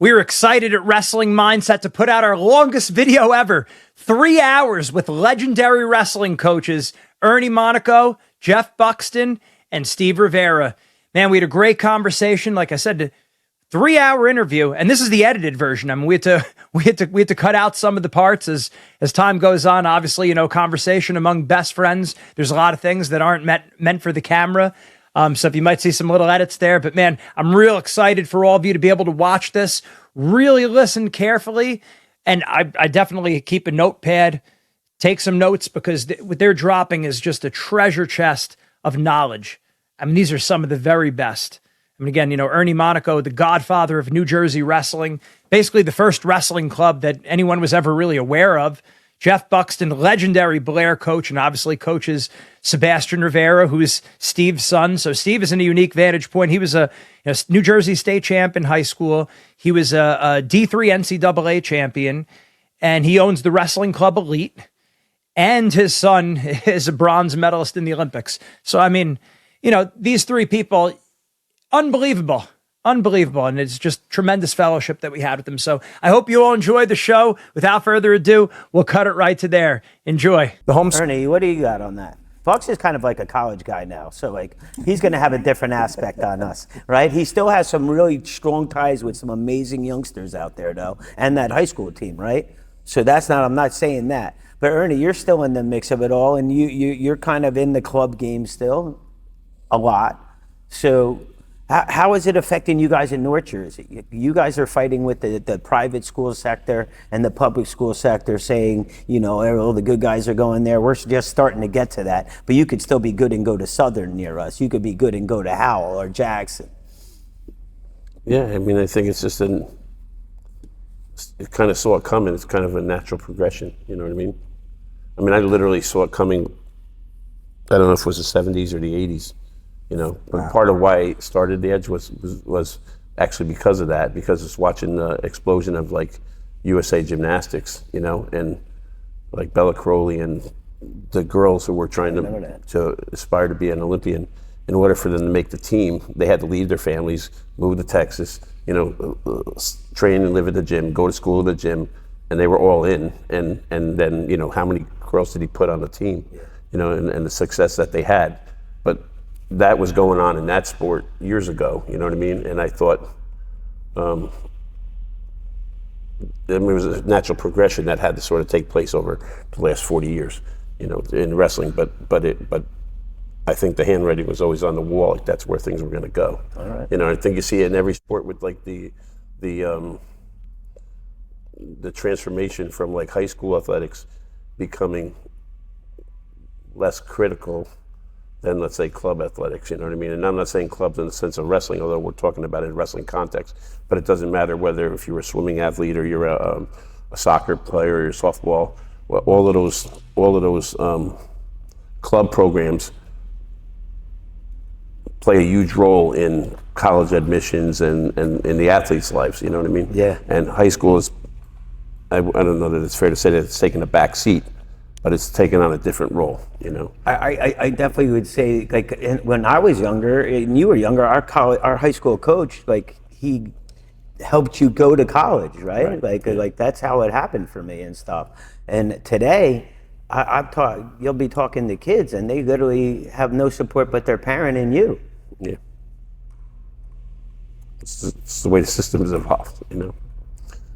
We're excited at Wrestling Mindset to put out our longest video ever, 3 hours with legendary wrestling coaches, Ernie Monaco, Jeff Buxton, and Steve Rivera. Man, we had a great conversation. Like I said, 3-hour interview, and this is the edited version. I mean, we had to cut out some of the parts as time goes on. Obviously, you know, conversation among best friends. There's a lot of things that aren't meant for the camera. So if you might see some little edits there, but man, I'm real excited for all of you to be able to watch this, really listen carefully. And I definitely keep a notepad, take some notes, because what they're dropping is just a treasure chest of knowledge. I mean, these are some of the very best. I mean, again, you know, Ernie Monaco, the godfather of New Jersey wrestling, basically the first wrestling club that anyone was ever really aware of. Jeff Buxton, legendary Blair coach, and obviously coaches Sebastian Rivera, who is Steve's son. So Steve is in a unique vantage point. He was a New Jersey state champ in high school. He was a D3 NCAA champion, and he owns the Wrestling Club Elite. And his son is a bronze medalist in the Olympics. So, I mean, you know, these three people, unbelievable. And it's just tremendous fellowship that we had with them. So I hope you all enjoyed the show. Without further ado, we'll cut it right to there. Enjoy. Ernie, what do you got on that? Fox is kind of like a college guy now, so like he's going to have a different aspect on us, right? He still has some really strong ties with some amazing youngsters out there, though, and that high school team, right? So I'm not saying that. But Ernie, you're still in the mix of it all, and you're kind of in the club game still a lot. So how is it affecting you guys in North Jersey? You guys are fighting with the private school sector and the public school sector, saying, you know, all the good guys are going there. We're just starting to get to that. But you could still be good and go to Southern near us. You could be good and go to Howell or Jackson. Yeah, I mean, I think it's just it kind of saw it coming. It's kind of a natural progression, you know what I mean? I mean, I literally saw it coming, I don't know if it was the 70s or the 80s. You know, but wow. Part of why I started the Edge was actually because of that, because it's watching the explosion of like USA Gymnastics, you know, and like Bella Crowley and the girls who were trying to aspire to be an Olympian. In order for them to make the team, they had to leave their families, move to Texas, you know, train and live at the gym, go to school at the gym, and they were all in. And then, you know, how many girls did he put on the team, you know, and the success that they had. But that was going on in that sport years ago, you know what I mean? And I thought, it was a natural progression that had to sort of take place over the last 40 years, you know, in wrestling. But I think the handwriting was always on the wall. Like that's where things were going to go. All right. You know, I think you see it in every sport with like the transformation from like high school athletics becoming less critical than, let's say, club athletics, you know what I mean? And I'm not saying clubs in the sense of wrestling, although we're talking about it in wrestling context, but it doesn't matter whether if you're a swimming athlete or you're a soccer player or you're softball. Well, all of those club programs play a huge role in college admissions and in the athletes' lives, you know what I mean? Yeah. And high school is, I don't know that it's fair to say that it's taken a back seat, but it's taken on a different role, you know. I definitely would say, like, when I was younger, and you were younger, our high school coach, like, he helped you go to college, right? Like that's how it happened for me and stuff. And today, you'll be talking to kids, and they literally have no support but their parent and you. Yeah. It's the way the system has evolved, you know.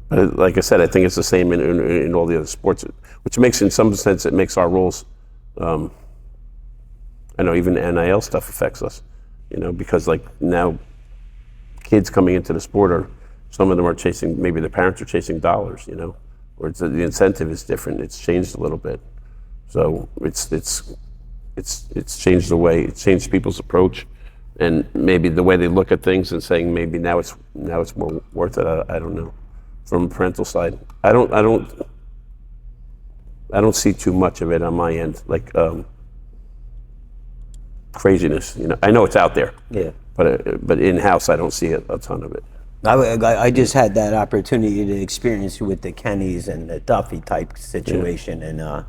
But like I said, I think it's the same in all the other sports, which makes, in some sense, it makes our roles, I know even NIL stuff affects us, you know, because like now kids coming into the sport some of them are chasing, maybe their parents are chasing dollars, you know, or the incentive is different. It's changed a little bit. So it's changed the way, it's changed people's approach and maybe the way they look at things and saying maybe now it's more worth it. I don't know. From a parental side, I don't see too much of it on my end, like craziness. You know, I know it's out there. Yeah. But in house, I don't see a ton of it. I just had that opportunity to experience with the Kennys and the Duffy type situation, and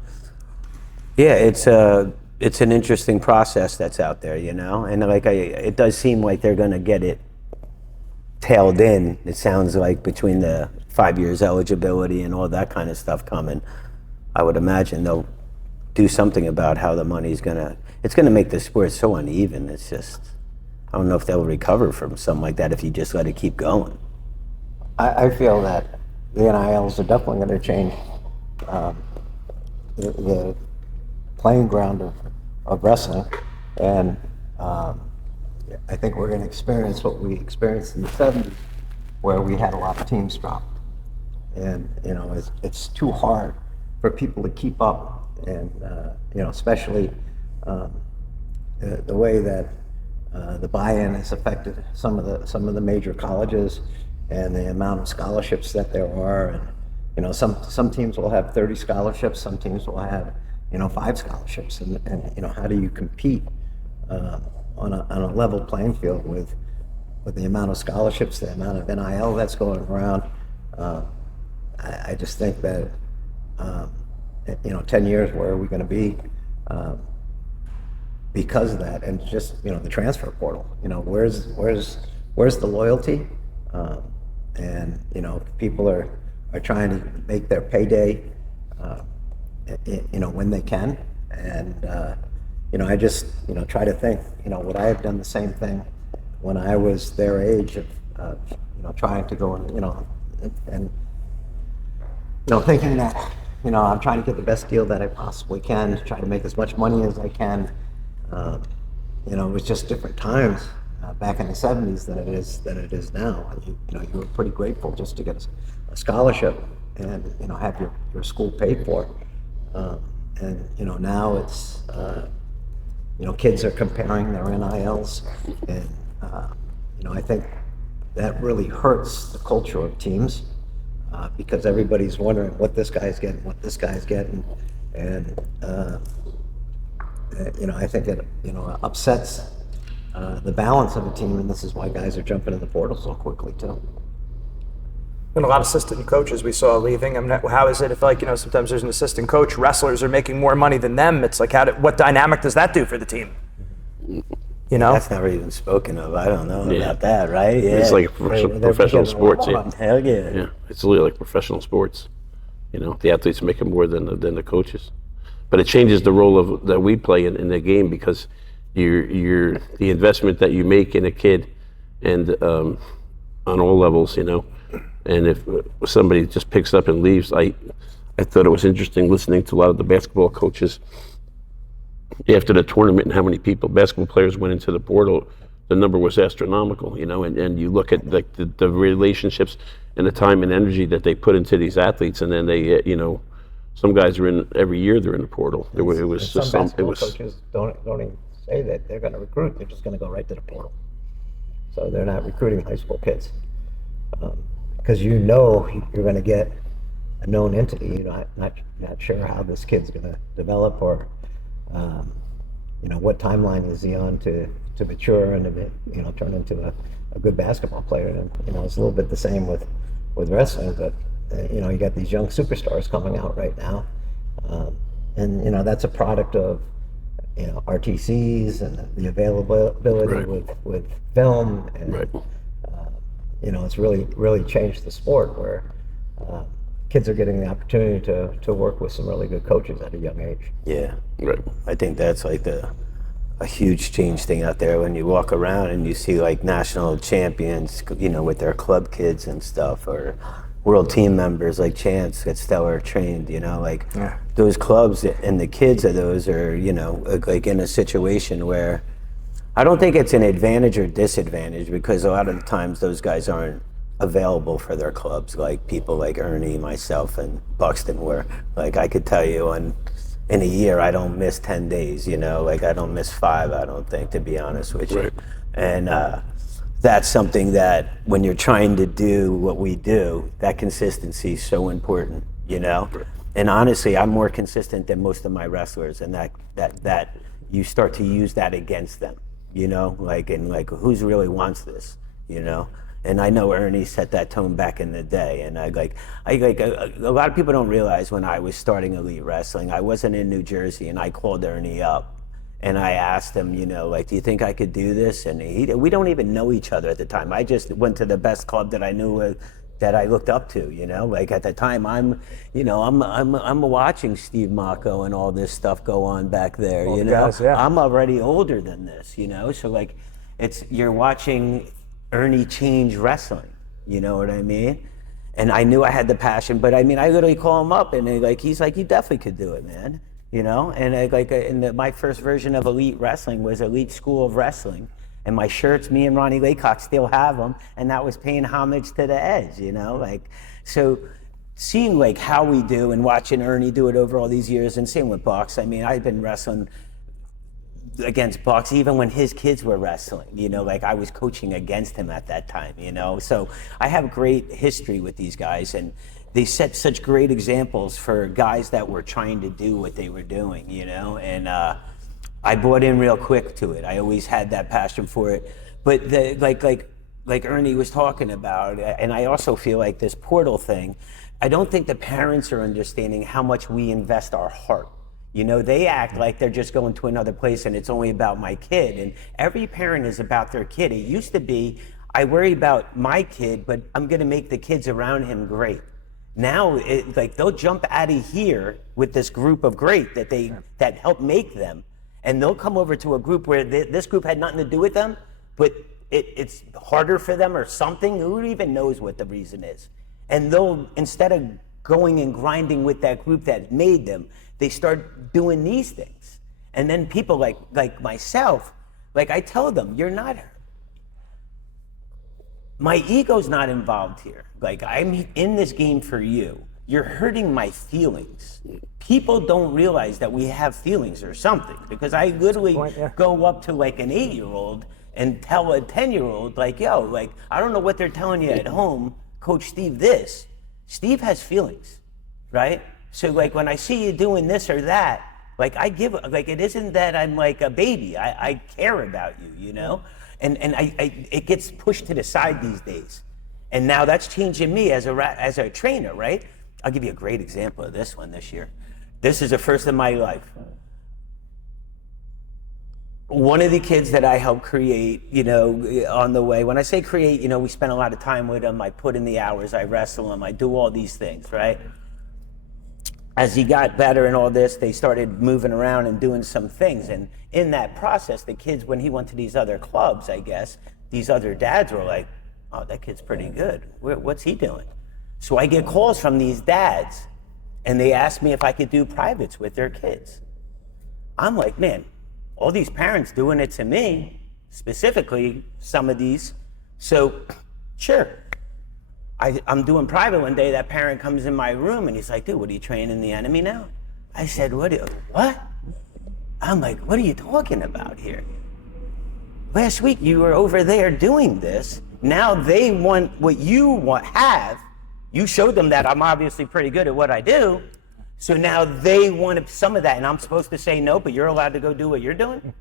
it's an interesting process that's out there, you know. And like it does seem like they're going to get it tailed in, it sounds like, between the 5 years eligibility and all that kind of stuff coming, I would imagine they'll do something about how the money's it's gonna make the sport so uneven. It's just, I don't know if they'll recover from something like that if you just let it keep going. I feel that the NILs are definitely going to change the playing ground of wrestling, and I think we're going to experience what we experienced in the 70s, where we had a lot of teams drop, and it's too hard for people to keep up, and especially the way that the buy-in has affected some of the major colleges, and the amount of scholarships that there are, and some teams will have 30 scholarships, some teams will have 5 scholarships, and how do you compete on a level playing field with the amount of scholarships, the amount of NIL that's going around? I just think that 10 years, where are we going to be because of that? And just the transfer portal, where's the loyalty? And people are trying to make their payday when they can, and I just try to think, would I have done the same thing when I was their age of trying to go and thinking that I'm trying to get the best deal that I possibly can, try to make as much money as I can. It was just different times back in the 70s than it is now. You were pretty grateful just to get a scholarship and have your school paid for. And now it's kids are comparing their NILs, and I think that really hurts the culture of teams, because everybody's wondering what this guy's getting, and I think it upsets the balance of a team, and this is why guys are jumping in the portal so quickly too. And a lot of assistant coaches we saw leaving. I mean, how is it if sometimes there's an assistant coach, wrestlers are making more money than them? It's like, what dynamic does that do for the team? That's never even spoken of. I don't know about that, right? Yeah. It's like professional sports. Yeah. Hell yeah. Yeah, it's really like professional sports. The athletes make more than the coaches, but it changes the role that we play in the game, because the investment that you make in a kid, and on all levels, and if somebody just picks up and leaves, I thought it was interesting listening to a lot of the basketball coaches after the tournament, and how many basketball players went into the portal. The number was astronomical, and you look at the relationships and the time and energy that they put into these athletes, and then they, some guys are in every year, they're in the portal. Coaches don't even say that they're going to recruit. They're just going to go right to the portal. So they're not recruiting high school kids, because you're going to get a known entity. You're not sure how this kid's going to develop, or what timeline is he on to mature and to turn into a good basketball player. And it's a little bit the same with wrestling, but you got these young superstars coming out right now, and that's a product of RTCs and the availability with film, and it's really changed the sport, where kids are getting the opportunity to work with some really good coaches at a young age. Yeah, right. I think that's like a huge change thing out there when you walk around and you see like national champions, with their club kids and stuff, or world team members like Chance that Stellar trained, those clubs and the kids of those are, like in a situation where I don't think it's an advantage or disadvantage, because a lot of the times those guys aren't available for their clubs, like people like Ernie, myself, and Buxton, where like I could tell you in a year I don't miss 10 days, I don't miss 5, I don't think, to be honest with you. And that's something that when you're trying to do what we do, that consistency is so important, And honestly, I'm more consistent than most of my wrestlers, and that you start to use that against them, and who's really wants this, And I know Ernie set that tone back in the day, and a lot of people don't realize when I was starting Elite Wrestling, I wasn't in New Jersey, and I called Ernie up, And I asked him, you know, like, do you think I could do this? And we don't even know each other at the time. I just went to the best club that I knew that I looked up to, you know, like at the time I'm watching Steve Monaco and all this stuff go on back there, you know. guys, yeah. I'm already older than this, you know, so like you're watching Ernie change wrestling, you know what I mean? And I knew I had the passion, but I mean, I literally call him up and he's like, you definitely could do it, man. You know, and my first version of Elite Wrestling was Elite School of Wrestling. And my shirts, me and Ronnie Laycock still have them. And that was paying homage to the Edge, you know, like, so seeing like how we do and watching Ernie do it over all these years, and same with Bucks. I mean, I've been wrestling against Bucks even when his kids were wrestling, you know, like I was coaching against him at that time, you know. So I have great history with these guys, and they set such great examples for guys that were trying to do what they were doing, you know. And I bought in real quick to it. I always had that passion for it. But like Ernie was talking about, and I also feel like this portal thing, I don't think the parents are understanding how much we invest our heart. You know, they act like they're just going to another place and it's only about my kid. And every parent is about their kid. It used to be, I worry about my kid, but I'm going to make the kids around him great. Now, like they'll jump out of here with this group of great that help make them, and they'll come over to a group where this group had nothing to do with them, but it's harder for them or something. Who even knows what the reason is? And they'll, instead of going and grinding with that group that made them, they start doing these things. And then people like myself, like I tell them, you're not. My ego's not involved here. Like, I'm in this game for you. You're hurting my feelings. People don't realize that we have feelings or something, because I literally go up to like an 8-year-old and tell a 10-year-old, like, yo, like, I don't know what they're telling you at home, Coach Steve this. Steve has feelings, right? So like when I see you doing this or that, like it isn't that I'm like a baby. I care about you, you know? And it gets pushed to the side these days. And now that's changing me as a trainer, right? I'll give you a great example of this one this year. This is the first in my life. One of the kids that I helped create, you know, on the way, when I say create, you know, we spend a lot of time with him. I put in the hours, I wrestle him, I do all these things, right? As he got better in all this, they started moving around and doing some things. And in that process, the kids, when he went to these other clubs, I guess, these other dads were like, oh, that kid's pretty good. What's he doing? So I get calls from these dads, and they ask me if I could do privates with their kids. I'm like, man, all these parents doing it to me, specifically some of these. So, sure. I'm doing private one day, that parent comes in my room and he's like, dude, what are you training the enemy now? I said, what? I'm like, what are you talking about here? Last week you were over there doing this. Now they want what you have. You showed them that I'm obviously pretty good at what I do. So now they want some of that, and I'm supposed to say no, but you're allowed to go do what you're doing?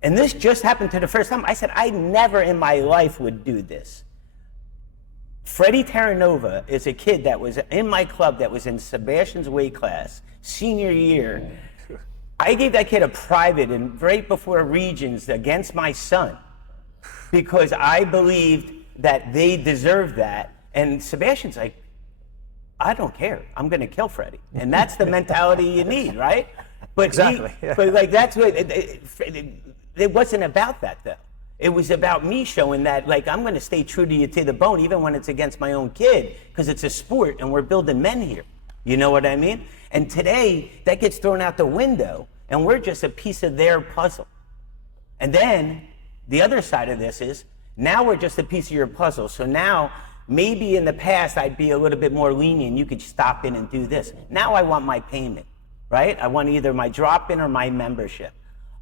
And this just happened to the first time. I said, I never in my life would do this. Freddie Terranova is a kid that was in my club that was in Sebastian's weight class, senior year. I gave that kid a private and right before regions against my son because I believed that they deserved that. And Sebastian's like, I don't care. I'm going to kill Freddie. And that's the mentality you need, right? But exactly. But like that's what it wasn't about that though. It was about me showing that, like, I'm going to stay true to you to the bone, even when it's against my own kid, because it's a sport and we're building men here. You know what I mean? And today, that gets thrown out the window, and we're just a piece of their puzzle. And then the other side of this is, now we're just a piece of your puzzle. So now, maybe in the past, I'd be a little bit more lenient. You could stop in and do this. Now I want my payment, right? I want either my drop-in or my membership.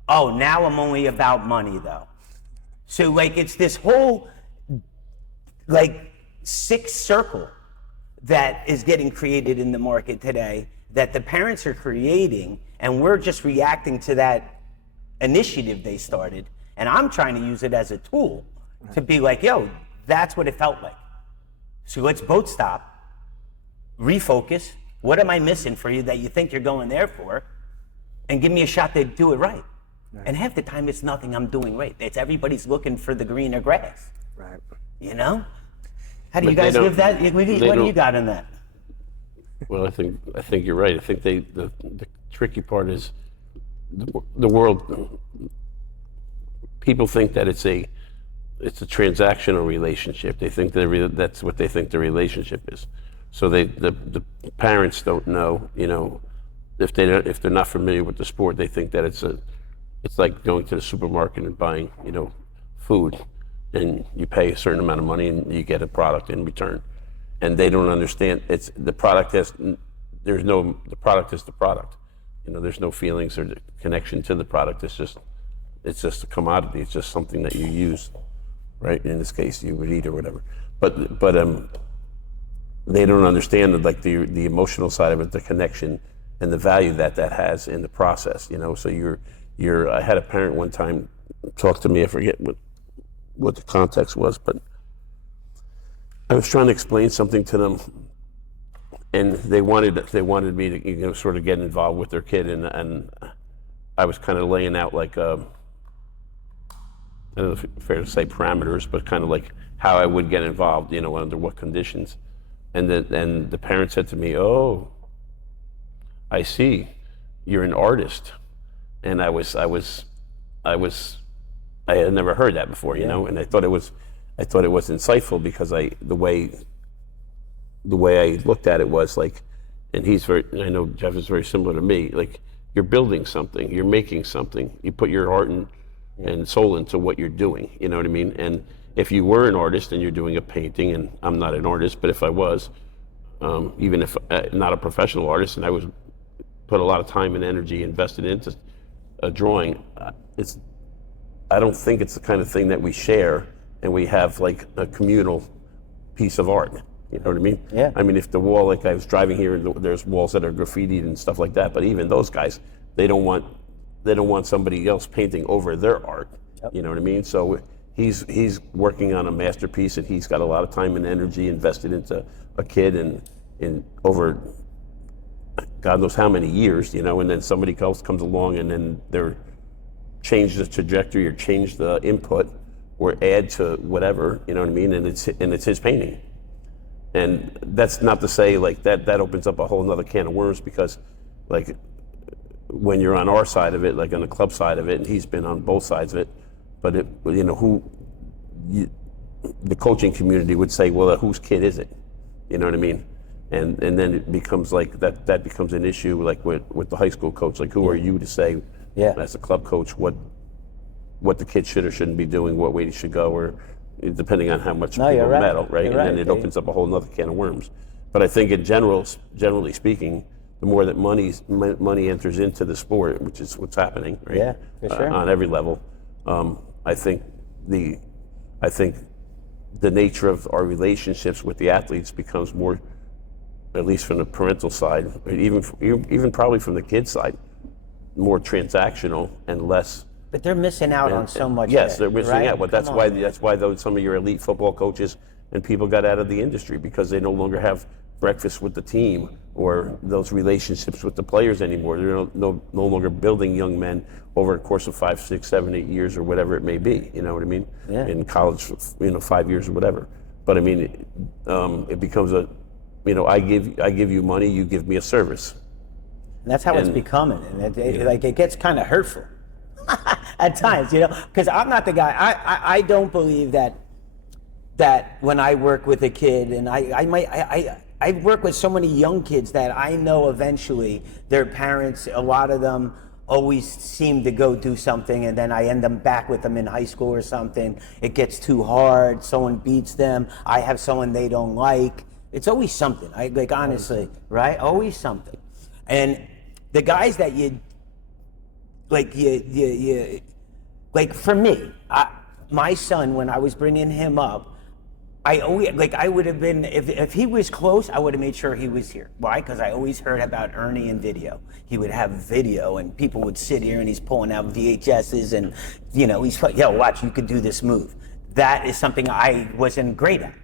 Oh, now I'm only about money, though. So like it's this whole like sick circle that is getting created in the market today that the parents are creating, and we're just reacting to that initiative they started. And I'm trying to use it as a tool to be like, yo, that's what it felt like. So let's both stop, refocus. What am I missing for you that you think you're going there for? and give me a shot to do it right. And half the time it's nothing I'm doing right. It's everybody's looking for the greener grass. Right. You know? How do you But guys they live that? don't- What do they you got in that? Well, I think you're right. I think the tricky part is the world. People think that it's a transactional relationship. They think that's what they think the relationship is. So the parents don't know. You know, if they're not familiar with the sport, they think that it's like going to the supermarket and buying food, and you pay a certain amount of money and you get a product in return. And they don't understand the product is the product. There's no feelings or connection to the product. It's just a commodity. It's just something that you use, right? In this case, you would eat or whatever. But they don't understand the emotional side of it, the connection and the value that has in the process. So I had a parent one time talk to me. I forget what the context was, but I was trying to explain something to them, and they wanted me to sort of get involved with their kid, and I was kind of laying out I don't know if it's fair to say parameters, but kind of like how I would get involved, under what conditions. And the parent said to me, "Oh, I see, you're an artist," and I had never heard that before, and I thought it was insightful because the way I looked at it was like, and I know Jeff is very similar to me, like you're building something, you're making something, you put your heart and soul into what you're doing, you know what I mean? And if you were an artist and you're doing a painting, and I'm not an artist, but if I was, even if not a professional artist, and I was put a lot of time and energy invested into a drawing, I don't think it's the kind of thing that we share and we have like a communal piece of art. You know what I mean? Yeah. I mean, if the wall, like I was driving here, and there's walls that are graffitied and stuff like that, but even those guys, they don't want somebody else painting over their art. Yep. You know what I mean? So he's working on a masterpiece, and he's got a lot of time and energy invested into a kid, and in over God knows how many years, and then somebody else comes along and then they're change the trajectory or change the input or add to whatever, you know what I mean? And it's his painting. And that's not to say like that opens up a whole nother can of worms, because like when you're on our side of it, like on the club side of it, and he's been on both sides of it, but the coaching community would say, well, whose kid is it? You know what I mean? And then it becomes like that becomes an issue, like with the high school coach, like who are you to say, as a club coach, what the kid should or shouldn't be doing, what way he should go, or depending on how much people medal, right? And then it opens up a whole nother can of worms. But I think generally speaking, the more that money enters into the sport, which is what's happening, right? Yeah, for sure. On every level, I think the nature of our relationships with the athletes becomes more, at least from the parental side, even probably from the kid's side, more transactional and less. But they're missing out on so much. Yes, they're missing out. But that's Come why on. some of your elite football coaches and people got out of the industry, because they no longer have breakfast with the team or those relationships with the players anymore. They're no longer building young men over a course of 5, 6, 7, 8 years or whatever it may be. You know what I mean? Yeah. In college, 5 years or whatever. But I mean, it becomes I give you money, you give me a service. And that's how it's becoming. And it gets kind of hurtful at times, because I'm not the guy. I don't believe that when I work with a kid, and I work with so many young kids that I know eventually their parents, a lot of them always seem to go do something, and then I end up back with them in high school or something. It gets too hard. Someone beats them. I have someone they don't like. It's always something. Honestly, right? Always something. And the guys that you for me, my son, when I was bringing him up, I would have been, if he was close, I would have made sure he was here. Why? Because I always heard about Ernie and video. He would have video, and people would sit here, and he's pulling out VHSs, and he's like, yo, watch, you could do this move. That is something I wasn't great at.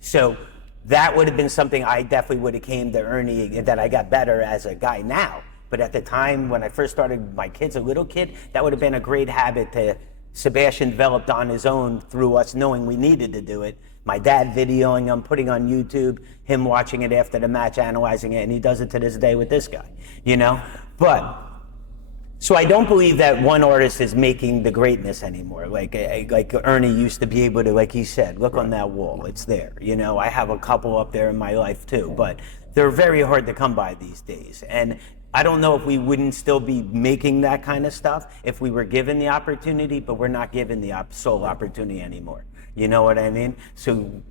So that would have been something I definitely would have came to Ernie, that I got better as a guy now. But at the time when I first started my kids, a little kid, that would have been a great habit to Sebastian developed on his own through us knowing we needed to do it. My dad videoing him, putting on YouTube, him watching it after the match, analyzing it, and he does it to this day with this guy, you know? But, so I don't believe that one artist is making the greatness anymore. Like Ernie used to be able to, like he said, look on that wall, it's there. You know, I have a couple up there in my life too, but they're very hard to come by these days. And I don't know if we wouldn't still be making that kind of stuff if we were given the opportunity, but we're not given the sole opportunity anymore. You know what I mean? So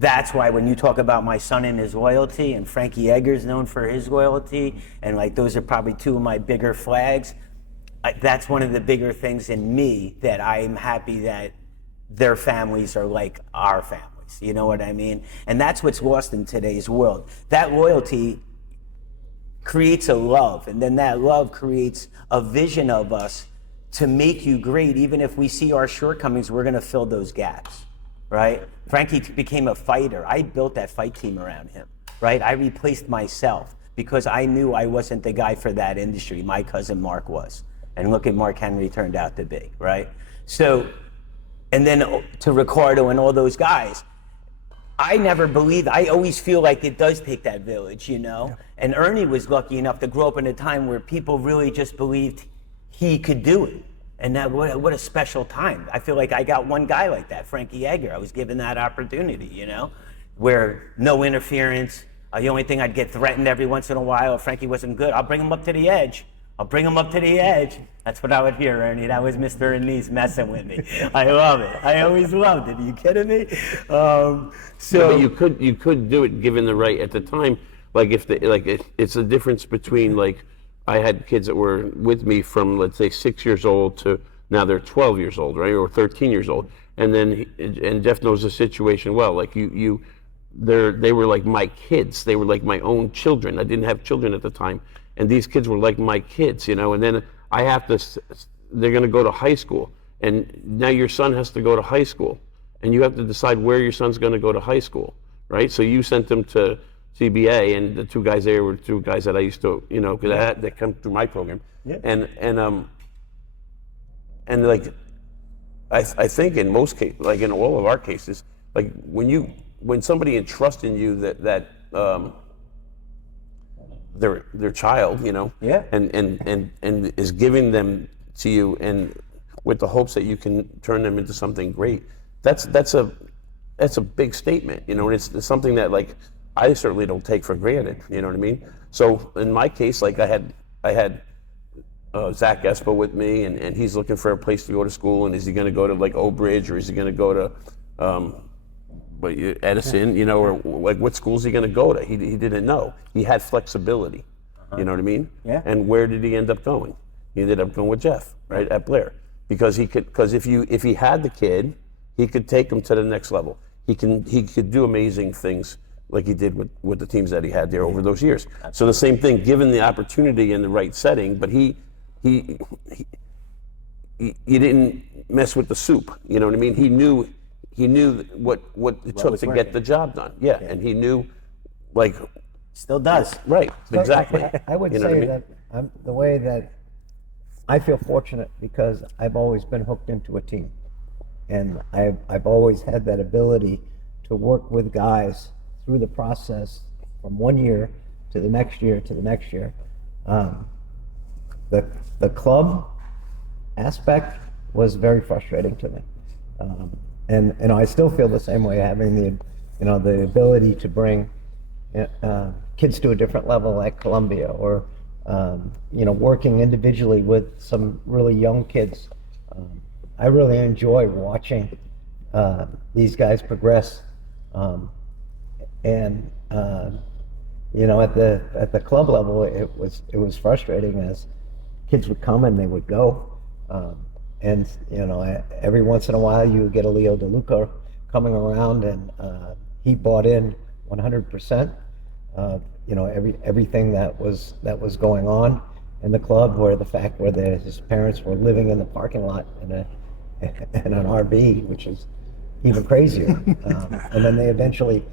that's why when you talk about my son and his loyalty, and Frankie Edgar's known for his loyalty, and like those are probably two of my bigger flags, that's one of the bigger things in me that I'm happy that their families are like our families. You know what I mean? And that's what's lost in today's world. That loyalty creates a love, and then that love creates a vision of us to make you great. Even if we see our shortcomings, we're gonna fill those gaps. Right? Frankie became a fighter. I built that fight team around him, right? I replaced myself because I knew I wasn't the guy for that industry. My cousin Mark was. And look at Mark Henry turned out to be, right? So, and then to Ricardo and all those guys, I never believed, I always feel like it does take that village, you know? Yeah. And Ernie was lucky enough to grow up in a time where people really just believed he could do it. And that, what a special time. I feel like I got one guy like that, Frankie Edgar. I was given that opportunity, you know, where no interference. The only thing I'd get threatened every once in a while if Frankie wasn't good, I'll bring him up to the edge. I'll bring him up to the edge. That's what I would hear, Ernie. That was Mr. and Nice messing with me. I love it. I always loved it. Are you kidding me? So but you could do it given the right at the time. Like it's a difference between like, I had kids that were with me from, let's say, 6 years old to now they're 12 years old, right, or 13 years old. And then, and Jeff knows the situation well. Like they were like my kids. They were like my own children. I didn't have children at the time, and these kids were like my kids, you know. And then they're going to go to high school, and now your son has to go to high school, and you have to decide where your son's going to go to high school, right? So you sent them to CBA, and the two guys there were two guys that I used to, you know, because they come through my program, yeah. And like, I think in most cases, like in all of our cases, like when somebody entrusts in you that their child, you know, yeah, and is giving them to you, and with the hopes that you can turn them into something great, that's a big statement, you know, and it's something that like. I certainly don't take for granted, you know what I mean? So in my case, like I had Zach Espo with me, and he's looking for a place to go to school, and is he gonna go to like Oak Ridge, or is he gonna go to Edison, you know, or like what school is he gonna go to? He didn't know. He had flexibility, you know what I mean? Yeah. And where did he end up going? He ended up going with Jeff, right, at Blair. Because if he had the kid, he could take him to the next level. He could do amazing things like he did with the teams that he had there over those years. So the same thing, given the opportunity in the right setting, but he didn't mess with the soup. You know what I mean? He knew what it took to get the job done. Yeah, and he knew, like, still does. Right, so exactly. I would say that the way that I feel fortunate because I've always been hooked into a team, and I've always had that ability to work with guys through the process from 1 year to the next year to the next year. The club aspect was very frustrating to me, and I still feel the same way, having the ability to bring kids to a different level at Columbia, or working individually with some really young kids. I really enjoy watching these guys progress. And at the club level, it was frustrating as kids would come and they would go, and every once in a while you would get a Leo DeLuca coming around, and he bought in 100%. Everything that was going on in the club, where his parents were living in the parking lot in an RV, which is even crazier, and then they eventually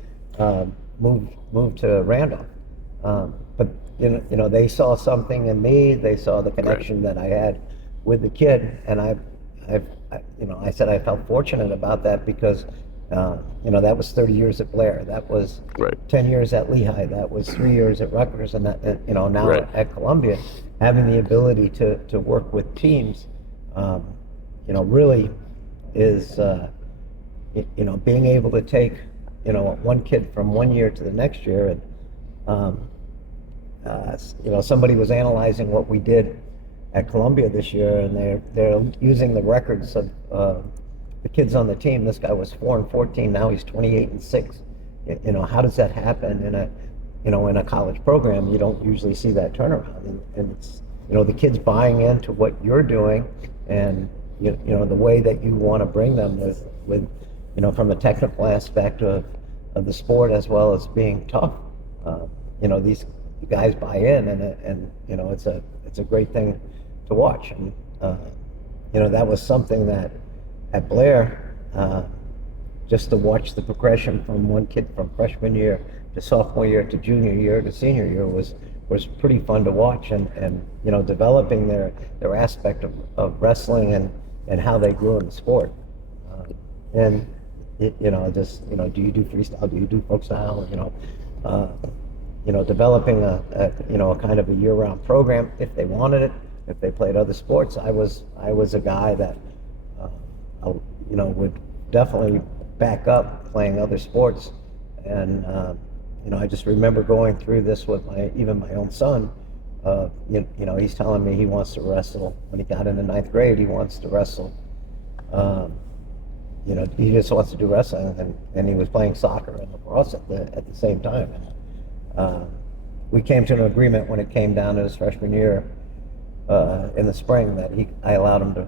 moved to Randolph. But they saw something in me. They saw the connection that I had with the kid, and I said I felt fortunate about that because, that was 30 years at Blair. That was 10 years at Lehigh. That was 3 years at Rutgers, and that, now at Columbia, having the ability to work with teams, really is, being able to take, one kid from one year to the next year. And, somebody was analyzing what we did at Columbia this year, and they're using the records of the kids on the team. This guy was 4-14. Now he's 28-6. How does that happen in a college program? You don't usually see that turnaround, and it's the kids buying into what you're doing, and the way that you want to bring them with from a technical aspect of the sport as well as being tough. These guys buy in, and it's a great thing to watch. And that was something that at Blair, just to watch the progression from one kid from freshman year to sophomore year to junior year to senior year was pretty fun to watch, and developing their aspect of wrestling and how they grew in the sport. And do you do freestyle? Do you do folk style? Developing a kind of a year-round program if they wanted it. If they played other sports, I was a guy that would definitely back up playing other sports. And I just remember going through this with my own son. He's telling me he wants to wrestle. When he got into 9th grade, he wants to wrestle. He just wants to do wrestling, and he was playing soccer and lacrosse at the same time. We came to an agreement when it came down to his freshman year in the spring that I allowed him to.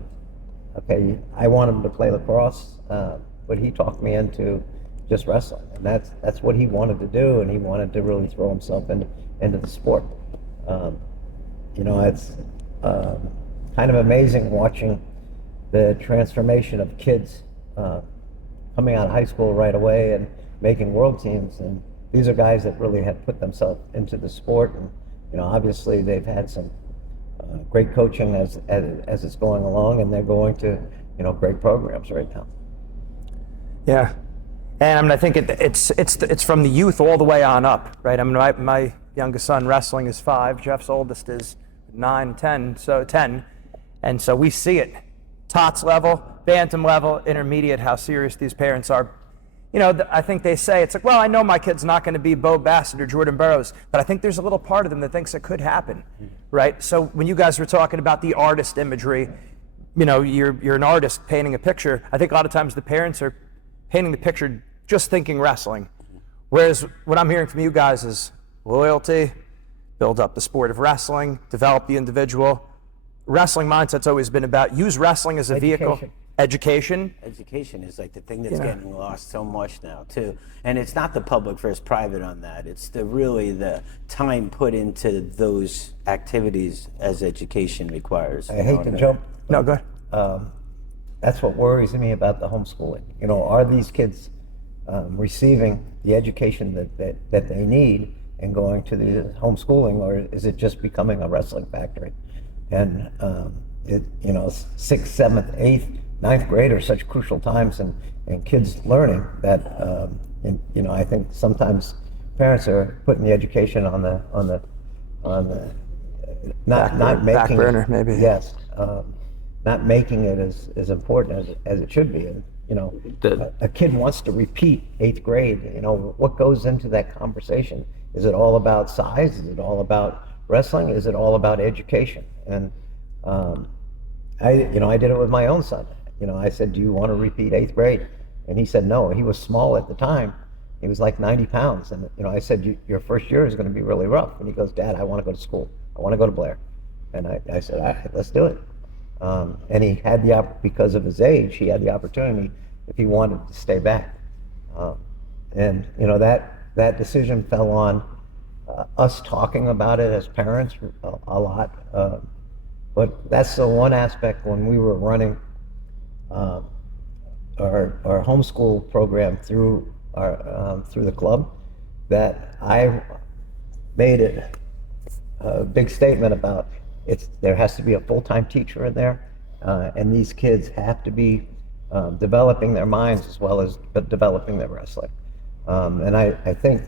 Okay, I want him to play lacrosse, but he talked me into just wrestling, and that's what he wanted to do, and he wanted to really throw himself into the sport. It's kind of amazing watching the transformation of kids coming out of high school right away and making world teams. And these are guys that really have put themselves into the sport, and obviously they've had some great coaching as it's going along, and they're going to great programs right now. Yeah, and I think it's from the youth all the way on up, right? My youngest son wrestling is 5. Jeff's oldest is 9, 10, so 10, and so we see it, tots level, bantam level, intermediate, how serious these parents are. I think they say, it's like, well, I know my kid's not going to be Bo Bassett or Jordan Burroughs, but I think there's a little part of them that thinks it could happen, right? So when you guys were talking about the artist imagery, you're an artist painting a picture. I think a lot of times the parents are painting the picture just thinking wrestling, whereas what I'm hearing from you guys is loyalty, build up the sport of wrestling, develop the individual. Wrestling mindset's always been about use wrestling as a vehicle. Education is like the thing that's getting lost so much now too, and it's not the public versus private on that. It's the time put into those activities as education requires. I hate to jump. No, go ahead. That's what worries me about the homeschooling. Are these kids receiving the education that they need and going to the homeschooling, or is it just becoming a wrestling factory? And 6th, 7th, 8th, 9th grade are such crucial times in kids learning that I think sometimes parents are putting the education on the not making back burner, maybe. Yes, not making it as important as it should be. A kid wants to repeat 8th grade. What goes into that conversation? Is it all about size? Is it all about wrestling? Is it all about education? And I did it with my own son. I said, do you want to repeat 8th grade? And he said no. He was small at the time. He was like 90 pounds. And I said, your first year is going to be really rough. And he goes, Dad, I want to go to school. I want to go to Blair. And I said, all right, let's do it. And he had because of his age, he had the opportunity if he wanted to stay back. And that decision fell on us talking about it as parents a lot. But that's the one aspect when we were running our homeschool program through the club that I made it a big statement about there has to be a full-time teacher in there, and these kids have to be developing their minds as well as developing their wrestling. And I think,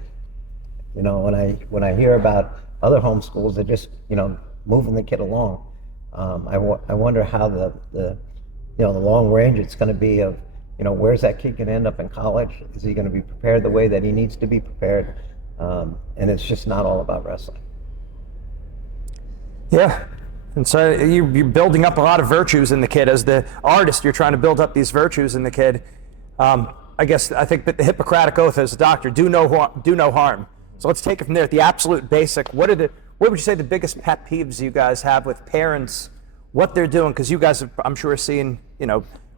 when I hear about other homeschools, they're just, moving the kid along. I wonder how the long range it's going to be of, where's that kid going to end up in college? Is he going to be prepared the way that he needs to be prepared? And it's just not all about wrestling. Yeah. And so you're building up a lot of virtues in the kid. As the artist, you're trying to build up these virtues in the kid. I think the Hippocratic Oath as a doctor, do no harm. So let's take it from there. At the absolute basic, what would you say the biggest pet peeves you guys have with parents, what they're doing? Because you guys have, I'm sure, seen,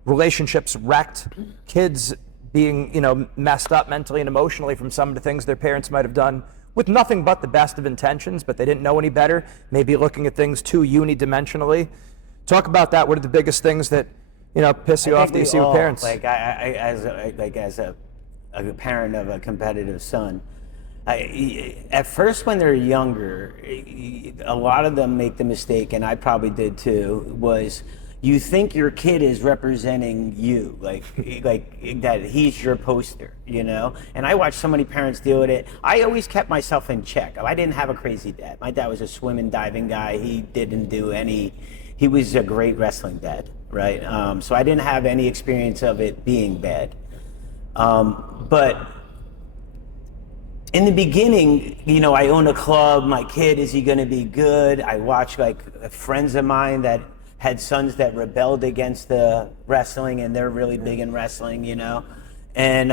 relationships wrecked, kids being, messed up mentally and emotionally from some of the things their parents might have done with nothing but the best of intentions, but they didn't know any better, maybe looking at things too unidimensionally. Talk about that. What are the biggest things that, piss you off that you see with parents? As a parent of a competitive son, at first when they're younger, a lot of them make the mistake, and I probably did too, was you think your kid is representing you, like that he's your poster, And I watched so many parents deal with it. I always kept myself in check. I didn't have a crazy dad. My dad was a swim and diving guy. He was a great wrestling dad, right? So I didn't have any experience of it being bad. But in the beginning, I own a club. My kid, is he going to be good? I watched friends of mine that had sons that rebelled against the wrestling, and they're really big in wrestling, And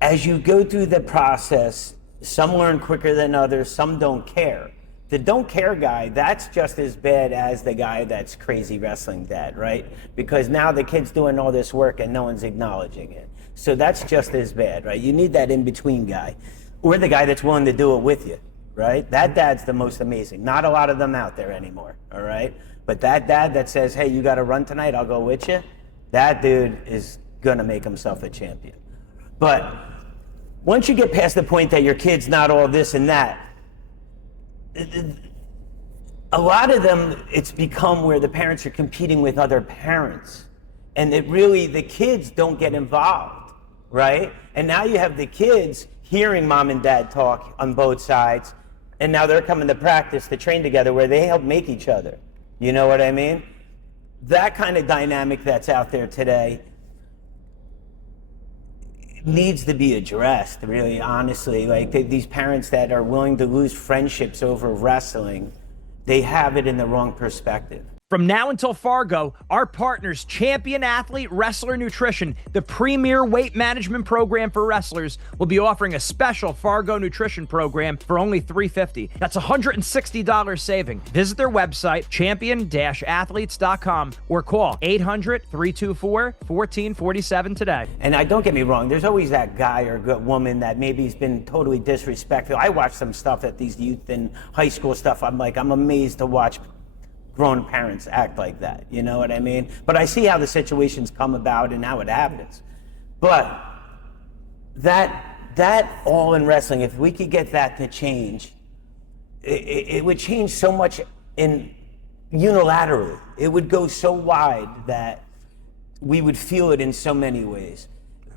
as you go through the process, some learn quicker than others, some don't care. The don't care guy, that's just as bad as the guy that's crazy wrestling dad, right? Because now the kid's doing all this work and no one's acknowledging it. So that's just as bad, right? You need that in-between guy, or the guy that's willing to do it with you, right? That dad's the most amazing. Not a lot of them out there anymore, all right? But that dad that says, hey, you got to run tonight, I'll go with you, that dude is going to make himself a champion. But once you get past the point that your kid's not all this and that, a lot of them, it's become where the parents are competing with other parents. And the kids don't get involved, right? And now you have the kids hearing mom and dad talk on both sides, and now they're coming to practice to train together where they help make each other. You know what I mean? That kind of dynamic that's out there today needs to be addressed, really, honestly. These parents that are willing to lose friendships over wrestling, they have it in the wrong perspective. From now until Fargo, our partners, Champion Athlete Wrestler Nutrition, the premier weight management program for wrestlers, will be offering a special Fargo nutrition program for only $350. That's $160 saving. Visit their website, champion-athletes.com, or call 800-324-1447 today. And don't get me wrong, there's always that guy or woman that maybe has been totally disrespectful. I watch some stuff at these youth and high school stuff. I'm amazed to watch grown parents act like that, you know what I mean? But I see how the situations come about and how it happens. But that all in wrestling, if we could get that to change, it would change so much unilaterally. It would go so wide that we would feel it in so many ways.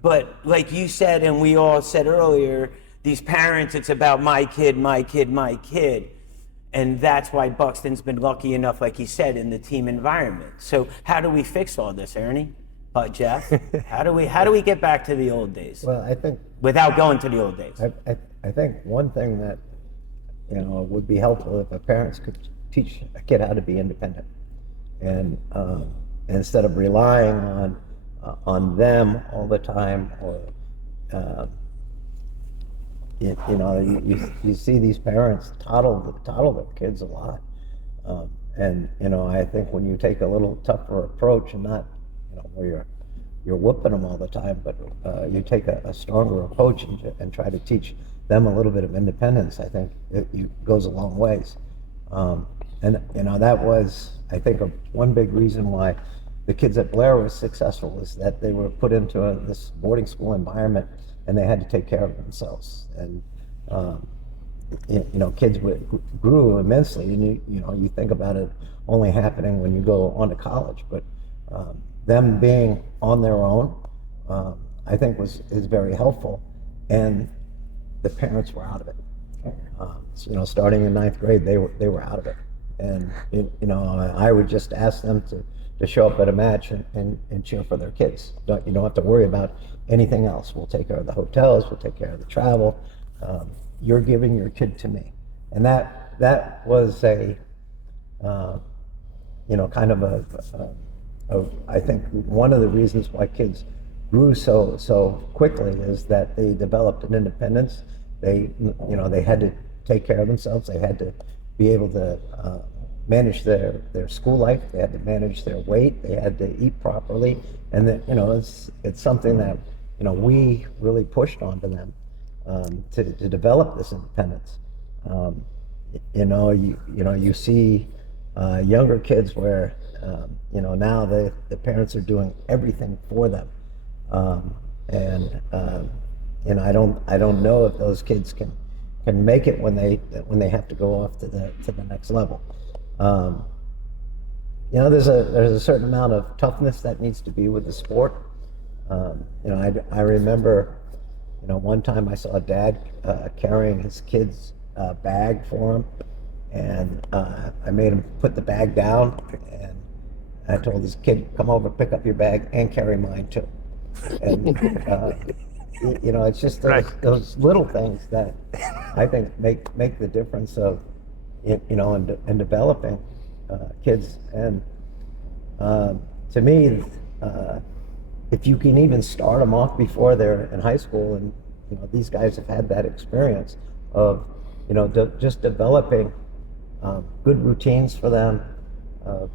But like you said, and we all said earlier, these parents, it's about my kid, my kid, my kid. And that's why Buxton's been lucky enough, like he said, in the team environment. So how do we fix all this, Ernie? Jeff, how do we get back to the old days? Well, I think without going to the old days. I think one thing that would be helpful if parents could teach a kid how to be independent, and instead of relying on them all the time, or you see these parents coddle their kids a lot, and I think when you take a little tougher approach, and not where you're whooping them all the time, but you take a stronger approach and try to teach them a little bit of independence, I think it goes a long ways. And that was, I think, one big reason why the kids at Blair were successful, is that they were put into this boarding school environment and they had to take care of themselves. And kids grew immensely, and you think about it only happening when you go on to college, but them being on their own, I think is very helpful, and the parents were out of it. Starting in ninth grade, they were out of it, and I would just ask them to show up at a match and cheer for their kids. You don't have to worry about anything else. We'll take care of the hotels. We'll take care of the travel. You're giving your kid to me, and that was a kind of I think one of the reasons why kids grew so quickly is that they developed an independence. They had to take care of themselves. They had to be able to manage their school life. They had to manage their weight. They had to eat properly, and that it's something that we really pushed onto them to develop this independence. You see younger kids where now the parents are doing everything for them, I don't know if those kids can make it when they have to go off to the next level. There's a certain amount of toughness that needs to be with the sport. I remember one time I saw a dad carrying his kid's bag for him, and I made him put the bag down, and I told his kid, come over, pick up your bag, and carry mine too. And it's just those little things that I think make the difference of in developing kids. And to me, if you can even start them off before they're in high school, and these guys have had that experience of just developing good routines for them, of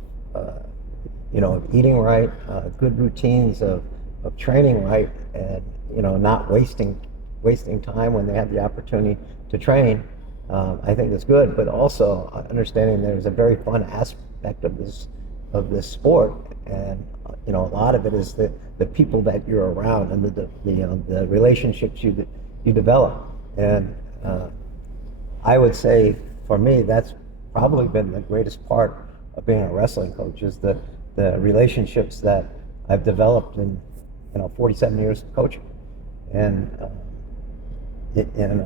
eating right, good routines of training right, and not wasting time when they have the opportunity to train. I think it's good, but also understanding there's a very fun aspect of this sport, and a lot of it is the people that you're around and the relationships you develop. And I would say for me that's probably been the greatest part of being a wrestling coach, is the relationships that I've developed in 47 years of coaching. And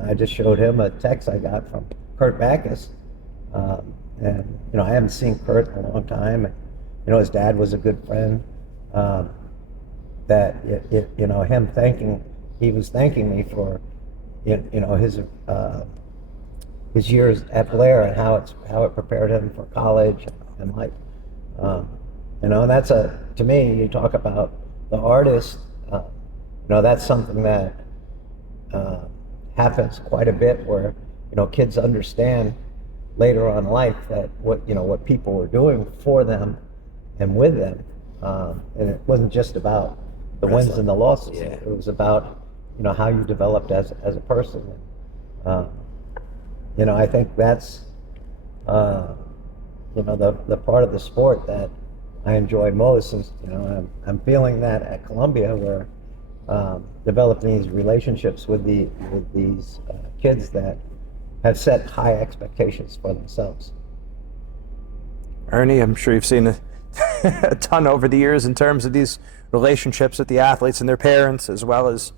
I just showed him a text I got from Kurt Backus, and I haven't seen Kurt in a long time, and his dad was a good friend. That he was thanking me for his years at Blair and how it prepared him for college and life. And that's to me, you talk about the artist. That's something that happens quite a bit, where kids understand later on in life that what people were doing for them and with them, and it wasn't just about the wins and the losses. Yeah. It was about how you developed as a person. I think that's the part of the sport that I enjoy most. Is I'm feeling that at Columbia, where developing these relationships with these kids that have set high expectations for themselves. Ernie, I'm sure you've seen a ton over the years in terms of these relationships with the athletes and their parents, as well as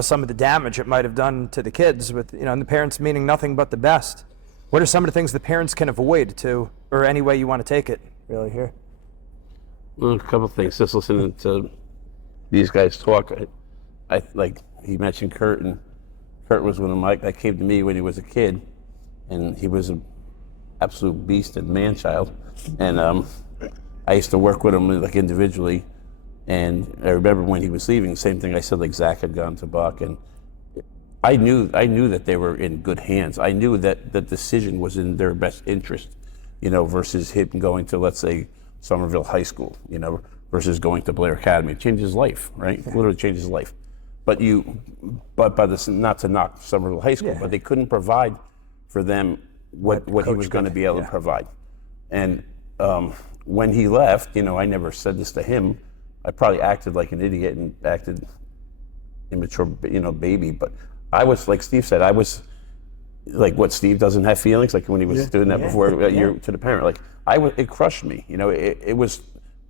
some of the damage it might have done to the kids, with and the parents meaning nothing but the best. What are some of the things the parents can avoid or any way you want to take it really here? Well, a couple of things. Just listening to these guys talk, I like he mentioned Kurt, and Kurt was one of my that came to me when he was a kid, and he was an absolute beast and man-child, and I used to work with him like individually, and I remember when he was leaving, same thing I said, like Zach had gone to Buck, and I knew that they were in good hands. I knew that the decision was in their best interest, versus him going to, let's say, Somerville High School, versus going to Blair Academy. It changed his life, right? It literally changed his life. But by this, not to knock Somerville High School, but they couldn't provide for them what he was going to be able to provide. And when he left, I never said this to him. I probably acted like an idiot and acted immature, baby. But I was, like Steve said, I was like what Steve doesn't have feelings, like when he was doing that before you're to the parent. Like it crushed me. You know, it was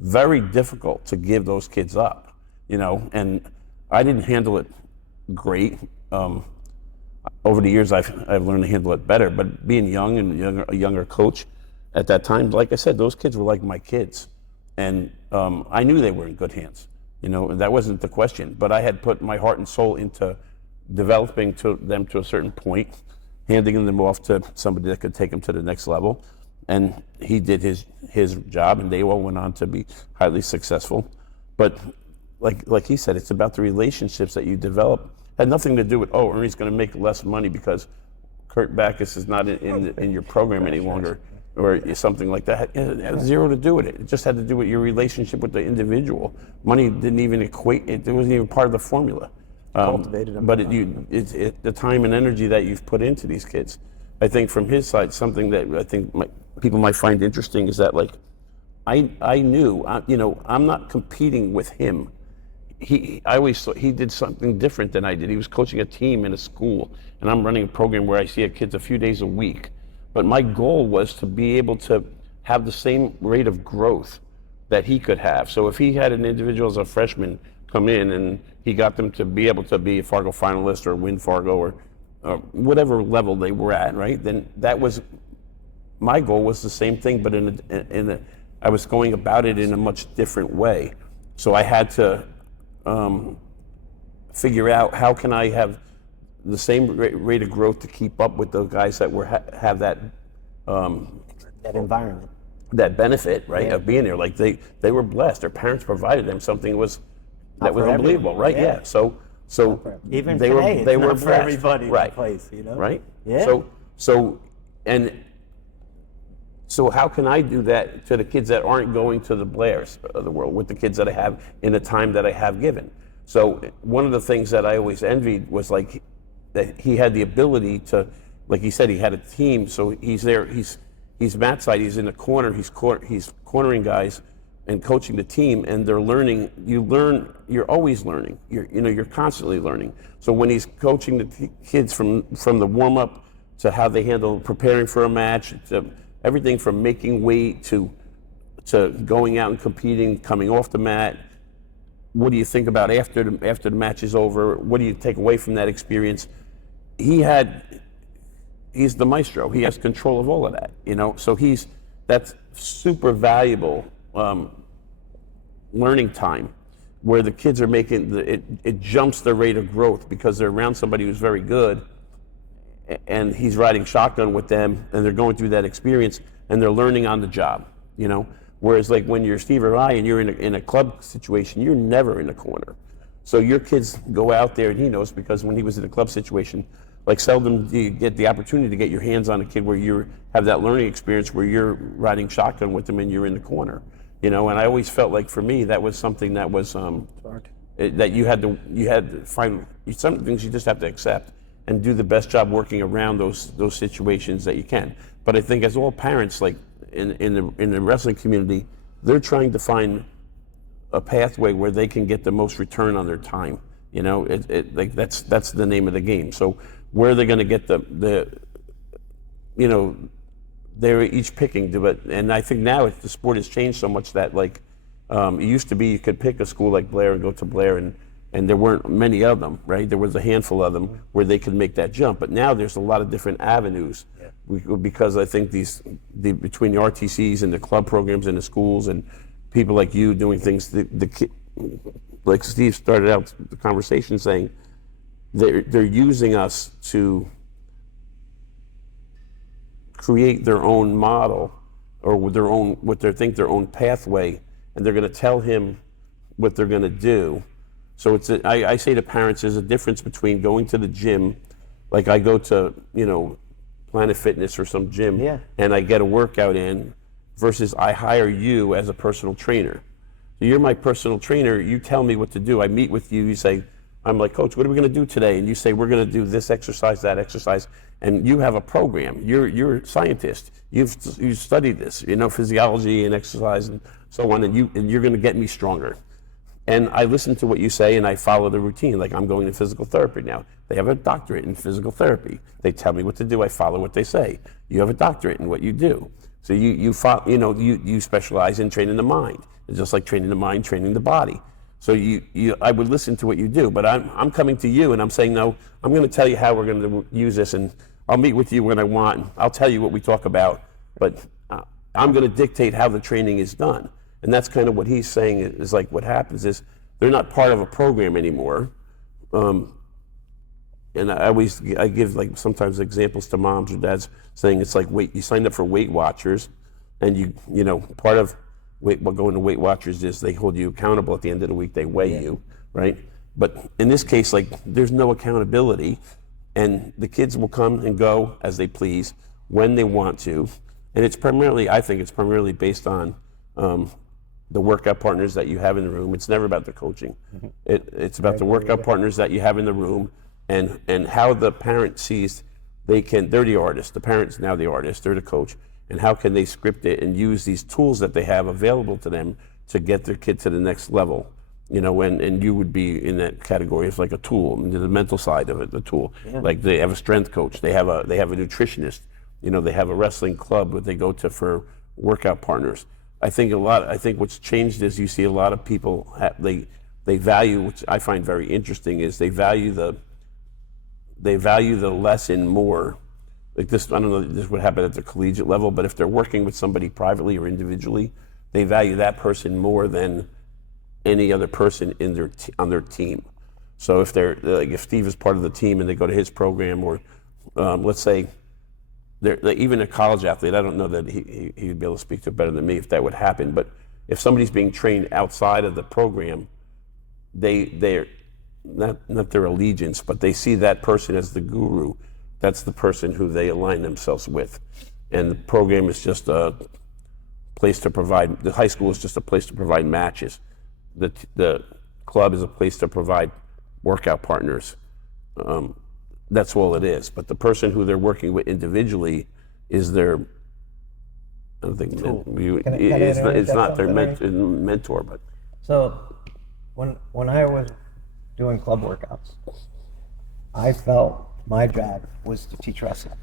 very difficult to give those kids up. You know, and I didn't handle it great. Over the years, I've learned to handle it better. But being young and a younger coach at that time, like I said, those kids were like my kids, and I knew they were in good hands. You know, that wasn't the question. But I had put my heart and soul into developing them to a certain point, handing them off to somebody that could take them to the next level. And he did his job, and they all went on to be highly successful. But like he said, it's about the relationships that you develop. Had nothing to do with, Ernie's going to make less money because Kurt Backus is not in your program any longer, or something like that. It had zero to do with it. It just had to do with your relationship with the individual. Money didn't even equate. It wasn't even part of the formula. Cultivated them. But the time and energy that you've put into these kids, I think from his side, something that I think people might find interesting is that, like, I knew, I'm not competing with him. I always thought he did something different than I did. He was coaching a team in a school, and I'm running a program where I see kids a few days a week. But my goal was to be able to have the same rate of growth that he could have. So if he had an individual as a freshman come in and he got them to be able to be a Fargo finalist or win Fargo or whatever level they were at, right? Then that was my goal. Was the same thing, but I was going about it in a much different way. So I had to figure out how can I have the same rate of growth to keep up with those guys that have that That environment. that benefit, right, of being there. Like they were blessed. Their parents provided them something that was unbelievable, right? Yeah. So Even they today, were they it's were not for blessed. everybody in right? the place, Right. Yeah. So how can I do that to the kids that aren't going to the Blairs of the world with the kids that I have in the time that I have given? So one of the things that I always envied was like that he had the ability to, like he said, he had a team. So he's there. He's Matt's side. He's in the corner. He's cornering guys and coaching the team, and they're learning. You learn. You're always learning. You're constantly learning. So when he's coaching the kids from the warm up to how they handle preparing for a match, to everything from making weight to going out and competing, coming off the mat. What do you think about after the match is over? What do you take away from that experience? He's the maestro. He has control of all of that, So that's super valuable learning time, where the kids are making it jumps their rate of growth because they're around somebody who's very good, and he's riding shotgun with them, and they're going through that experience, and they're learning on the job, Whereas like when you're Steve or I and you're in a club situation, you're never in a corner. So your kids go out there, and he knows because when he was in a club situation, like seldom do you get the opportunity to get your hands on a kid where you have that learning experience where you're riding shotgun with them and you're in the corner, And I always felt like for me that was something that was that you had to find. Some things you just have to accept and do the best job working around those situations that you can. But I think as all parents, like in the wrestling community, they're trying to find a pathway where they can get the most return on their time. Like that's the name of the game. So where are they going to get they're each picking, but and I think now the sport has changed so much that like it used to be you could pick a school like Blair and go to Blair and there weren't many of them, right? There was a handful of them where they could make that jump. But now there's a lot of different avenues because I think between the RTCs and the club programs and the schools and people like you doing things, like Steve started out the conversation saying they're using us to create their own model or with their own pathway, and they're going to tell him what they're going to do. So I say to parents, there's a difference between going to the gym, like I go to Planet Fitness or some gym, and I get a workout in, versus I hire you as a personal trainer. So you're my personal trainer. You tell me what to do. I meet with you. You say, I'm like, Coach, what are we going to do today? And you say, we're going to do this exercise, that exercise, and you have a program. You're a scientist. You've studied this, physiology and exercise and so on, and you're going to get me stronger. And I listen to what you say, and I follow the routine. Like I'm going to physical therapy now. They have a doctorate in physical therapy. They tell me what to do. I follow what they say. You have a doctorate in what you do. So you specialize in training the mind. It's just like training the mind, training the body. So I would listen to what you do, but I'm coming to you and I'm saying, no, I'm going to tell you how we're going to use this, and I'll meet with you when I want. I'll tell you what we talk about, but I'm going to dictate how the training is done. And that's kind of what he's saying is like what happens is they're not part of a program anymore. And I give like sometimes examples to moms or dads saying it's like you signed up for Weight Watchers, and part of going to Weight Watchers is they hold you accountable at the end of the week. They weigh you, right? But in this case, like there's no accountability, and the kids will come and go as they please when they want to, and I think it's primarily based on the workout partners that you have in the room. It's never about the coaching. Mm-hmm. It's about the workout partners that you have in the room, and how the parent sees they're the artist. The parent's now the artist. They're the coach. And how can they script it and use these tools that they have available to them to get their kid to the next level? And you would be in that category as like a tool, the mental side of it, the tool. Yeah. Like they have a strength coach, they have a nutritionist, they have a wrestling club that they go to for workout partners. I think what's changed is you see a lot of people they value, which I find very interesting, is they value the lesson more. Like this, I don't know, this would happen at the collegiate level, but if they're working with somebody privately or individually, they value that person more than any other person on their team. So if Steve is part of the team and they go to his program, or let's say even a college athlete, I don't know that he'd be able to speak to it better than me if that would happen, but if somebody's being trained outside of the program, they're not their allegiance, but they see that person as the guru. That's the person who they align themselves with. And the program is just a place to provide, the high school is just a place to provide matches. The club is a place to provide workout partners. That's all it is. But the person who they're working with individually is their, I don't think, it's not their mentor. But so when I was doing club workouts, I felt my job was to teach wrestling.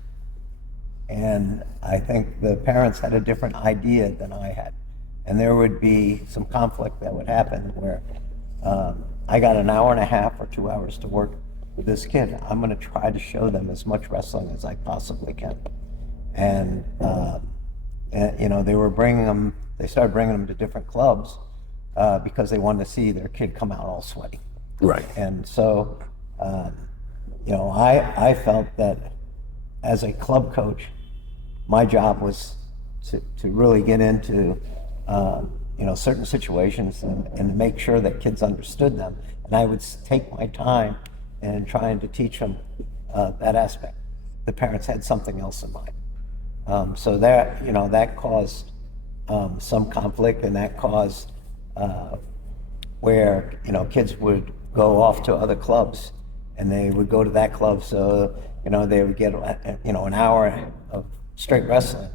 And I think the parents had a different idea than I had. And there would be some conflict that would happen where I got an hour and a half or 2 hours to work with this kid. I'm going to try to show them as much wrestling as I possibly can. And they started bringing them to different clubs because they wanted to see their kid come out all sweaty. Right. And so, I felt that as a club coach, my job was to really get into, certain situations and make sure that kids understood them. And I would take my time in trying to teach them that aspect. The parents had something else in mind. So that caused some conflict, and that caused where, kids would go off to other clubs, and they would go to that club, so they would get an hour of straight wrestling,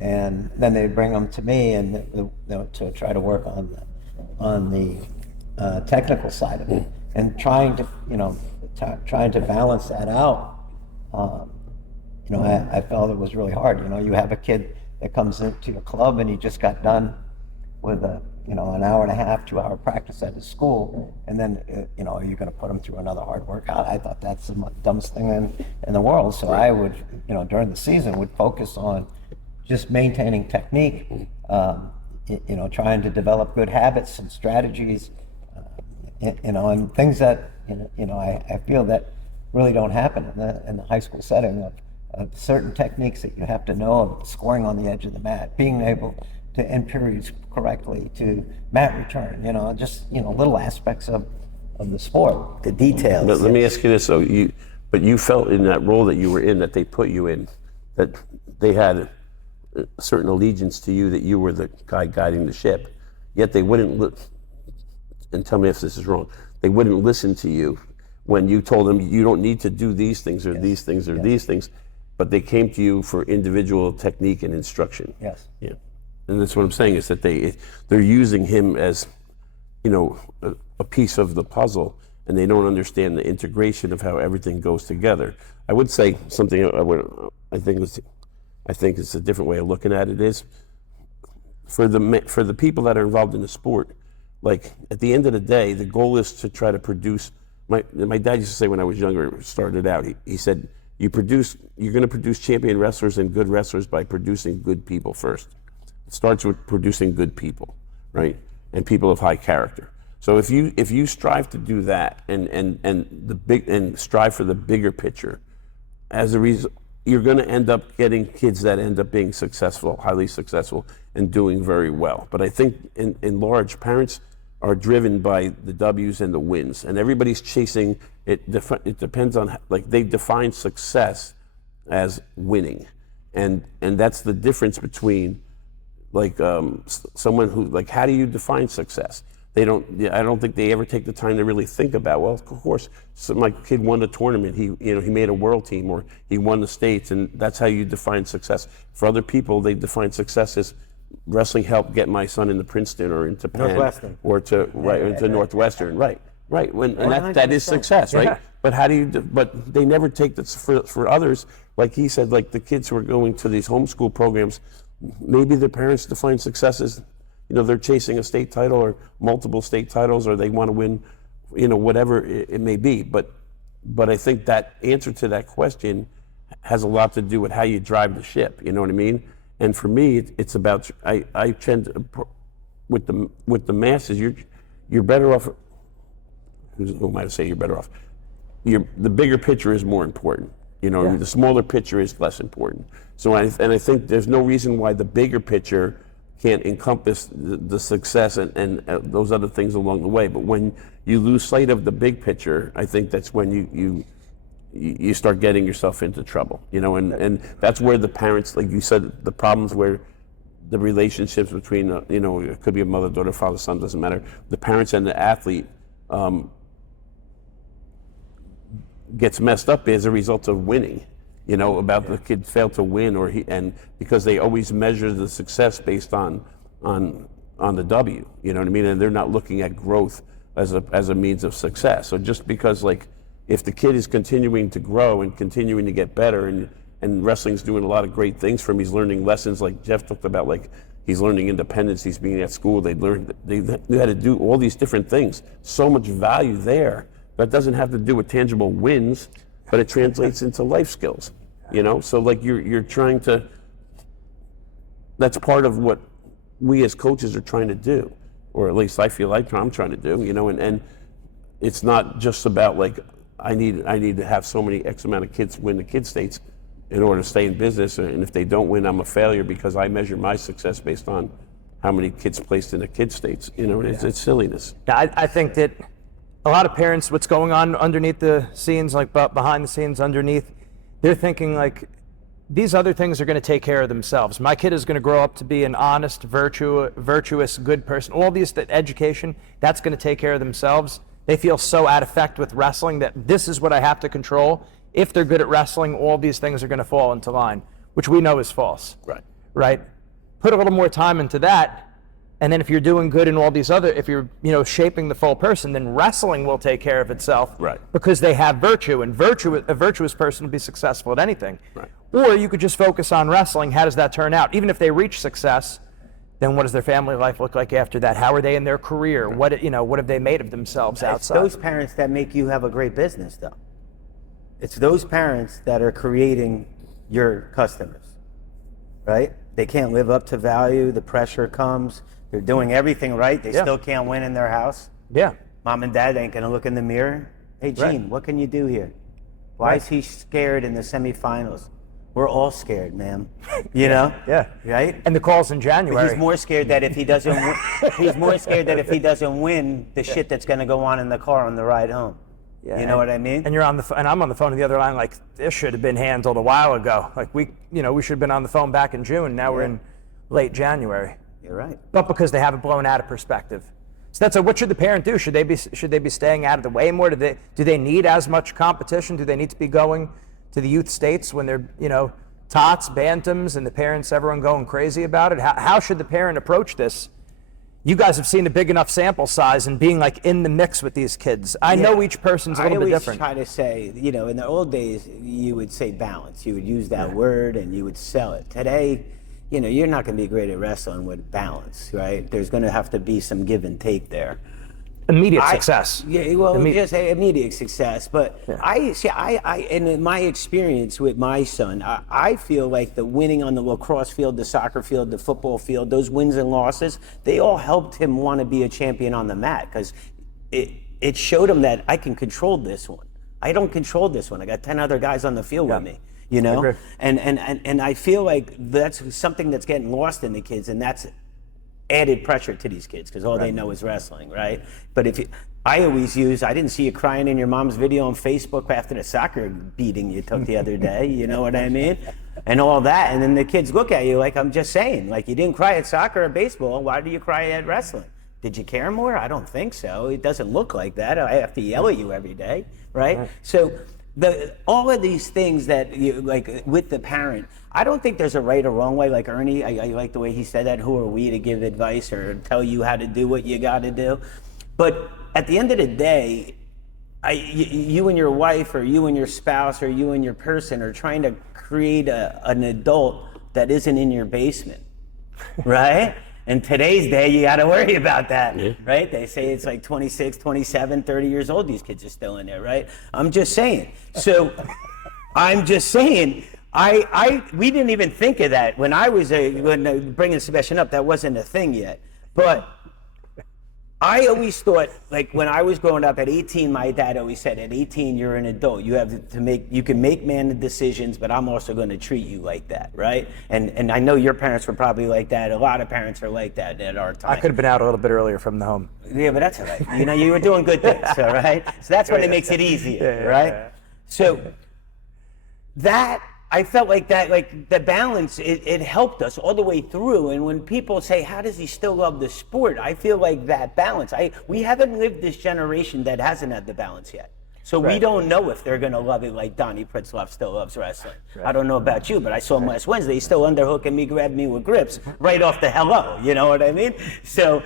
and then they'd bring them to me and to try to work on the technical side of it, and trying to balance that out. I felt it was really hard. You have a kid that comes into your club and he just got done with an hour and a half, 2 hour practice at his school, and then are you going to put him through another hard workout? I thought that's the dumbest thing in the world. So I would, during the season, would focus on just maintaining technique, trying to develop good habits and strategies, and things that I feel that really don't happen in the high school setting, of certain techniques that you have to know, of scoring on the edge of the mat, being able to end periods correctly, to mat return, little aspects of the sport. The details. But let me ask you this, though. You felt in that role that you were in, that they put you in, that they had a certain allegiance to you, that you were the guy guiding the ship, yet they wouldn't, and tell me if this is wrong, they wouldn't listen to you when you told them you don't need to do these things or these things or these things, but they came to you for individual technique and instruction. Yes. Yeah. And that's what I'm saying, is that they're using him as, a piece of the puzzle, and they don't understand the integration of how everything goes together. I would say something I think it's a different way of looking at it is, for the people that are involved in the sport, like at the end of the day, the goal is to try to produce. My dad used to say when I was younger, started out, he said, you're going to produce champion wrestlers and good wrestlers by producing good people first. It starts with producing good people, right? And people of high character. So if you strive to do that and strive for the bigger picture, as a result, you're going to end up getting kids that end up being successful, highly successful, and doing very well. But I think in large, parents are driven by the W's and the wins, and everybody's chasing it. It depends on, like, they define success as winning, and that's the difference between, like, someone who, like, how do you define success? I don't think they ever take the time to really think about, well, of course, so my kid won a tournament, he made a world team, or he won the states, and that's how you define success. For other people, they define success as wrestling helped get my son into Princeton or into Penn Northwestern. or into Northwestern, right. And that is success, right? Yeah. But how do you? But they never take this for others. Like he said, like the kids who are going to these homeschool programs, maybe their parents define success as, they're chasing a state title or multiple state titles, or they want to win, whatever it may be. But I think that answer to that question has a lot to do with how you drive the ship. You know what I mean? And for me, it's about, I tend to, with the masses, you're better off. Who am I to say you're better off? The bigger picture is more important. The smaller picture is less important. So I think there's no reason why the bigger picture can't encompass the success and those other things along the way. But when you lose sight of the big picture, I think that's when you start getting yourself into trouble. And that's where the parents, like you said, the problems where the relationships between, it could be a mother, daughter, father, son, doesn't matter. The parents and the athlete gets messed up as a result of winning. About the kid failed to win, and because they always measure the success based on the W. You know what I mean? And they're not looking at growth as a means of success. So just because, like, if the kid is continuing to grow and continuing to get better, and wrestling's doing a lot of great things for him, he's learning lessons like Jeff talked about, like he's learning independence, he's being at school, they knew how to do all these different things. So much value there. That doesn't have to do with tangible wins, but it translates into life skills. So like you're trying to, that's part of what we as coaches are trying to do, or at least I feel like I'm trying to do, and it's not just about, like, I need to have so many X amount of kids win the kid states in order to stay in business, and if they don't win, I'm a failure because I measure my success based on how many kids placed in the kid states. It's silliness. Yeah, I think that a lot of parents, what's going on underneath the scenes, like behind the scenes underneath, they're thinking, like, these other things are going to take care of themselves. My kid is going to grow up to be an honest, virtuous, good person. All these, education, that's going to take care of themselves. They feel so at effect with wrestling that this is what I have to control. If they're good at wrestling, all these things are going to fall into line, which we know is false. Right? Put a little more time into that, and then if you're doing good in all these other, if you're, shaping the full person, then wrestling will take care of itself. Right. Because they have virtue, and a virtuous person will be successful at anything. Right. Or you could just focus on wrestling. How does that turn out? Even if they reach success, then what does their family life look like after that? How are they in their career? What have they made of themselves outside? It's those parents that make you have a great business, though. It's those parents that are creating your customers, right? They can't live up to value. The pressure comes. They're doing everything right. They still can't win in their house. Yeah. Mom and dad ain't going to look in the mirror. Hey, Gene, what can you do here? Why is he scared in the semifinals? We're all scared, ma'am. Yeah. Right? And the calls in January. He's more scared that if he doesn't win, the shit that's going to go on in the car on the ride home. Yeah, you know what I mean? And you're on and I'm on the phone to the other line, like, this should have been handled a while ago. Like, we should have been on the phone back in June. Now we're in late January. You're right. But because they have it blown out of perspective. So that's what should the parent do? Should they be staying out of the way more? Do they need as much competition? Do they need to be going to the youth states when they're, tots, bantams, and the parents, everyone going crazy about it? How should the parent approach this? you guys have seen a big enough sample size and being like in the mix with these kids. I know each person's a little bit different. I always try to say, you know, in the old days, you would say balance. You would use that word and you would sell it. Today, you know, you're not going to be great at wrestling with balance, right? There's going to have to be some give and take there. Immediate success. Yeah, well, just immediate success. But in my experience with my son, I feel like the winning on the lacrosse field, the soccer field, the football field, those wins and losses, they all helped him want to be a champion on the mat because it showed him that I can control this one. I don't control this one. I got 10 other guys on the field with me, you know? And I feel like that's something that's getting lost in the kids, and that's added pressure to these kids because all they know is wrestling, right? But I always use, I didn't see you crying in your mom's video on Facebook after the soccer beating you took the other day, you know what I mean? And all that, and then the kids look at you like, I'm just saying, like you didn't cry at soccer or baseball, why do you cry at wrestling? Did you care more? I don't think so. It doesn't look like that. I have to yell at you every day, right? So all of these things that you like with the parent, I don't think there's a right or wrong way. Like Ernie, I like the way he said that. Who are we to give advice or tell you how to do what you got to do? But at the end of the day, you and your wife or you and your spouse or you and your person are trying to create an adult that isn't in your basement, right? In today's day, you got to worry about that, right? They say it's like 26, 27, 30 years old. These kids are still in there, right? I'm just saying. So I'm just saying, we didn't even think of that when I was bringing Sebastian up. That wasn't a thing yet. But I always thought, like when I was growing up at 18, my dad always said, at 18, you're an adult. You have to you can make man decisions, but I'm also going to treat you like that, right? And I know your parents were probably like that. A lot of parents are like that at our time. I could have been out a little bit earlier from the home. Yeah, but that's all right. You know, you were doing good things, all right? So that's when it makes it easier, right? So that, I felt like that, like the balance, it helped us all the way through. And when people say, how does he still love the sport? I feel like that balance. We haven't lived this generation that hasn't had the balance yet. So we don't know if they're going to love it like Donnie Pritzloff still loves wrestling. I don't know about you, but I saw him last Wednesday. He's still underhooking me, grabbed me with grips right off the hello. You know what I mean? So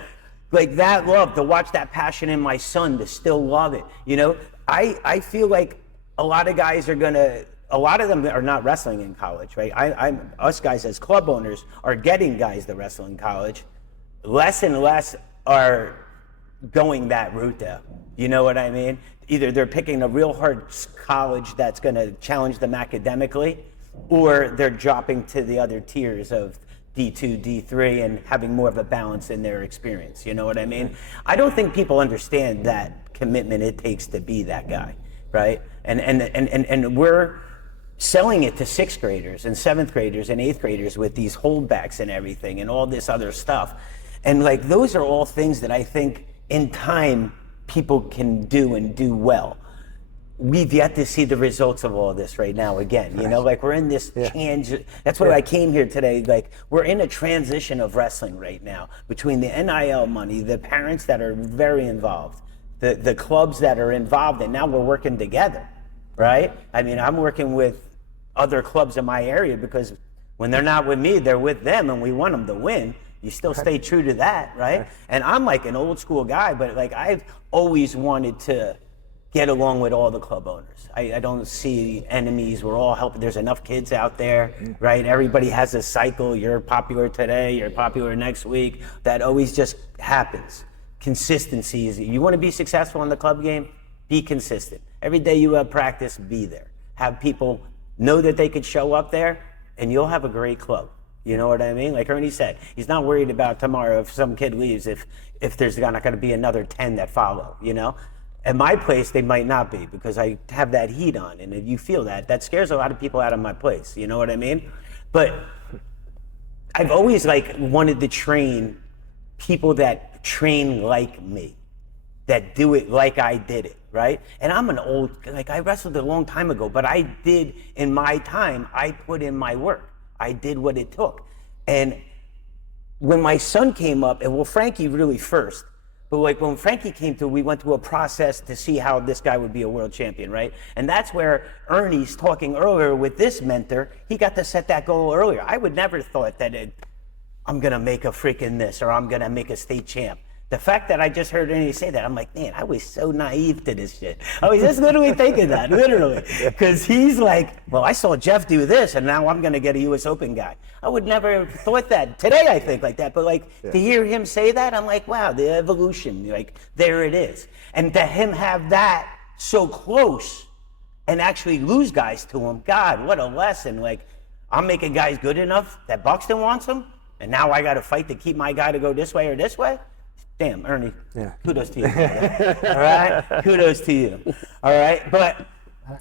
like that love, to watch that passion in my son, to still love it. You know, I feel like a lot of guys are going to, a lot of them are not wrestling in college, right? Us guys as club owners are getting guys to wrestle in college. Less and less are going that route though. You know what I mean? Either they're picking a real hard college that's going to challenge them academically, or they're dropping to the other tiers of D2, D3 and having more of a balance in their experience. You know what I mean? I don't think people understand that commitment it takes to be that guy, right? And we're selling it to 6th graders and 7th graders and 8th graders with these holdbacks and everything and all this other stuff. And like, those are all things that I think in time people can do and do well. We've yet to see the results of all this right now again, you know, like we're in this change. That's why I came here today. Like we're in a transition of wrestling right now between the NIL money, the parents that are very involved, the clubs that are involved, and now we're working together. Right? I mean, I'm working with other clubs in my area because when they're not with me, they're with them and we want them to win. You still stay true to that, right? And I'm like an old school guy, but like I've always wanted to get along with all the club owners. I don't see enemies. We're all helping. There's enough kids out there, right? Everybody has a cycle. You're popular today, you're popular next week. That always just happens. Consistency is, you want to be successful in the club game? Be consistent. Every day you have practice, be there. Have people know that they could show up there, and you'll have a great club. You know what I mean? Like Ernie said, he's not worried about tomorrow if some kid leaves, if there's not going to be another 10 that follow, you know? At my place, they might not be because I have that heat on, and if you feel that scares a lot of people out of my place. You know what I mean? But I've always like wanted to train people that train like me, that do it like I did it, right? And I'm an old, like I wrestled a long time ago, but I did, in my time, I put in my work. I did what it took. And when my son came up, and well, Frankie really first, but like when Frankie came through, we went through a process to see how this guy would be a world champion, right? And that's where Ernie's talking earlier with this mentor, he got to set that goal earlier. I would never thought that I'm going to make a freaking this, or I'm going to make a state champ. The fact that I just heard Ernie say that, I'm like, man, I was so naive to this shit. I was just literally thinking that, literally. Because he's like, well, I saw Jeff do this, and now I'm going to get a U.S. Open guy. I would never have thought that. Today I think like that, but like to hear him say that, I'm like, wow, the evolution, like there it is. And to him have that so close and actually lose guys to him, God, what a lesson. Like, I'm making guys good enough that Buxton wants them, and now I got to fight to keep my guy to go this way or this way? Damn, Ernie. Yeah. Kudos to you. All right? Kudos to you. All right? But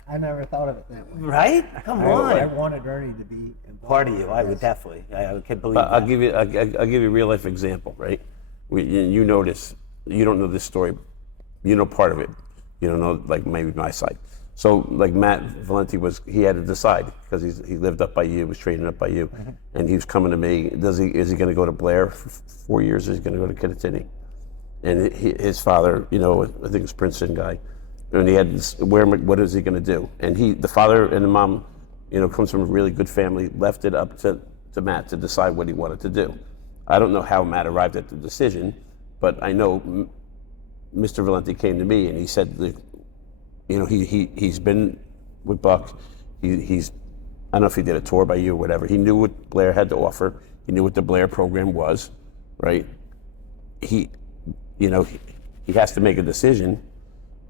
I never thought of it that way. right? Come on. I wanted Ernie to be involved. Part of you, I would definitely. I could believe I'll that. give you a real life example, right? You know this. You don't know this story. You know part of it. You don't know like maybe my side. So like Matt Valenti he had to decide because he lived up by you, was training up by you, and he was coming to me. Is he going to go to Blair for 4 years? Or is he going to go to Kittatinny? And his father, I think it was Princeton guy, and he had this, what is he going to do? And the father and the mom, comes from a really good family, left it up to Matt to decide what he wanted to do. I don't know how Matt arrived at the decision, but I know Mr. Valenti came to me and he said, he's been with Buck. He's I don't know if he did a tour by you or whatever. He knew what Blair had to offer. He knew what the Blair program was, right? He has to make a decision.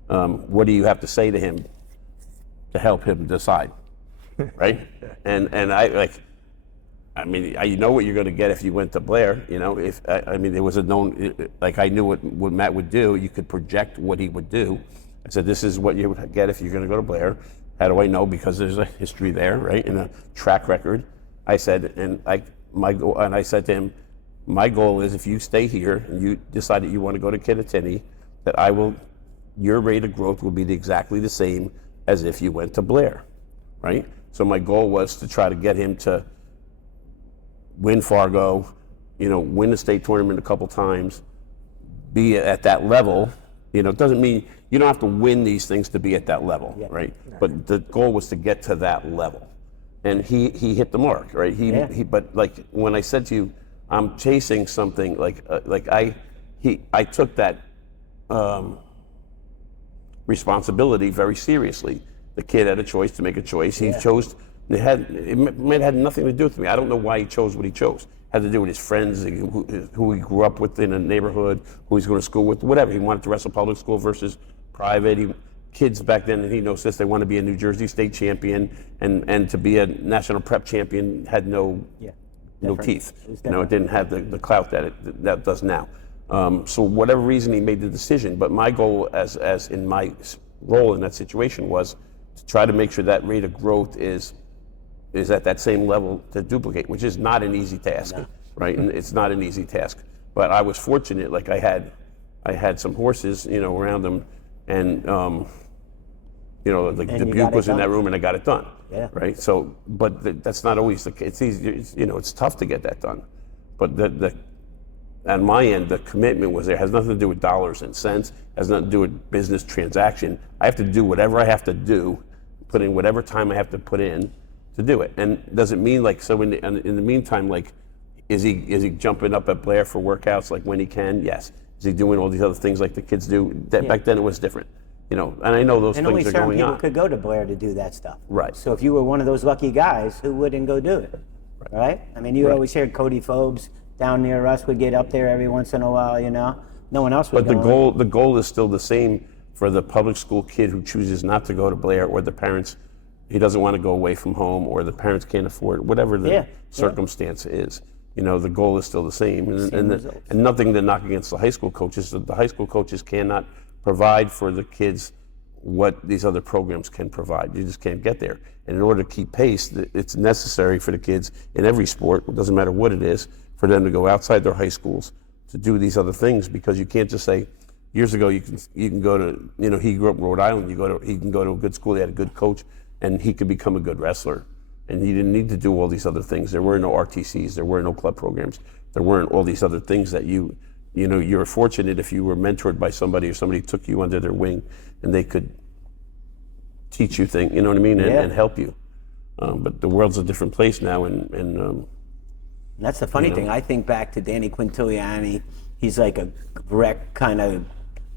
What do you have to say to him to help him decide, right? And you know what you're going to get if you went to Blair. There was a known, like I knew what Matt would do. You could project what he would do. I said, this is what you would get if you're going to go to Blair. How do I know? Because there's a history there, right, and a track record. I said, and I said to him, my goal is if you stay here and you decide that you want to go to Kittatinny, that your rate of growth will be exactly the same as if you went to Blair, right? So my goal was to try to get him to win Fargo, win the state tournament a couple times, be at that level. It doesn't mean you don't have to win these things to be at that level, right? But the goal was to get to that level, and he hit the mark, right? But like when I said to you, I'm chasing something I took that responsibility very seriously. The kid had a choice to make a choice. He chose. It had nothing to do with me. I don't know why he chose what he chose. It had to do with his friends, who he grew up with in a neighborhood, who he's going to school with, whatever. He wanted to wrestle public school versus private. Kids back then, and he knows this, they want to be a New Jersey state champion, and to be a national prep champion had no teeth. It didn't have the clout that does now. So whatever reason he made the decision, but my goal as in my role in that situation was to try to make sure that rate of growth is at that same level to duplicate, which is not an easy task, right? And it's not an easy task. But I was fortunate, like I had some horses, around them, and the Dubuque was in that room, and I got it done. Yeah. Right. So, but that's not always the case. It's easy. It's tough to get that done. But on my end, the commitment was there. It has nothing to do with dollars and cents. It has nothing to do with business transaction. I have to do whatever I have to do, put in whatever time I have to put in to do it. And does it mean in the meantime, is he jumping up at Blair for workouts like when he can? Yes. Is he doing all these other things like the kids do? Back then it was different. And I know those things are going on. And only certain people could go to Blair to do that stuff. Right. So if you were one of those lucky guys, who wouldn't go do it? Right? I mean, you always hear Cody Phobes down near us would get up there every once in a while, No one else would. But the goal is still the same for the public school kid who chooses not to go to Blair, or the parents, he doesn't want to go away from home, or the parents can't afford it, whatever the circumstance is. The goal is still the same. And nothing to knock against the high school coaches. The high school coaches cannot provide for the kids what these other programs can provide. You just can't get there. And in order to keep pace, it's necessary for the kids in every sport, it doesn't matter what it is, for them to go outside their high schools to do these other things, because you can't just say, years ago, you can go to, he grew up in Rhode Island, he can go to a good school, he had a good coach, and he could become a good wrestler. And he didn't need to do all these other things. There were no RTCs, there were no club programs, there weren't all these other things that you're fortunate if you were mentored by somebody, or somebody took you under their wing and they could teach you things, and help you. But the world's a different place now, and And that's the funny thing. I think back to Danny Quintiliani. He's like a wreck kind of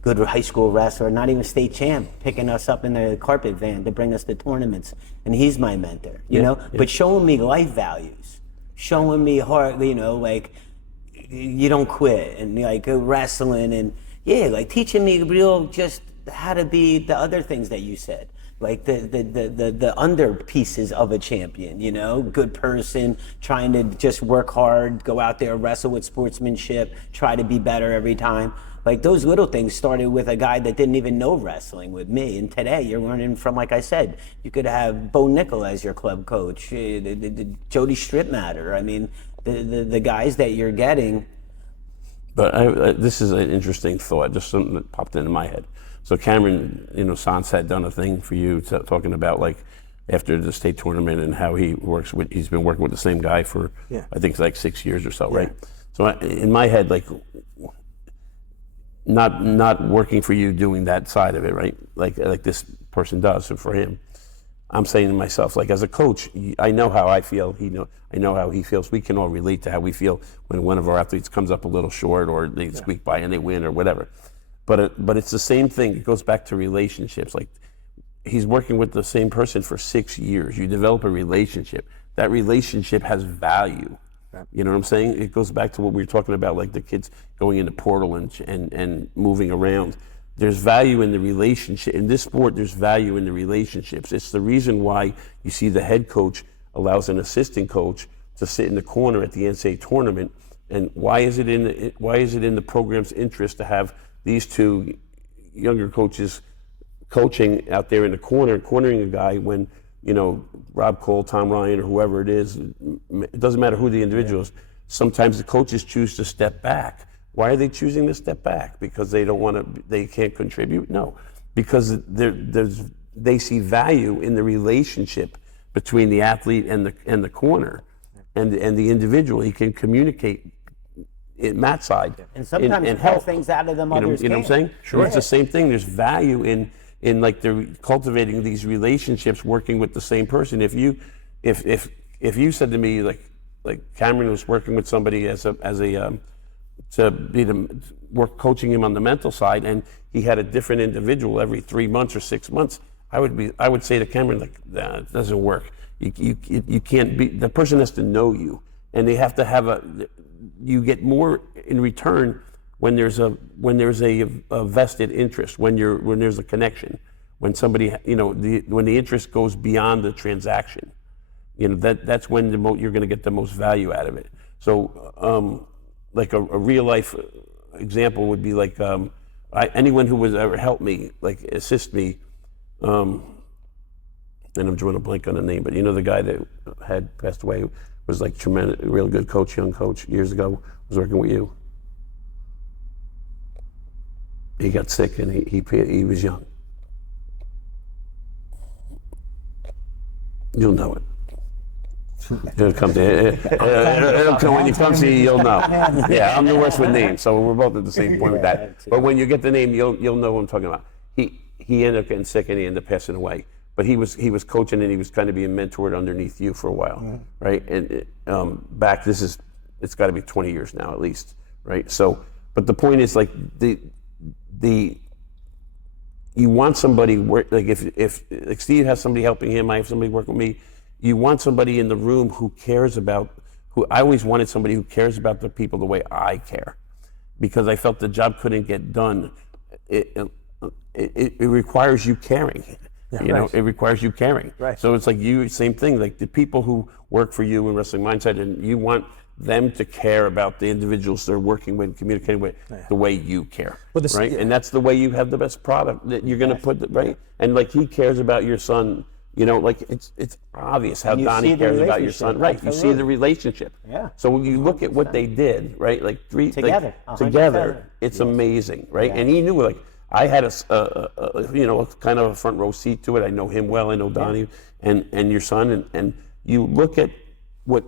good high school wrestler, not even state champ, picking us up in the carpet van to bring us to tournaments. And he's my mentor, you know? Yeah. But showing me life values, showing me heart, you know, like you don't quit, and like wrestling, and like teaching me real just how to be the other things that you said. Like the under pieces of a champion, you know, good person, trying to just work hard, go out there, wrestle with sportsmanship, try to be better every time. Like those little things started with a guy that didn't even know wrestling with me. And today you're learning from, like I said, you could have Bo Nickel as your club coach, Jody Stripmatter. I mean, the guys that you're getting. But this is an interesting thought, just something that popped into my head. So Cameron, you know, Sontz had done a thing for you talking about like after the state tournament and how he's been working with the same guy for, I think it's like 6 years or so, right? So in my head, like not working for you doing that side of it, right? Like this person does, so for him, I'm saying to myself, like as a coach, I know how I feel. I know how he feels. We can all relate to how we feel when one of our athletes comes up a little short, or they squeak by and they win, or whatever. But it's the same thing. It goes back to relationships. Like he's working with the same person for 6 years. You develop a relationship. That relationship has value. You know what I'm saying? It goes back to what we were talking about, like the kids going into portal and moving around. There's value in the relationship. In this sport, there's value in the relationships. It's the reason why you see the head coach allows an assistant coach to sit in the corner at the NCAA tournament. And why is it in the program's interest to have these two younger coaches coaching out there in the corner, cornering a guy when, you know, Rob Cole, Tom Ryan, or whoever it is, it doesn't matter who the individual is. Sometimes the coaches choose to step back. Why are they choosing to step back? Because they don't want to, they can't contribute? No, because they see value in the relationship between the athlete and the corner and the individual. He can communicate in Matt's side and sometimes and pull help things out of them others. You know what I'm saying? Sure. It's the same thing. There's value in like they're cultivating these relationships, working with the same person. If you said to me like Cameron was working with somebody to be the work coaching him on the mental side, and he had a different individual every 3 months or 6 months, I would say to Cameron, like, nah, it doesn't work. You can't be, the person has to know you, and they have to have you get more in return when there's a vested interest, when there's a connection, when somebody, you know, when the interest goes beyond the transaction, you know, that's when you're going to get the most value out of it. So like a real life example would be like anyone who was ever helped me, like assist me, and I'm drawing a blank on the name, but you know the guy that had passed away was like tremendous, real good coach, young coach years ago, was working with you. He got sick and he was young. You'll know it. It'll come when you come see, you'll know. Yeah, I'm the worst with names, so we're both at the same point with that. But when you get the name, you'll know what I'm talking about. He ended up getting sick and he ended up passing away. But he was coaching and he was kind of being mentored underneath you for a while, right? And it's got to be 20 years now at least, right? So, but the point is like you want somebody work, like if like Steve has somebody helping him, I have somebody working with me. You want somebody in the room who cares about, I always wanted somebody who cares about the people the way I care, because I felt the job couldn't get done. It requires you caring. You know, it requires you caring. Right. So it's like same thing, like the people who work for you in Wrestling Mindset, and you want them to care about the individuals they're working with, communicating with, the way you care, right? And that's the way you have the best product that you're going to put, right? And like he cares about your son, you know, like it's obvious how Donnie cares about your son, right? You see the relationship. Yeah. So when you look at what they did, right? Like together, it's amazing, right? And he knew, like, I had a kind of a front row seat to it. I know him well. I know Donnie and your son, and you look at what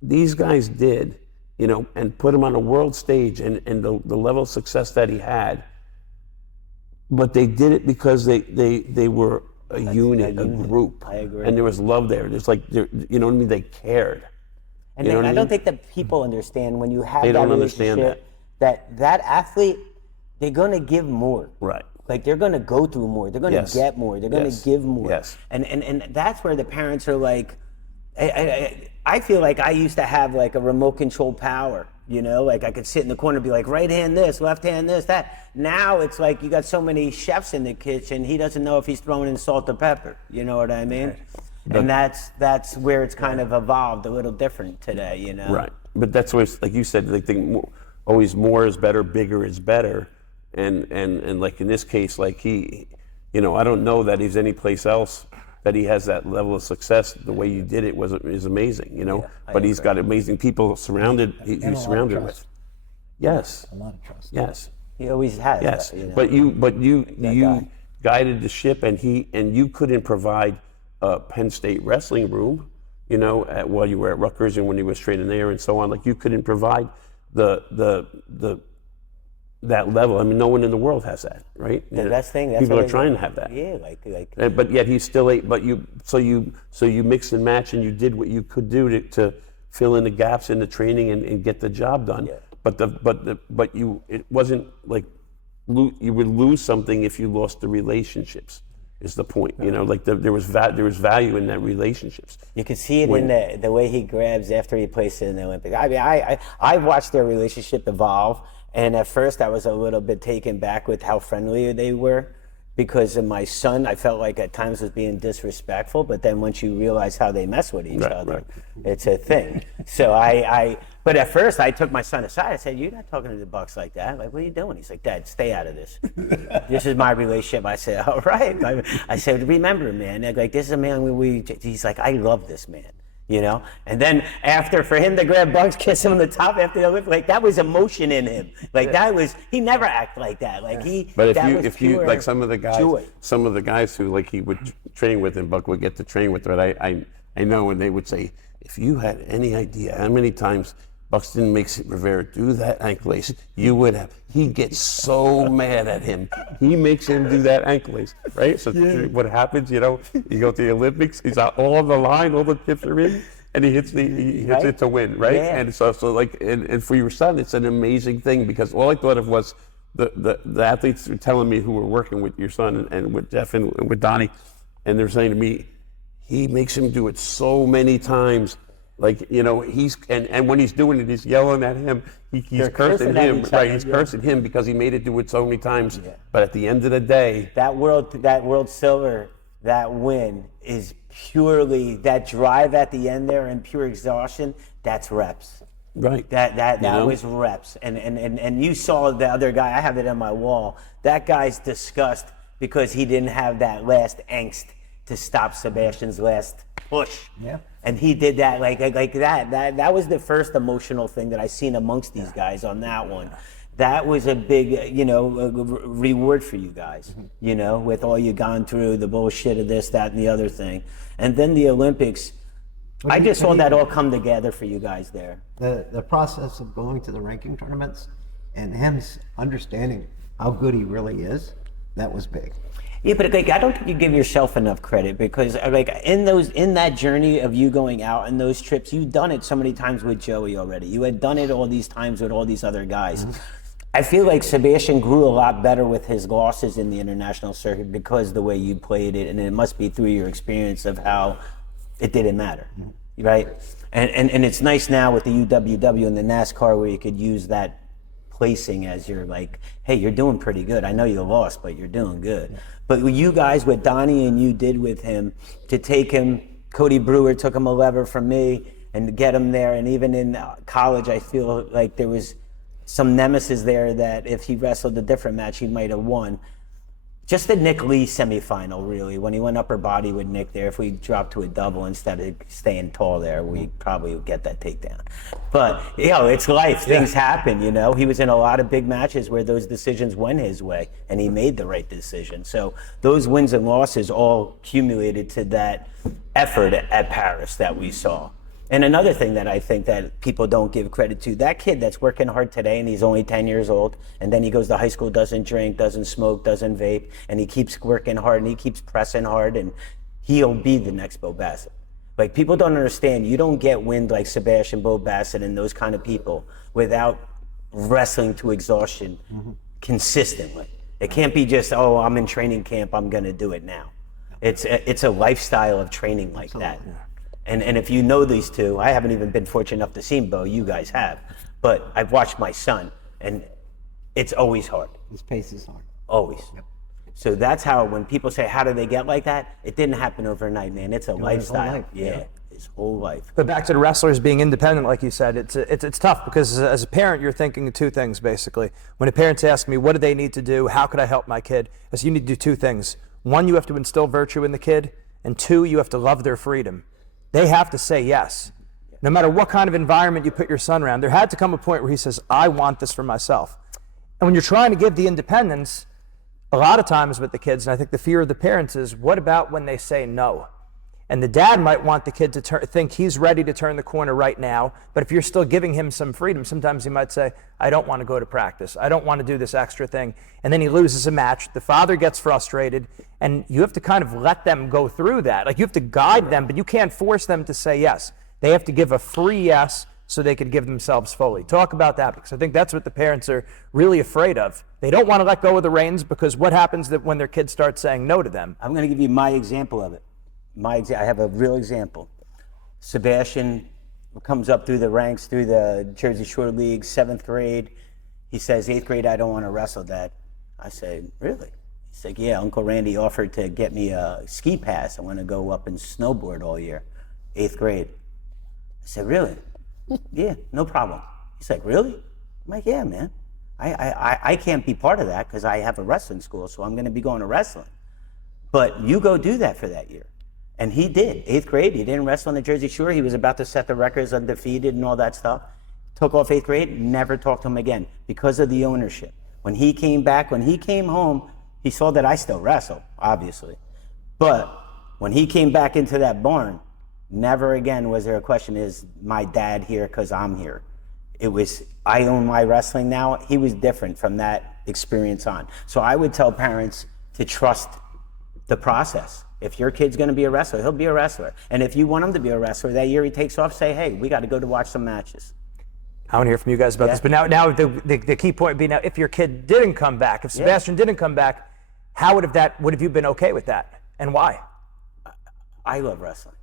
these guys did, you know, and put him on a world stage and the level of success that he had. But they did it because they were a unit, a group. I agree. And there was love there. There's like, you know what I mean? They cared. And You know what I I don't mean? think that people understand when you have They that don't understand relationship that athlete, they're going to give more. Right. Like they're going to go through more. They're going to Yes. get more. They're going to Yes. give more. Yes. And that's where the parents are like, I feel like I used to have like a remote control power, you know, like I could sit in the corner and be like, right hand this, left hand this, that. Now it's like you got so many chefs in the kitchen, he doesn't know if he's throwing in salt or pepper. You know what I mean? Right. And that's where it's kind of evolved a little different today, you know? Right. But that's what, like you said, they think always more is better, bigger is better. And like in this case, like he, you know, I don't know that he's any place else that he has that level of success. The way you did it is amazing, you know. Yeah, but he's got amazing people surrounded. He's surrounded with. Yes. A lot of trust. Yes. He always has. Yes. That, you know? But you guy. guided the ship, and you couldn't provide a Penn State wrestling room, you know, while you were at Rutgers and when he was training there and so on. Like you couldn't provide that level. I mean, no one in the world has that, right? The best thing. That's People what are trying to have that. Yeah, like. But yet he's still but you mix and match and you did what you could do to fill in the gaps in the training and get the job done. Yeah. But it wasn't like you would lose something if you lost the relationships. Is the point, you know? Like there was value in that relationships. You can see it in the way he grabs after he plays it in the Olympics. I mean, I watched their relationship evolve, and at first I was a little bit taken back with how friendly they were, because of my son. I felt like at times was being disrespectful, but then once you realize how they mess with each other, it's a thing. So but at first I took my son aside. I said, "You're not talking to the Bucks like that. Like, what are you doing?" He's like, "Dad, stay out of this. This is my relationship." I said, "All right." I said, "Remember, man, like this is a man he's like, I love this man." You know, and then for him to grab Bugs, kiss him on the top after the Olympics, like that was emotion in him. Like he never acted like that. Like But if you like some of the guys joy. who like he would train with and Buck would get to train with, right? I know when they would say, if you had any idea how many times Buxton makes Rivera do that ankle lace, you would have. He gets so mad at him. He makes him do that ankle lace, right? So what happens, you know, you go to the Olympics, he's out all on the line, all the tips are in, and he hits it to win, right? Yeah. And so like, and for your son, it's an amazing thing, because all I thought of was the athletes were telling me who were working with your son and with Jeff and with Donnie, and they're saying to me, he makes him do it so many times. Like, you know, and when he's doing it, he's yelling at him. He's cursing him, right? He's cursing him because he made it do it so many times. Yeah. But at the end of the day, that world silver, that win is purely that drive at the end there and pure exhaustion. That's reps. Right. That was reps. And you saw the other guy. I have it on my wall. That guy's disgust because he didn't have that last angst to stop Sebastian's last push. Yeah. And he did that like that. That was the first emotional thing that I seen amongst these guys on that one. That was a big, you know, reward for you guys, you know, with all you gone through, the bullshit of this, that, and the other thing. And then the Olympics, I just saw that all come together for you guys there. The process of going to the ranking tournaments and him understanding how good he really is, that was big. Yeah, but like I don't think you give yourself enough credit, because like in that journey of you going out and those trips, you've done it so many times with Joey already. You had done it all these times with all these other guys. I feel like Sebastian grew a lot better with his losses in the international circuit because the way you played it, and it must be through your experience of how it didn't matter, right? And it's nice now with the UWW and the NASCAR where you could use that placing as you're like, hey, you're doing pretty good. I know you lost, but you're doing good. But you guys, what Donnie and you did with him to take him, Cody Brewer took him a lever from me and to get him there. And even in college, I feel like there was some nemesis there that if he wrestled a different match, he might have won. Just the Nick Lee semifinal, really, when he went upper body with Nick there. If we dropped to a double instead of staying tall there, we probably would get that takedown. But, you know, it's life. Things happen, you know. He was in a lot of big matches where those decisions went his way, and he made the right decision. So those wins and losses all accumulated to that effort at Paris that we saw. And another thing that I think that people don't give credit to, that kid that's working hard today and he's only 10 years old, and then he goes to high school, doesn't drink, doesn't smoke, doesn't vape, and he keeps working hard and he keeps pressing hard, and he'll be the next Bo Bassett. Like, people don't understand, you don't get wind like Sebastian, Bo Bassett, and those kind of people without wrestling to exhaustion consistently. It can't be just, oh, I'm in training camp, I'm gonna do it now. It's a lifestyle of training like that. And if you know these two, I haven't even been fortunate enough to see Bo, you guys have, but I've watched my son, and it's always hard. His pace is hard. Always. Yep. So that's how, when people say, how do they get like that? It didn't happen overnight, man. It's a lifestyle. life, yeah. His whole life. But back to the wrestlers being independent, like you said, it's tough because as a parent, you're thinking of two things, basically. When a parent's asking me, what do they need to do? How could I help my kid? I say, you need to do two things. One, you have to instill virtue in the kid. And two, you have to love their freedom. They have to say yes. No matter what kind of environment you put your son around, there had to come a point where he says, I want this for myself. And when you're trying to give the independence, a lot of times with the kids, and I think the fear of the parents is, what about when they say no? And the dad might want the kid to think he's ready to turn the corner right now, but if you're still giving him some freedom, sometimes he might say, I don't want to go to practice. I don't want to do this extra thing. And then he loses a match. The father gets frustrated, and you have to kind of let them go through that. Like, you have to guide them, but you can't force them to say yes. They have to give a free yes so they could give themselves fully. Talk about that, because I think that's what the parents are really afraid of. They don't want to let go of the reins, because what happens that when their kids start saying no to them? I'm going to give you my example of it. I have a real example. Sebastian comes up through the ranks, through the Jersey Shore League, 7th grade. He says, 8th grade, I don't want to wrestle, Dad. I say, really? He's like, yeah, Uncle Randy offered to get me a ski pass. I want to go up and snowboard all year. 8th grade. I said, really? Yeah, no problem. He's like, really? I'm like, yeah, man. I can't be part of that because I have a wrestling school, so I'm going to be going to wrestling. But you go do that for that year. And he did. 8th grade, he didn't wrestle on the Jersey Shore. He was about to set the records, undefeated and all that stuff. Took off 8th grade, never talked to him again because of the ownership. When he came back, when he came home, he saw that I still wrestle, obviously. But when he came back into that barn, never again was there a question, is my dad here because I'm here? It was, I own my wrestling now. He was different from that experience on. So I would tell parents to trust the process. If your kid's going to be a wrestler, he'll be a wrestler. And if you want him to be a wrestler, that year he takes off, say, hey, we got to go to watch some matches. I want to hear from you guys about this. But now the key point would be, now if your kid didn't come back, if Sebastian didn't come back, how would have you been okay with that? And why? I love wrestling.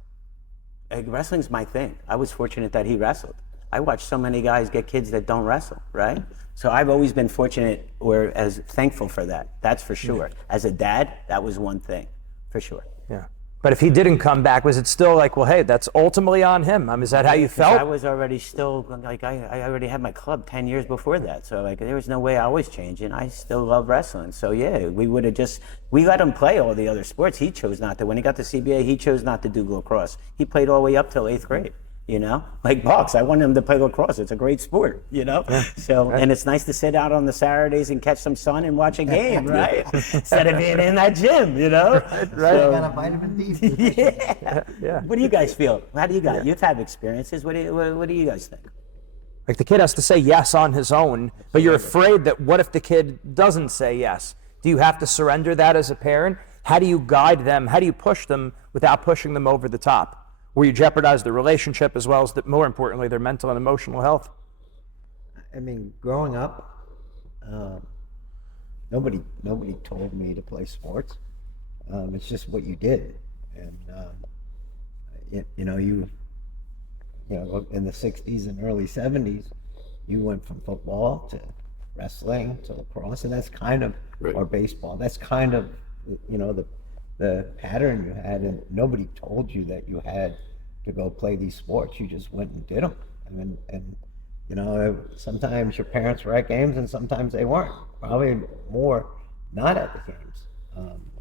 Wrestling's my thing. I was fortunate that he wrestled. I watch so many guys get kids that don't wrestle, right? So I've always been fortunate, or as thankful for that. That's for sure. As a dad, that was one thing, for sure. Yeah. But if he didn't come back, was it still like, well, hey, that's ultimately on him? Is that how you felt? I was already still, like, I already had my club 10 years before that. So, like, there was no way I was changing. I still love wrestling. So, yeah, we let him play all the other sports. He chose not to. When he got to CBA, he chose not to do lacrosse. He played all the way up till 8th grade. You know, like Bucks, I want him to play lacrosse. It's a great sport, you know? So, and it's nice to sit out on the Saturdays and catch some sun and watch a game, right? Instead of being in that gym, you know? Right. So, got a vitamin D. Yeah. What do you guys feel? How do you guys, you've had experiences. What do you guys think? Like, the kid has to say yes on his own, but you're afraid that what if the kid doesn't say yes? Do you have to surrender that as a parent? How do you guide them? How do you push them without pushing them over the top? Where you jeopardize the relationship as well as, more importantly, their mental and emotional health? I mean, growing up, nobody told me to play sports. It's just what you did, and you know, in the '60s and early '70s, you went from football to wrestling to lacrosse, and that's kind of, or baseball. That's kind of, you know, the pattern you had, and nobody told you that you had to go play these sports. You just went and did them. And you know, sometimes your parents were at games and sometimes they weren't. Probably more not at the games.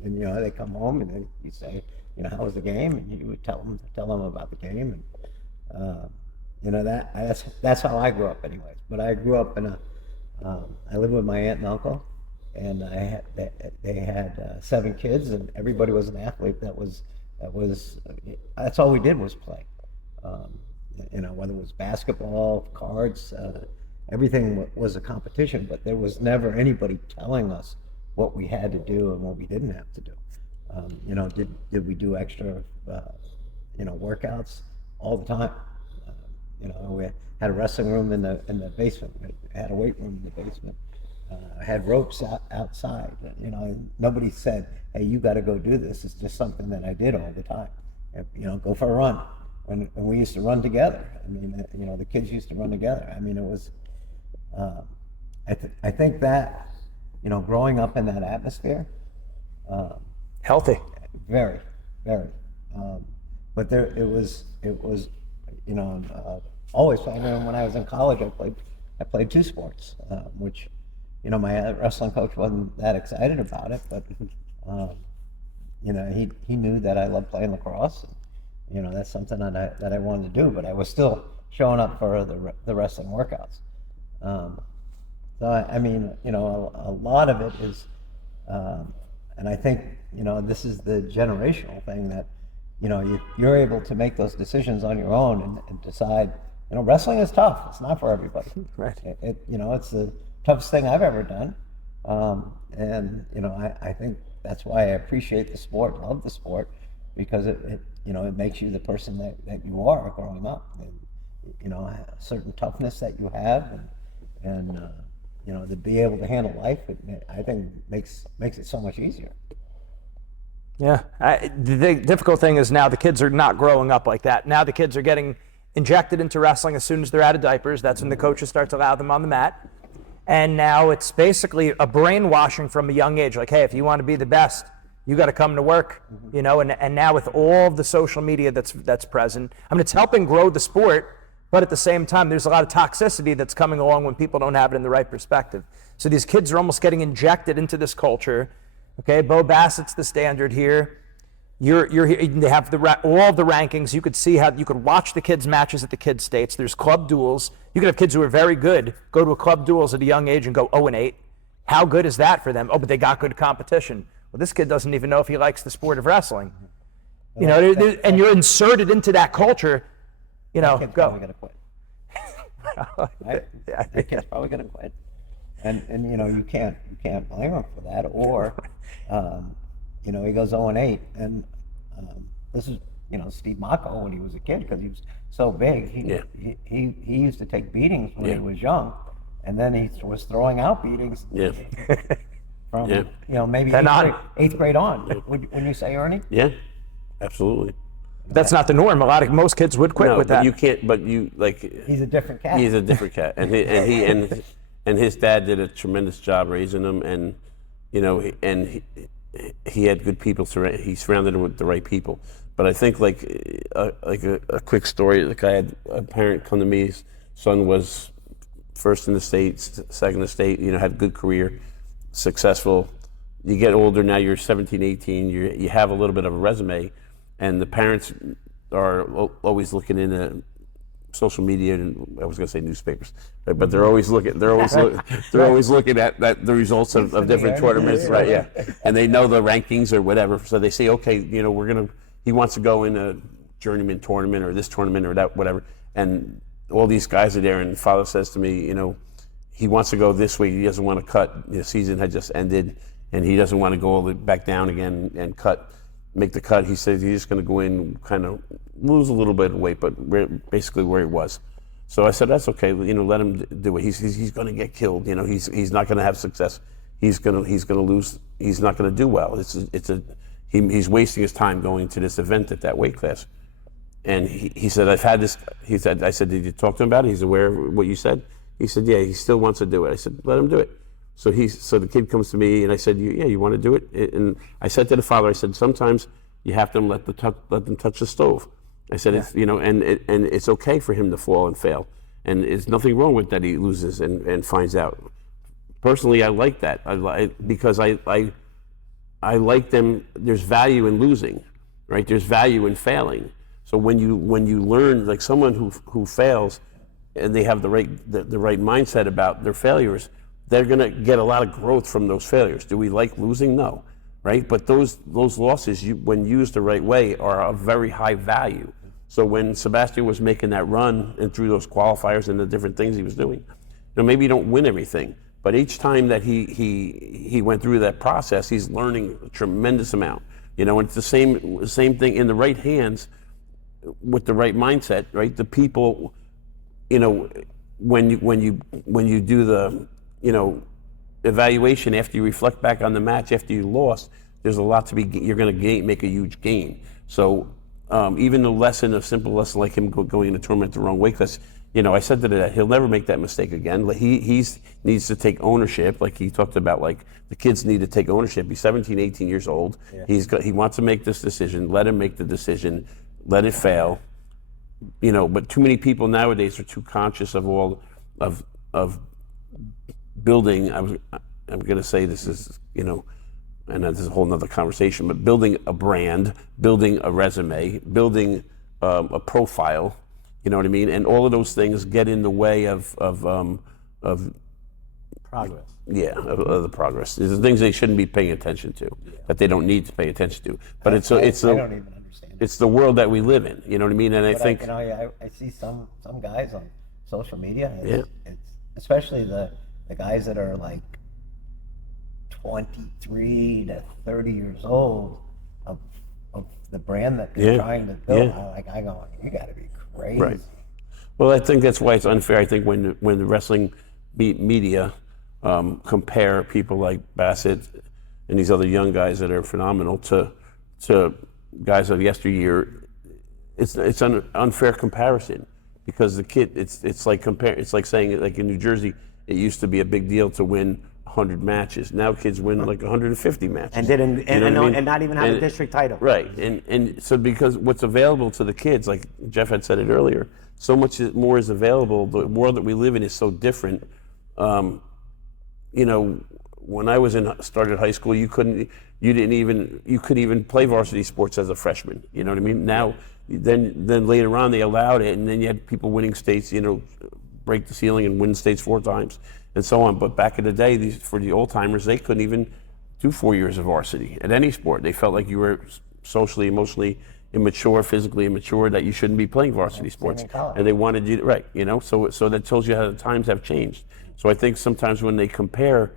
And you know, they come home and then you say, you know, how was the game? And you would tell them about the game. And you know, that's how I grew up anyways. But I grew up in I lived with my aunt and uncle, and they had 7 kids, and everybody was an athlete. That's all we did was play. You know, whether it was basketball, cards, everything was a competition, but there was never anybody telling us what we had to do and what we didn't have to do. You know, did we do extra workouts all the time. We had a wrestling room in the basement. We had a weight room in the basement. Had ropes outside. Nobody said, "Hey, you got to go do this." It's just something that I did all the time. Go for a run. And we used to run together. I mean, the kids used to run together. I mean, it was. I think that, growing up in that atmosphere. Healthy. Very, very. But it was. Always. I mean, when I was in college, I played two sports, which, my wrestling coach wasn't that excited about it, but he knew that I loved playing lacrosse. And, that's something that I wanted to do, but I was still showing up for the wrestling workouts. So I mean, a lot of it is, and I think this is the generational thing that you're able to make those decisions on your own and decide. Wrestling is tough. It's not for everybody. Right. It's the toughest thing I've ever done, and I think that's why I appreciate the sport, love the sport, because it makes you the person that you are growing up, and a certain toughness that you have, and to be able to handle life, I think makes it so much easier. Yeah. The difficult thing is now the kids are not growing up like that. Now the kids are getting injected into wrestling as soon as they're out of diapers. That's when the coaches start to allow them on the mat. And now it's basically a brainwashing from a young age. Like, hey, if you want to be the best, you got to come to work, and now with all of the social media that's present, I mean, it's helping grow the sport, but at the same time, there's a lot of toxicity that's coming along when people don't have it in the right perspective. So these kids are almost getting injected into this culture. Okay, Bo Bassett's the standard here. You're here. They have all the rankings. You could see how you could watch the kids' matches at the kids' states. There's club duels. You could have kids who are very good go to a club duels at a young age and go 0-8. How good is that for them? Oh, but they got good competition. Well, this kid doesn't even know if he likes the sport of wrestling. And you're inserted into that culture. That kid's go. probably gonna quit. That kid's probably gonna quit. And you can't blame him for that. Or he goes 0-8, and this is Steve Monaco when he was a kid, because he was so big. He used to take beatings when he was young, and then he was throwing out beatings. Yeah. From maybe eighth grade on. Wouldn't you say, Ernie? Yeah, absolutely. That's not the norm. Most kids would quit with but that. you can't. But you He's a different cat. He's a different cat, and his dad did a tremendous job raising him, and he had good people. He surrounded him with the right people. But I think like a quick story. Like I had a parent come to me. His son was first in the state, second in the state. Had a good career, successful. You get older now. You're 17, 18. You have a little bit of a resume, and the parents are always looking into social media, and I was going to say newspapers, but they're always looking. They're always looking at the results of different tournaments, right? Yeah, and they know the rankings or whatever. So they say, okay, he wants to go in a journeyman tournament or this tournament or that, whatever. And all these guys are there, and father says to me, he wants to go this week. He doesn't want to cut. The season had just ended, and he doesn't want to go all the back down again and make the cut. He says he's just going to go in, kind of lose a little bit of weight, but basically where he was. So I said, that's okay. Let him do it. He's going to get killed. He's not going to have success. He's going to lose. He's not going to do well. He's wasting his time going to this event at that weight class. And he said, I've had this. I said, did you talk to him about it? He's aware of what you said. He said, yeah. He still wants to do it. I said, let him do it. So the kid comes to me, and I said, yeah, you want to do it? And I said to the father, I said, sometimes you have to let them touch the stove. I said, and it's okay for him to fall and fail, and there's nothing wrong with that. He loses and finds out. Personally, I like that. Because I like them. There's value in losing, right? There's value in failing. So when you learn, like someone who fails, and they have the right mindset about their failures, they're going to get a lot of growth from those failures. Do we like losing? No, right? But those losses, when used the right way, are of very high value. So when Sebastian was making that run and through those qualifiers and the different things he was doing, maybe you don't win everything, but each time that he went through that process, he's learning a tremendous amount. And it's the same thing in the right hands. with the right mindset, right? The people, you know, when you do the, you know, evaluation after you reflect back on the match after you lost, there's a lot to be. You're going to make a huge gain. So even a simple lesson like him going in the tournament the wrong way, because you know I said to that he'll never make that mistake again. Like he needs to take ownership. Like he talked about, like the kids need to take ownership. He's 17, 18 years old. Yeah. He wants to make this decision. Let him make the decision. Let it fail. You know, but too many people nowadays are too conscious of all of building. I'm going to say this is, you know, and this is a whole nother conversation, but building a brand, building a resume, building a profile, you know what I mean? And all of those things get in the way of Progress. Yeah, of the progress. There's things they shouldn't be paying attention to, that they don't need to pay attention to. But I don't even understand it. It's the world that we live in, you know what I mean? And But I think... I see some guys on social media, it's especially the guys that are like 23 to 30 years old of the brand that they're trying to build. I go, you got to be crazy. Right. Well, I think that's why it's unfair. I think when the wrestling media compare people like Bassett and these other young guys that are phenomenal to guys of yesteryear, it's an unfair comparison, because the kid, it's like saying, like in New Jersey, it used to be a big deal to win 100 matches. Now kids win like 150 matches. And not even have a district title. Right. And so because what's available to the kids, like Jeff had said it earlier, so much more is available. The world that we live in is so different. You know, when I started high school, you couldn't even play varsity sports as a freshman. You know what I mean? Now, then later on they allowed it, and then you had people winning states, you know, break the ceiling and win states 4 times and so on. But back in the day, for the old timers, they couldn't even do 4 years of varsity at any sport. They felt like you were socially, emotionally immature, physically immature, that you shouldn't be playing varsity sports, and they wanted you to, right, you know. So that tells you how the times have changed. So I think sometimes when they compare,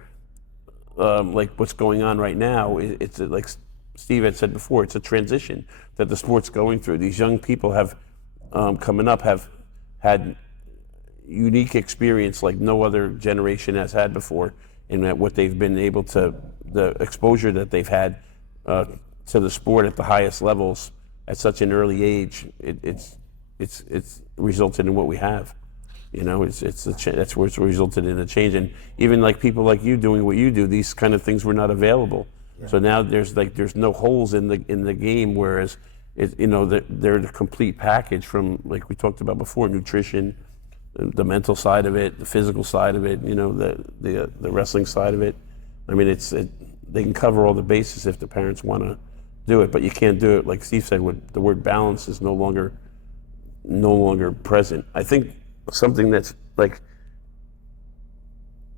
like what's going on right now, it's like Steve had said before, it's a transition that the sport's going through. These young people have coming up have had unique experience like no other generation has had before, in that what they've been able to, the exposure that they've had to the sport at the highest levels at such an early age, it's resulted in what we have. You know, that's where it's resulted in a change. And even like people like you doing what you do, these kind of things were not available. Yeah. So now there's no holes in the game, whereas you know, they're the complete package, from, like we talked about before, nutrition, the mental side of it, the physical side of it, you know, the wrestling side of it. I mean, they can cover all the bases if the parents want to do it, but you can't do it, like Steve said, with the word balance is no longer present. I think something that's like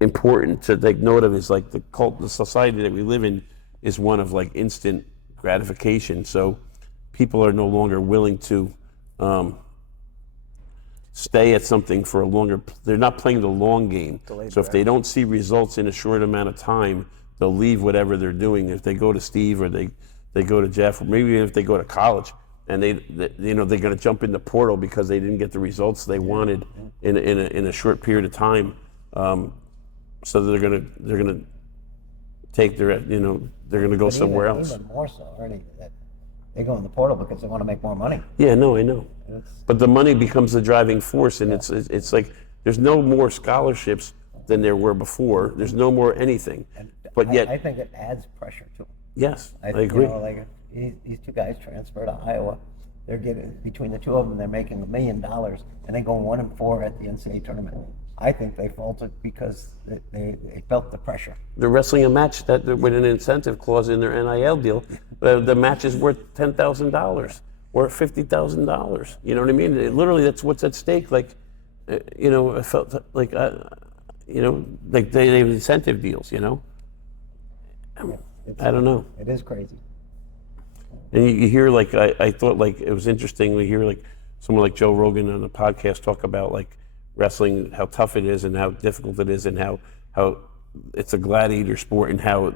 important to take note of is like the society that we live in is one of like instant gratification. So people are no longer willing to stay at something for a longer. They're not playing the long game. So if they don't see results in a short amount of time, they'll leave whatever they're doing. If they go to Steve, or they go to Jeff, or maybe if they go to college, and they you know, they're going to jump in the portal because they didn't get the results they wanted in a short period of time. So they're going to take their, you know, they're going to go somewhere else. Even more so, Ernie, that they go in the portal because they want to make more money. Yeah, no, I know. But the money becomes the driving force, and it's like there's no more scholarships than there were before. There's no more anything. But yet, I think it adds pressure to them. Yes, I agree. You know, like these 2 guys transfer to Iowa. They're getting, between the 2 of them, they're making $1 million, and they go 1-4 at the NCAA tournament. I think they faltered because they felt the pressure. They're wrestling a match that with an incentive clause in their NIL deal. The match is worth $10,000 or $50,000. You know what I mean? Literally, that's what's at stake. Like, you know, I felt like, you know, like they have incentive deals. You know, I don't know. It is crazy. And you hear, like, I thought, like, it was interesting. We hear, like, someone like Joe Rogan on the podcast talk about, like, wrestling, how tough it is and how difficult it is, and how it's a gladiator sport, and how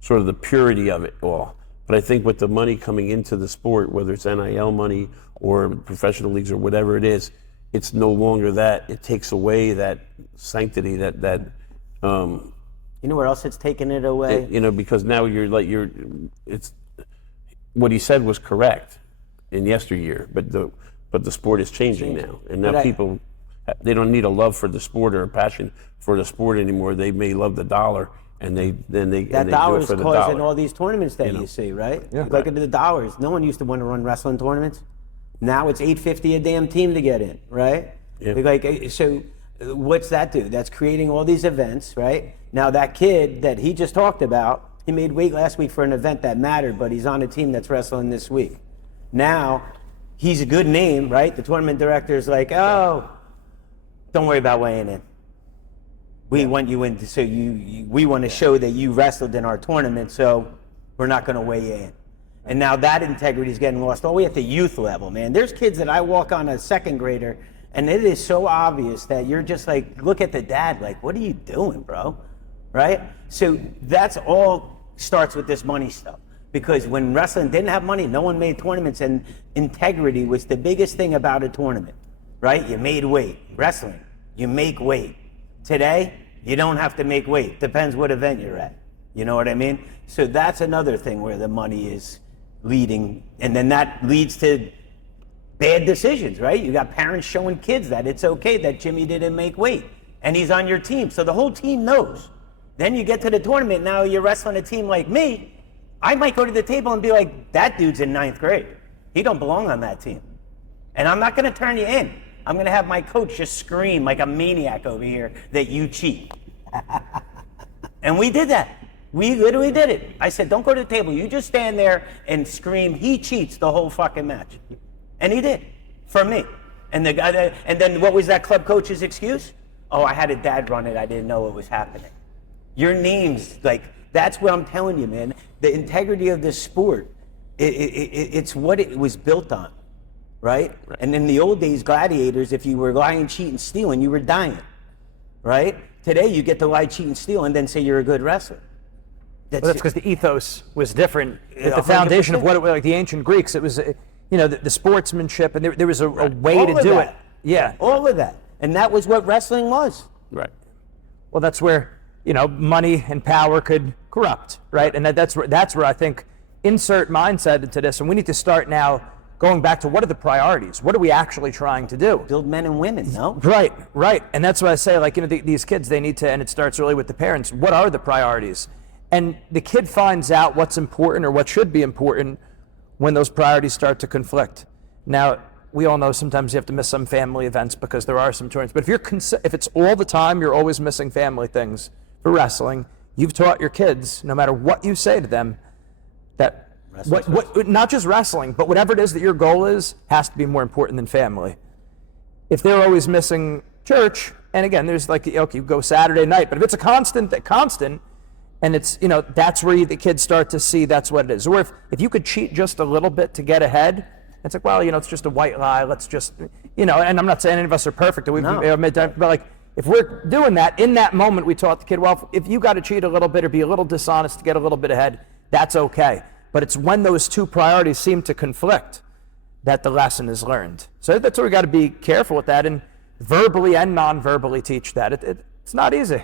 sort of the purity of it all. But I think with the money coming into the sport, whether it's NIL money or professional leagues or whatever it is, it's no longer that. It takes away that sanctity, that You know where else it's taken it away? because now it's what he said was correct in yesteryear, but the sport is changing now, and now people, they don't need a love for the sport or a passion for the sport anymore. They may love the dollar, and they That do dollar it is for the causing dollar. all these tournaments that you see, right? Look at the dollars. No one used to want to run wrestling tournaments. Now it's $850 a damn team to get in, right? Yeah. So what's that do? That's creating all these events, right? Now that kid that he just talked about, he made weight last week for an event that mattered, but he's on a team that's wrestling this week. Now he's a good name, right? The tournament director's like, oh, don't worry about weighing in. We want you in, so we want to show that you wrestled in our tournament, so we're not going to weigh you in. And now that integrity is getting lost all the way at the youth level, man. There's kids that I walk on a second grader, and it is so obvious that you're just like, look at the dad, like, what are you doing, bro? Right? So that's all starts with this money stuff. Because when wrestling didn't have money, no one made tournaments, and integrity was the biggest thing about a tournament, right? You made weight. Wrestling, you make weight. Today, you don't have to make weight. Depends what event you're at. You know what I mean? So that's another thing where the money is leading, and then that leads to bad decisions, right? You got parents showing kids that it's okay that Jimmy didn't make weight, and he's on your team, so the whole team knows. Then you get to the tournament, now you're wrestling a team like me, I might go to the table and be like, that dude's in 9th grade. He don't belong on that team. And I'm not gonna turn you in. I'm gonna have my coach just scream like a maniac over here that you cheat. And we did that. We literally did it. I said, don't go to the table. You just stand there and scream, he cheats the whole fucking match. And he did, for me. And the guy, and then what was that club coach's excuse? Oh, I had a dad run it. I didn't know what was happening. Your name's like, that's what I'm telling you, man. The integrity of this sport, it's what it was built on, right? And in the old days, gladiators, if you were lying, cheating, stealing, you were dying, right? Today, you get to lie, cheat, and steal, and then say you're a good wrestler. That's because the ethos was different. At the foundation of what it was, like the ancient Greeks, it was, the sportsmanship, and there was a way all to of do that. it. Yeah. All of that. And that was what wrestling was. Right. Well, that's where, money and power could corrupt, right? And that's where I think insert mindset into this, and we need to start now going back to what are the priorities? What are we actually trying to do? Build men and women, no? Right. And that's what I say, these kids, they need to, and it starts really with the parents, what are the priorities? And the kid finds out what's important or what should be important when those priorities start to conflict. Now, we all know sometimes you have to miss some family events because there are some tournaments, but if it's all the time, you're always missing family things for wrestling, you've taught your kids, no matter what you say to them, that what not just wrestling, but whatever it is that your goal is, has to be more important than family. If they're always missing church, and again, there's you go Saturday night, but if it's a constant, and it's, that's where the kids start to see that's what it is. Or if you could cheat just a little bit to get ahead, it's like, well, it's just a white lie, let's just, and I'm not saying any of us are perfect, but if we're doing that, in that moment we taught the kid, well, if you got to cheat a little bit or be a little dishonest to get a little bit ahead, that's okay. But it's when those two priorities seem to conflict that the lesson is learned. So that's where we got to be careful with that and verbally and non-verbally teach that. It's not easy.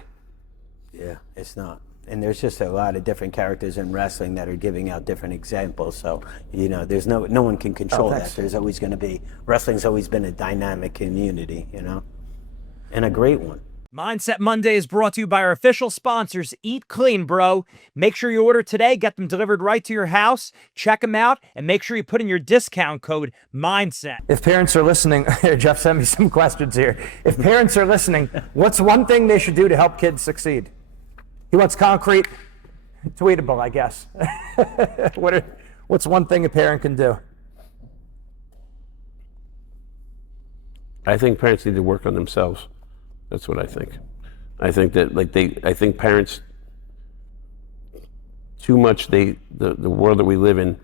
Yeah, it's not. And there's just a lot of different characters in wrestling that are giving out different examples. So, there's no one can control that. There's always going to be, wrestling's always been a dynamic community, and a great one. Mindset Monday is brought to you by our official sponsors, Eat Clean, bro. Make sure you order today, get them delivered right to your house, check them out, and make sure you put in your discount code MINDSET. If parents are listening, Jeff sent me some questions here. If parents are listening, what's one thing they should do to help kids succeed? He wants concrete, tweetable, I guess. What's one thing a parent can do? I think parents need to work on themselves. That's what I think. I think that I think parents too much, the world that we live in,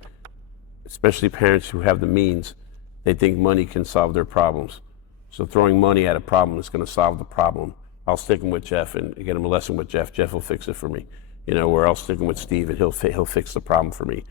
especially parents who have the means, they think money can solve their problems. So throwing money at a problem is going to solve the problem. I'll stick him with Jeff and get him a lesson with Jeff. Jeff will fix it for me. Or I'll stick him with Steve and he'll fix the problem for me.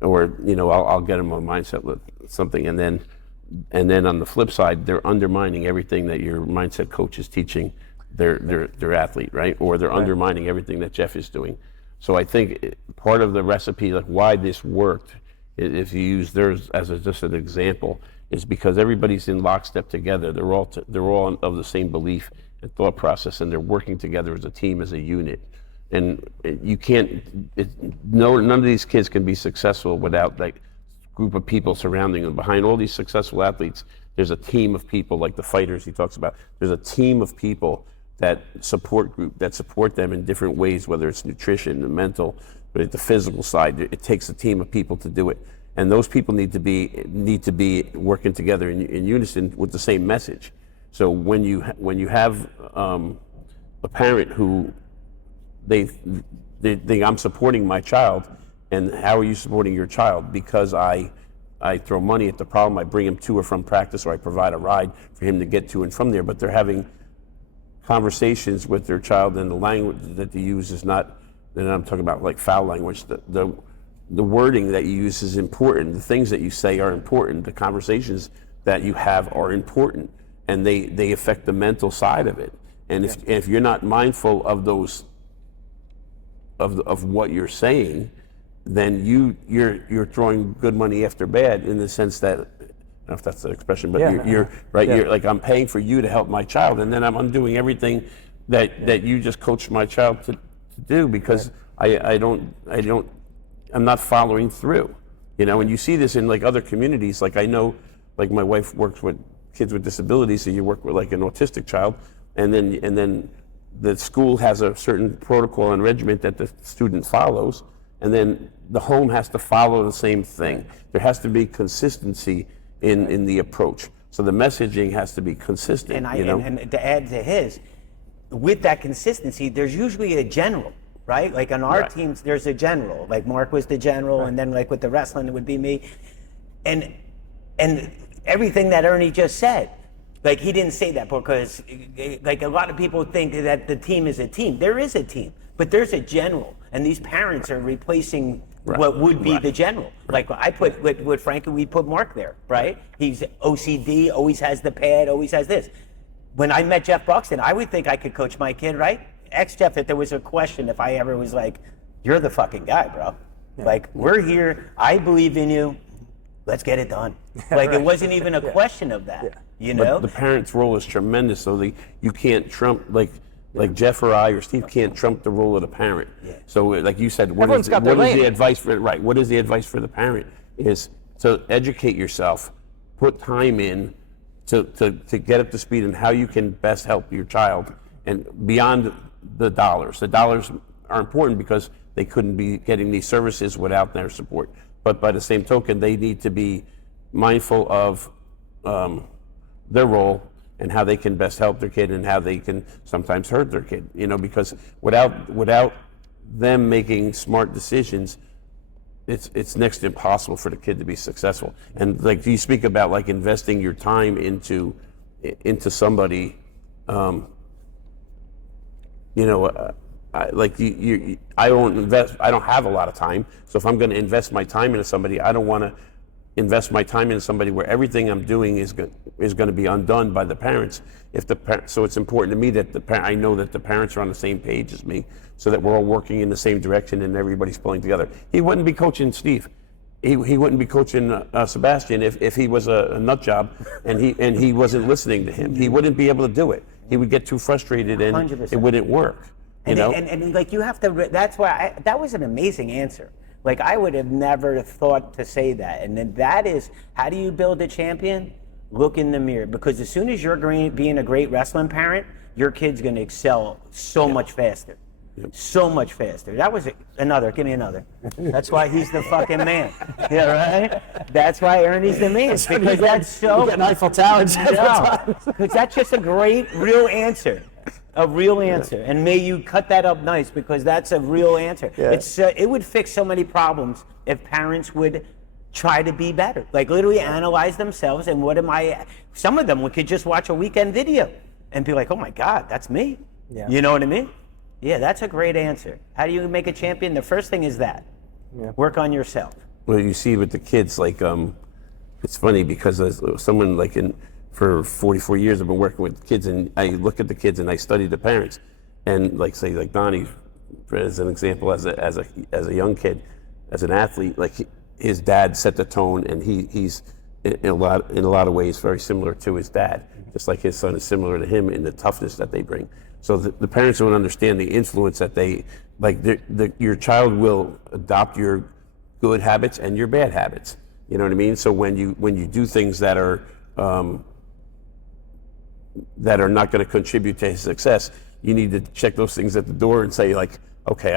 or I'll get them a mindset with something, and then on the flip side, they're undermining everything that your mindset coach is teaching their athlete, right? Or they're undermining everything that Jeff is doing. So I think part of the recipe, like why this worked, if you use theirs as just an example, is because everybody's in lockstep together. They're all of the same belief and thought process, and they're working together as a team, as a unit. And you can't. None of these kids can be successful without that group of people surrounding them. Behind all these successful athletes, there's a team of people, like the fighters he talks about. There's a team of people that support them in different ways, whether it's nutrition, the mental, but at the physical side, it takes a team of people to do it. And those people need to be working together in unison with the same message. So when you have a parent who they think, I'm supporting my child, and how are you supporting your child? Because I throw money at the problem, I bring him to or from practice, or I provide a ride for him to get to and from there. But they're having conversations with their child, and the language that they use is not, and I'm talking about like foul language, the wording that you use is important, the things that you say are important, the conversations that you have are important, and they affect the mental side of it. And if you're not mindful of those, of what you're saying, then you're throwing good money after bad, in the sense that, I don't know if that's the expression, but you're right. Yeah. You're like, I'm paying for you to help my child, and then I'm undoing everything that you just coached my child to do, because I'm not following through. And you see this in like other communities. Like I know, like my wife works with kids with disabilities, so you work with like an autistic child, and then the school has a certain protocol and regimen that the student follows, and then the home has to follow the same thing. There has to be consistency in the approach. So the messaging has to be consistent. And to add to his, with that consistency, there's usually a general, right? Like on our teams, there's a general. Like Mark was the general, and then like with the wrestling, it would be me. And everything that Ernie just said, like he didn't say that because like a lot of people think that the team is a team. There is a team, but there's a general, and these parents are replacing what would be the general. Like I put with Frankie, we put Mark there, right? He's OCD, always has the pad, always has this. When I met Jeff Buxton, I would think I could coach my kid, right? Ask Jeff if there was a question, if I ever was like, you're the fucking guy, bro. Yeah. Like, we're here, I believe in you, let's get it done. Like, it wasn't even a question of that, you know? But the parent's role is tremendous, so you can't trump, like Jeff or I or Steve can't trump the role of the parent. Yeah. So like you said, what is the advice for the parent is to educate yourself, put time in to get up to speed on how you can best help your child, and beyond the dollars. The dollars are important because they couldn't be getting these services without their support. But by the same token, they need to be mindful of their role and how they can best help their kid, and how they can sometimes hurt their kid, because without them making smart decisions, it's next to impossible for the kid to be successful. And like you speak about, like investing your time into somebody, I don't have a lot of time, so if I'm going to invest my time into somebody, I don't want to invest my time into somebody where everything I'm doing is going to be undone by the parents. So it's important to me that I know that the parents are on the same page as me, so that we're all working in the same direction and everybody's pulling together. He wouldn't be coaching Steve. He wouldn't be coaching Sebastian if he was a nut job and he wasn't listening to him. He wouldn't be able to do it. He would get too frustrated and 100%. It wouldn't work. And like you have to. That's why that was an amazing answer. Like I would have never thought to say that. And then that is, how do you build a champion? Look in the mirror, because as soon as you're being a great wrestling parent, your kid's going to excel so much faster. So much faster. That was another. Give me another. That's why he's the fucking man. Yeah, right? That's why Ernie's the man. Because that's so. You get Eiffel Towers. Because that's just a great, real answer. A real answer. And may you cut that up nice, because that's a real answer. Yeah. It would fix so many problems if parents would try to be better. Like literally analyze themselves, and some of them could just watch a weekend video and be like, oh my God, that's me. Yeah. You know what I mean? Yeah, that's a great answer. How do you make a champion? The first thing is that. Yeah. Work on yourself. what you see with the kids, like, it's funny because as someone like for 44 years I've been working with kids, and I look at the kids and I study the parents, and like say like Donnie, as an example, as a young kid, as an athlete, like his dad set the tone, and he's in a lot of ways very similar to his dad, just like his son is similar to him in the toughness that they bring. So the parents don't understand the influence that they like. Your child will adopt your good habits and your bad habits. You know what I mean? So when you do things that are not going to contribute to his success, you need to check those things at the door and say like, okay,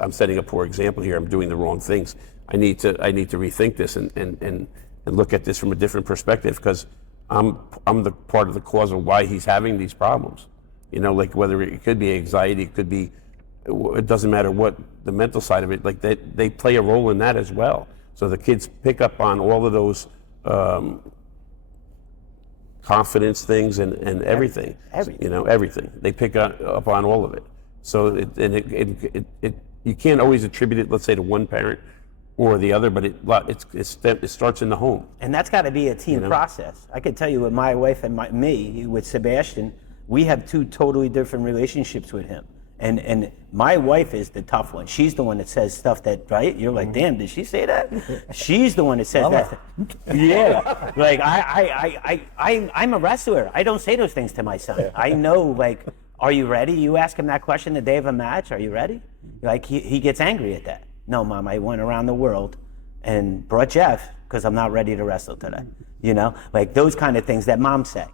I'm setting a poor example here. I'm doing the wrong things. I need to rethink this and look at this from a different perspective, because I'm the part of the cause of why he's having these problems. You know, like whether it could be anxiety, it could be, it doesn't matter what the mental side of it, like they play a role in that as well. So the kids pick up on all of those confidence things and everything. You know, everything. They pick up on all of it. So you can't always attribute it, let's say, to one parent or the other, but it starts in the home. And that's got to be a team process. I could tell you with my wife and me, with Sebastian, we have two totally different relationships with him. And my wife is the tough one. She's the one that says stuff that, right? You're like, damn, did she say that? She's the one that says that. Yeah. Like, I'm a wrestler. I don't say those things to my son. I know, like, are you ready? You ask him that question the day of a match, are you ready? Like, he gets angry at that. No, Mom, I went around the world and brought Jeff because I'm not ready to wrestle today. You know, like those kind of things that moms say.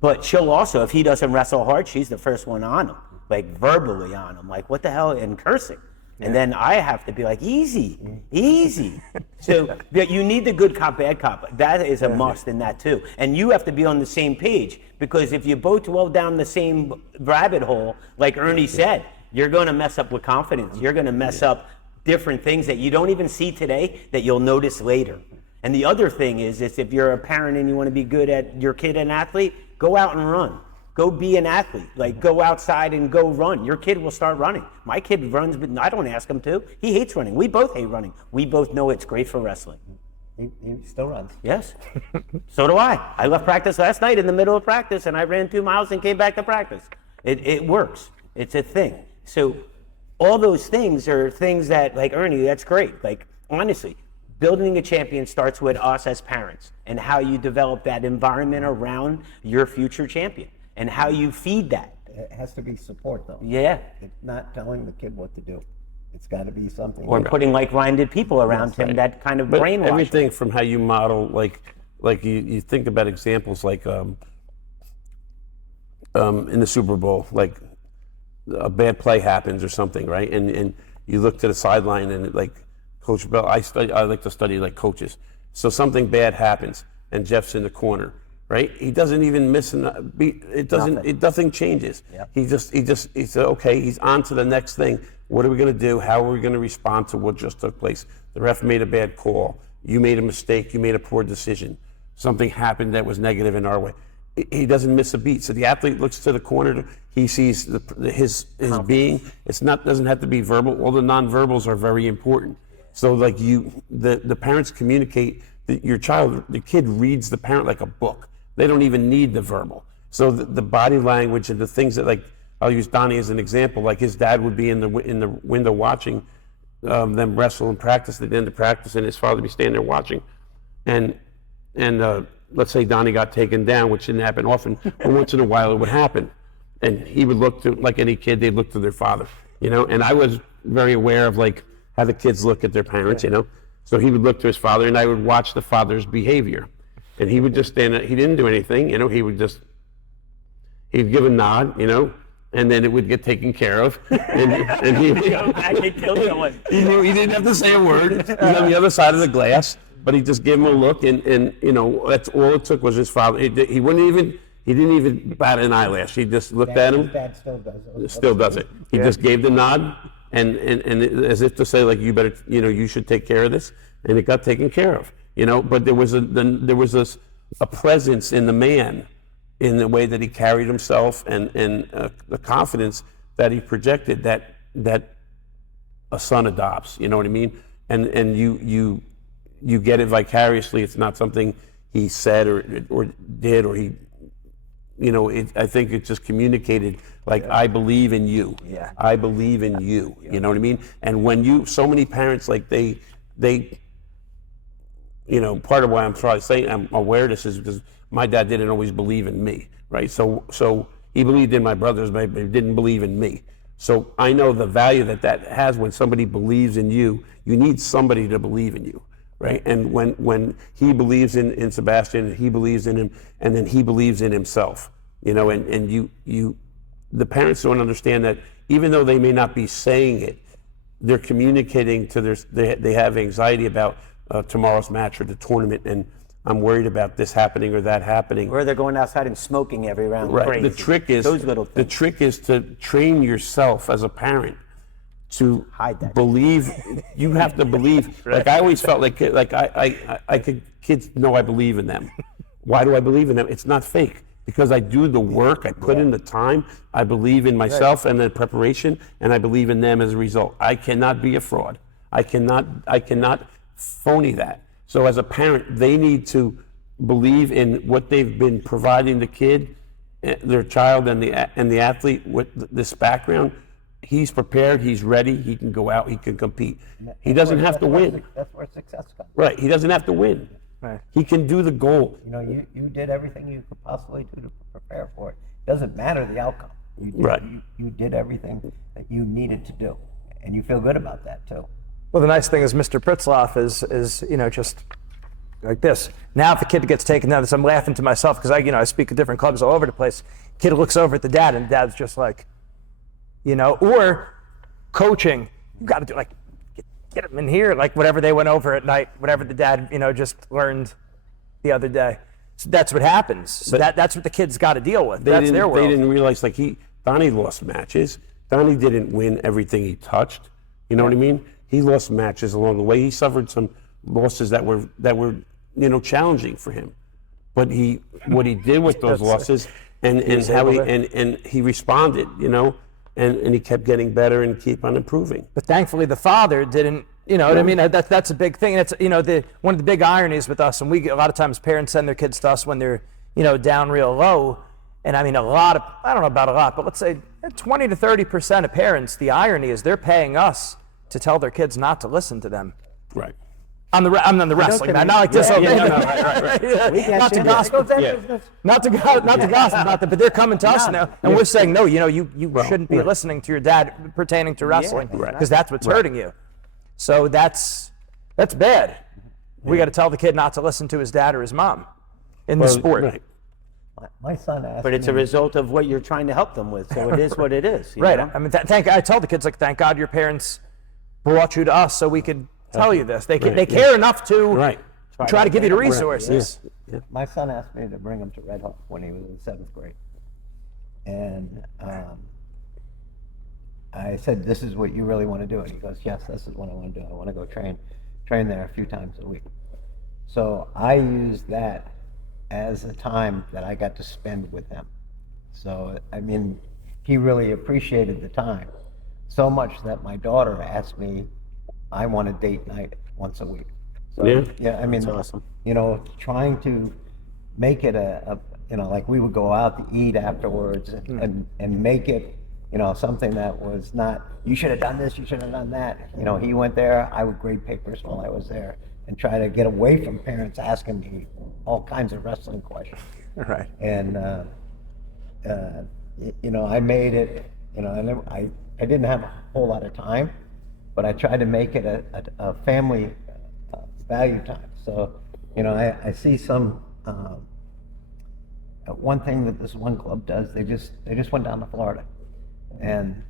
But she'll also, if he doesn't wrestle hard, she's the first one on him, like verbally on him, like what the hell, and cursing. And then I have to be like, easy. So you need the good cop, bad cop. That is a must in that too. And you have to be on the same page, because if you both dwell down the same rabbit hole, like Ernie said, you're going to mess up with confidence. You're going to mess up different things that you don't even see today that you'll notice later. And the other thing is if you're a parent and you want to be good at your kid, an athlete, go out and run. Go be an athlete. Like, go outside and go run. Your kid will start running. My kid runs, but I don't ask him to. He hates running. We both hate running. We both know it's great for wrestling. He still runs. Yes. So do I. I left practice last night in the middle of practice, and I ran 2 miles and came back to practice. It works. It's a thing. So all those things are things that, like Ernie, that's great. Like, honestly, building a champion starts with us as parents and how you develop that environment around your future champion and how you feed that. It has to be support, though. Yeah. It's not telling the kid what to do. It's got to be something. Or putting like-minded people around him that kind of brainwash. Everything from how you model, like you think about examples like in the Super Bowl, like a bad play happens or something, right? And you look to the sideline and like Coach Bell, I like to study like coaches. So something bad happens and Jeff's in the corner, right? He doesn't even miss a beat. Nothing changes. Yep. He said, okay, he's on to the next thing. What are we going to do? How are we going to respond to what just took place? The ref made a bad call. You made a mistake. You made a poor decision. Something happened that was negative in our way. He doesn't miss a beat. So the athlete looks to the corner. He sees his being. Doesn't have to be verbal. All the nonverbals are very important. So like the parents communicate. The kid reads the parent like a book. They don't even need the verbal. So the body language and the things that, like, I'll use Donnie as an example. Like his dad would be in the window watching them wrestle and practice at the end of practice, and his father would be standing there watching. And let's say Donnie got taken down, which didn't happen often, but once in a while it would happen. And he would look to, like any kid, they'd look to their father, you know. And I was very aware of like how the kids look at their parents, you know. So he would look to his father, and I would watch the father's behavior. And he would just stand there. He didn't do anything, you know. He'd give a nod, you know, and then it would get taken care of. And he go back and kill someone. He didn't have to say a word. He was on the other side of the glass, but he just gave him a look, and you know, that's all it took was his father. He didn't even bat an eyelash. He just looked at him. Dad still does it. Still does it. He just gave the nod, and as if to say, like, you better, you know, you should take care of this, and it got taken care of. You know, but there was a presence in the man, in the way that he carried himself, and the confidence that he projected that a son adopts. You know what I mean? And you get it vicariously. It's not something he said or did, or he, I think it's just communicated like, I believe in you. Yeah. I believe in you. You know what I mean? And when so many parents, like they, part of why I'm saying I'm aware of this is because my dad didn't always believe in me, right? So he believed in my brothers, but he didn't believe in me. So I know the value that has when somebody believes in you. You need somebody to believe in you, right? And when he believes in Sebastian, he believes in him, and then he believes in himself, and you, the parents don't understand that even though they may not be saying it, they're communicating to they have anxiety about tomorrow's match or the tournament, and I'm worried about this happening or that happening. Or they're going outside and smoking every round. Right. Crazy. The trick is those little things. The trick is to train yourself as a parent to hide that. Believe. You have to believe. Right. Like I always felt like I could. Kids know I believe in them. Why do I believe in them? It's not fake because I do the work. I put in the time. I believe in myself and the preparation, and I believe in them as a result. I cannot be a fraud. I cannot phony that. So as a parent, they need to believe in what they've been providing the kid, their child, and the athlete with this background. He's prepared. He's ready. He can go out. He can compete. He doesn't have to win. That's where success comes. Right. He doesn't have to win. Right. He can do the goal. You did everything you could possibly do to prepare for it. Doesn't matter the outcome. You did everything that you needed to do, and you feel good about that too. Well, the nice thing is Mr. Pritzloff is just like this. Now if the kid gets taken down, I'm laughing to myself because I speak at different clubs all over the place. Kid looks over at the dad and dad's just like, or coaching, you got to do like, get him in here, like whatever they went over at night, whatever the dad, just learned the other day. So that's what happens. So that's what the kid's got to deal with. That's their world. They didn't realize Donnie lost matches. Donnie didn't win everything he touched. You know what I mean? He lost matches along the way. He suffered some losses that were challenging for him. But what he did with those losses and he responded, and he kept getting better and keep on improving. But thankfully the father didn't, what I mean? That's a big thing. It's one of the big ironies with us, and we get a lot of times parents send their kids to us when they're, down real low. And I mean, I don't know about a lot, but let's say 20 to 30% of parents, the irony is they're paying us to tell their kids not to listen to them. Right. I'm on the wrestling, man. Not like this. Right. Not to gossip. Not to gossip about that, but they're coming to us now, and we're saying, no, you shouldn't be listening to your dad pertaining to wrestling because that's what's hurting you. So that's bad. We got to tell the kid not to listen to his dad or his mom in the sport. Right. My son asked But it's a result of what you're trying to help them with, so it is what it is. Right. know? I mean, I tell the kids, like, thank God your parents brought you to us so we could tell you this. They care enough to try to give you the resources. Yeah. My son asked me to bring him to Red Hawk when he was in 7th grade. And I said, this is what you really want to do. And he goes, yes, this is what I want to do. I want to go train there a few times a week. So I used that as a time that I got to spend with him. So, I mean, he really appreciated the time so much that my daughter asked me, I want a date night once a week. So, yeah, I mean, that's awesome. Trying to make it like we would go out to eat afterwards and make it, something that was not, you should have done this, you should have done that. He went there, I would grade papers while I was there and try to get away from parents asking me all kinds of wrestling questions. Right. And, I made it, and I didn't have a whole lot of time, but I tried to make it a family value time. So, I see some, one thing that this one club does, they just went down to Florida. And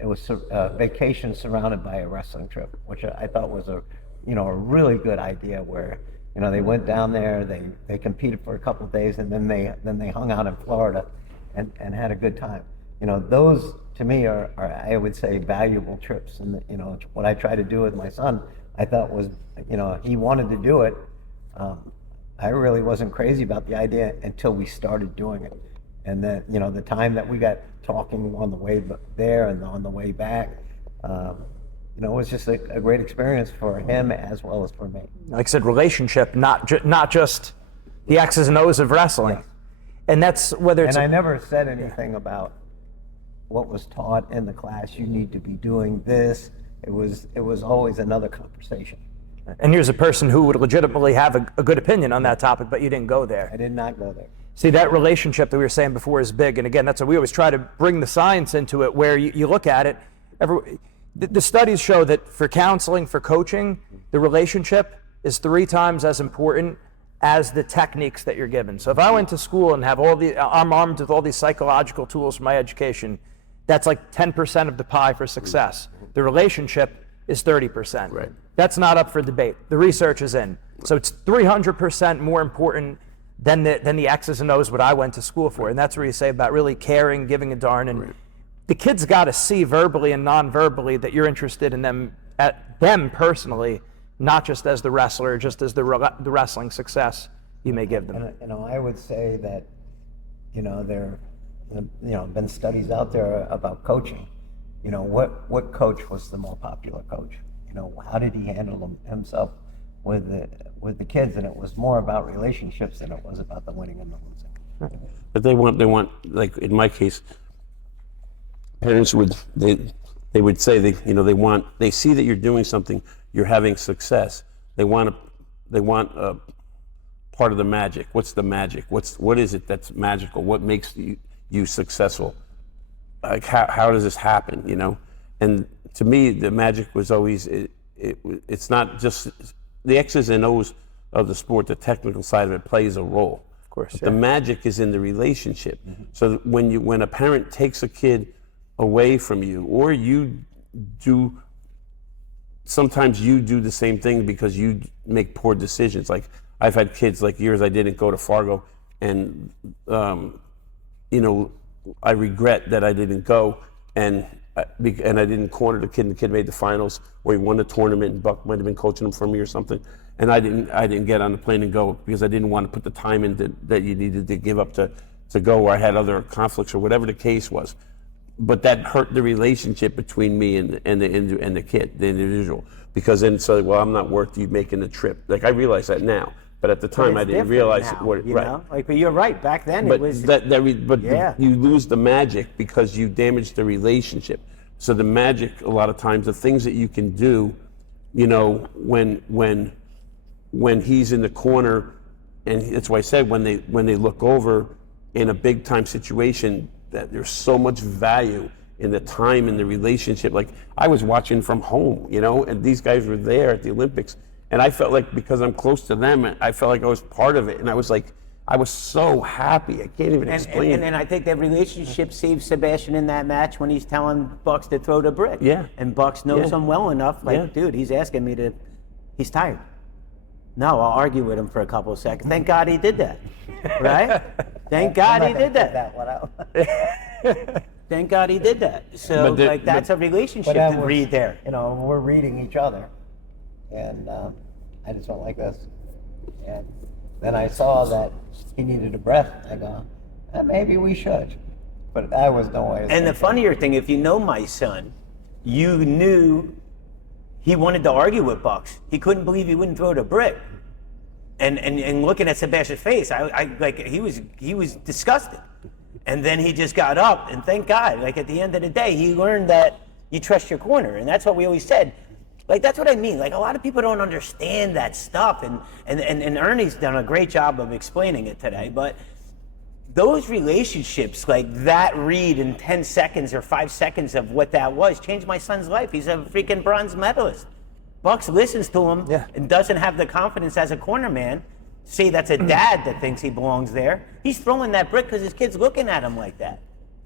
it was a vacation surrounded by a wrestling trip, which I thought was a really good idea where, they went down there, they competed for a couple of days, and then they hung out in Florida and had a good time. Those to me are I would say valuable trips. And what I try to do with my son, I thought was, he wanted to do it. I really wasn't crazy about the idea until we started doing it. And then, the time that we got talking on the way there and on the way back, it was just a great experience for him as well as for me. Like I said, relationship, not just the X's and O's of wrestling. Yes. And that's whether it's... And I never said anything about what was taught in the class. You need to be doing this. It was always another conversation. And here's a person who would legitimately have a good opinion on that topic, but you didn't go there. I did not go there. See, that relationship that we were saying before is big. And again, that's what we always try to bring the science into it, where you look at it. The studies show that for counseling, for coaching, the relationship is 3 times as important as the techniques that you're given. So if I went to school and I'm armed with all these psychological tools for my education, that's like 10% of the pie for success. The relationship is 30%. Right. That's not up for debate. The research is in. So it's 300% more important than the X's and O's what I went to school for. And that's where you say about really caring, giving a darn. And the kids got to see verbally and non-verbally that you're interested in them personally, not just as the wrestler, just as the wrestling success you may give them. And, I would say that, there, been studies out there about coaching. What coach was the more popular coach? How did he handle himself with the kids? And it was more about relationships than it was about the winning and the losing. But they want like in my case, parents would say they see that you're doing something, you're having success. They want part of the magic. What's the magic? What is it that's magical? What makes you successful? Like how does this happen? And to me, the magic was always it's not just the X's and O's of the sport. The technical side of it plays a role. Of course, but the magic is in the relationship. Mm-hmm. So that when a parent takes a kid away from you, or sometimes you do the same thing because you make poor decisions. Like I've had kids, like years I didn't go to Fargo, and I regret that I didn't go, and I didn't corner the kid, and the kid made the finals, or he won the tournament, and Buck might have been coaching him for me or something, and I didn't get on the plane and go because I didn't want to put the time in that you needed to give up to go, or I had other conflicts or whatever the case was. But that hurt the relationship between me and the kid, the individual, because then so I'm not worth you making the trip. Like I realize that now, but at the time I didn't realize now, it. Right. But you're right. Back then but it was. You lose the magic because you damage the relationship. So the magic, a lot of times, the things that you can do, when he's in the corner, and that's why I said when they look over in a big time situation, that there's so much value in the time in the relationship. Like I was watching from home, and these guys were there at the Olympics, and I felt like because I'm close to them, I felt like I was part of it, and I was so happy. I can't even explain. And I think that relationship saved Sebastian in that match when he's telling Bucks to throw the brick. Yeah. And Bucks knows him well enough. Dude, he's asking me he's tired. No, I'll argue with him for a couple of seconds. Thank God he did that. Right? Thank God he did that. Thank God he did that. So that's a relationship to read there. We're reading each other, and I just went like this, and then I saw that he needed a breath. I go, maybe we should, but I was no way. And the funnier thing, if you know my son, you knew he wanted to argue with Bucks. He couldn't believe he wouldn't throw the brick. And looking at Sebastian's face, he was disgusted. And then he just got up, and thank God, at the end of the day, he learned that you trust your corner, and that's what we always said. That's what I mean. A lot of people don't understand that stuff, and Ernie's done a great job of explaining it today. But those relationships, that read in 10 seconds or 5 seconds of what that was, changed my son's life. He's a freaking bronze medalist. Bucks listens to him and doesn't have the confidence as a corner man. See, that's a dad that thinks he belongs there. He's throwing that brick because his kid's looking at him like that.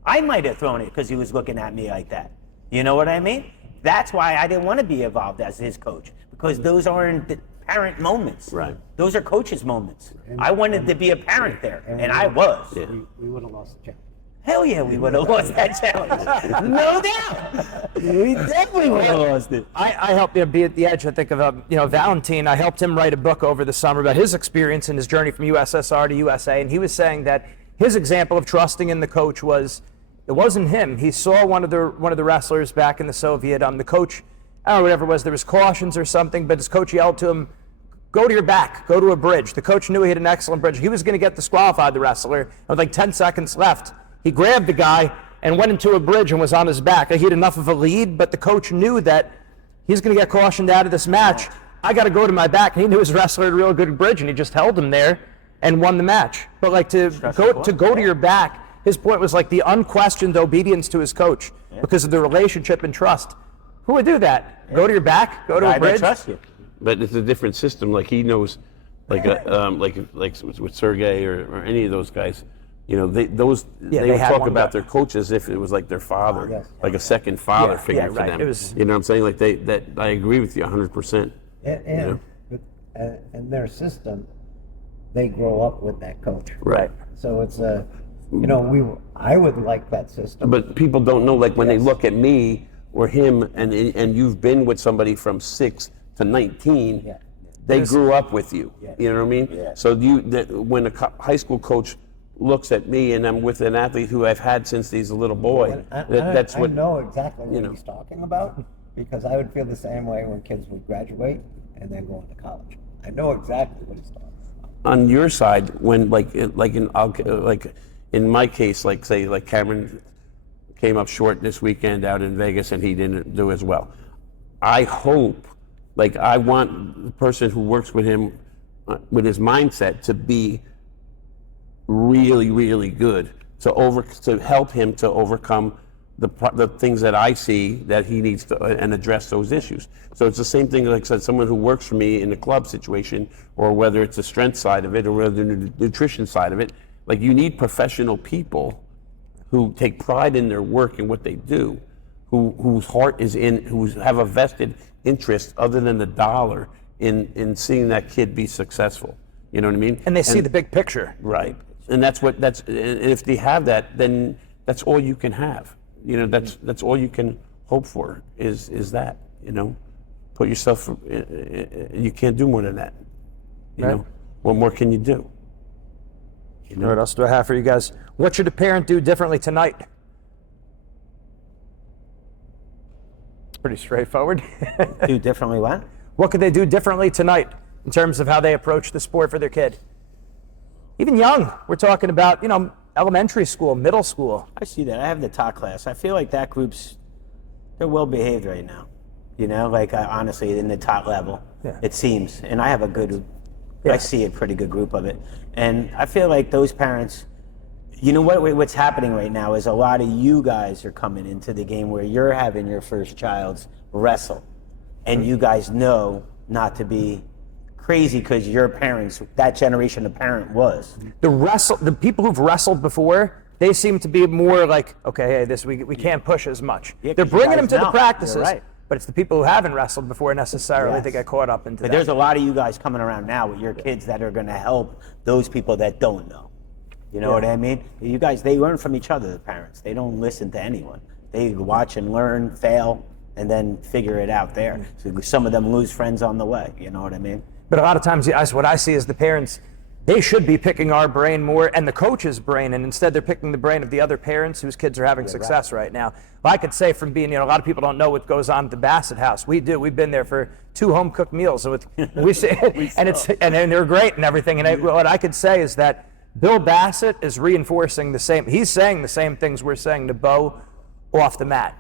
I might have thrown it because he was looking at me like that. You know what I mean? That's why I didn't want to be involved as his coach, because those aren't parent moments. Right. Those are coaches' moments. I wanted to be a parent there, and I was. Yeah. We would have lost the challenge. Hell yeah, we would have lost that challenge. No doubt. We definitely would have lost it. I helped be at the edge. I think of Valentine. I helped him write a book over the summer about his experience and his journey from USSR to USA, and he was saying that his example of trusting in the coach was, it wasn't him. He saw one of the wrestlers back in the Soviet. The coach I don't know, whatever it was, there was cautions or something, but his coach yelled to him, go to your back, go to a bridge. The coach knew he had an excellent bridge. He was going to get disqualified, the wrestler. With like 10 seconds left, he grabbed the guy and went into a bridge and was on his back. He had enough of a lead, but the coach knew that he's going to get cautioned out of this match. I got to go to my back. And he knew his wrestler had a real good bridge, and he just held him there and won the match. But like to go to your back, his point was like the unquestioned obedience to his coach because of the relationship and trust. Who would do that? Go to your back, go to a bridge. Trust you. But it's a different system. Like he knows, like with Sergey or any of those guys, you know, they would talk about their coach as if it was like their father, like a second father figure for them. You know what I'm saying? Like that. I agree with you 100%. And their system, they grow up with that coach. Right. So it's I would like that system. But people don't know, like when they look at me or him, and you've been with somebody from 6 to 19, they grew up with you. You know what I mean? Yeah. So when a high school coach looks at me and I'm with an athlete who I've had since he's a little boy, that's what I know exactly what he's talking about, because I would feel the same way when kids would graduate and then go into college. I know exactly what he's talking about. On your side, when like in my case, like say like Cameron came up short this weekend out in Vegas and he didn't do as well. I hope, like I want the person who works with him with his mindset to be really, really good to help him to overcome the things that I see that he needs to and address those issues. So it's the same thing, like I said, someone who works for me in the club situation, or whether it's the strength side of it or whether the nutrition side of it. Like you need professional people who take pride in their work and what they do, whose heart is who have a vested interest other than the dollar in seeing that kid be successful. You know what I mean? And they see the big picture. Right. And and if they have that, then that's all you can have. You know, that's all you can hope for is that, you know, put yourself, you can't do more than that. You know, what more can you do? You know? What else do I have for you guys? What should a parent do differently tonight? It's pretty straightforward. Do differently what? What could they do differently tonight in terms of how they approach the sport for their kid? Even young, we're talking about, you know, elementary school, middle school. I see that. I have the top class. I feel like that group's, they're well behaved right now. You know, like honestly, in the top level, it seems. And I have I see a pretty good group of it. And I feel like those parents, you know what's happening right now is a lot of you guys are coming into the game where you're having your first child's wrestle. And you guys know not to be crazy because your parents, that generation of parent was. The people who've wrestled before, they seem to be more like, okay, hey, we can't push as much. Yeah, they're bringing them to the practices, right. But it's the people who haven't wrestled before necessarily that get caught up into that. There's a lot of you guys coming around now with your kids that are going to help those people that don't know. You know what I mean? You guys, they learn from each other, the parents. They don't listen to anyone. They watch and learn, fail, and then figure it out there. So some of them lose friends on the way. You know what I mean? But a lot of times, what I see is the parents, they should be picking our brain more and the coach's brain, and instead they're picking the brain of the other parents whose kids are having success right now. Well, I could say from being, a lot of people don't know what goes on at the Bassett house. We do. We've been there for 2 home-cooked meals. And they're great and everything. And what I could say is that Bill Bassett is reinforcing the same. He's saying the same things we're saying to Bo off the mat.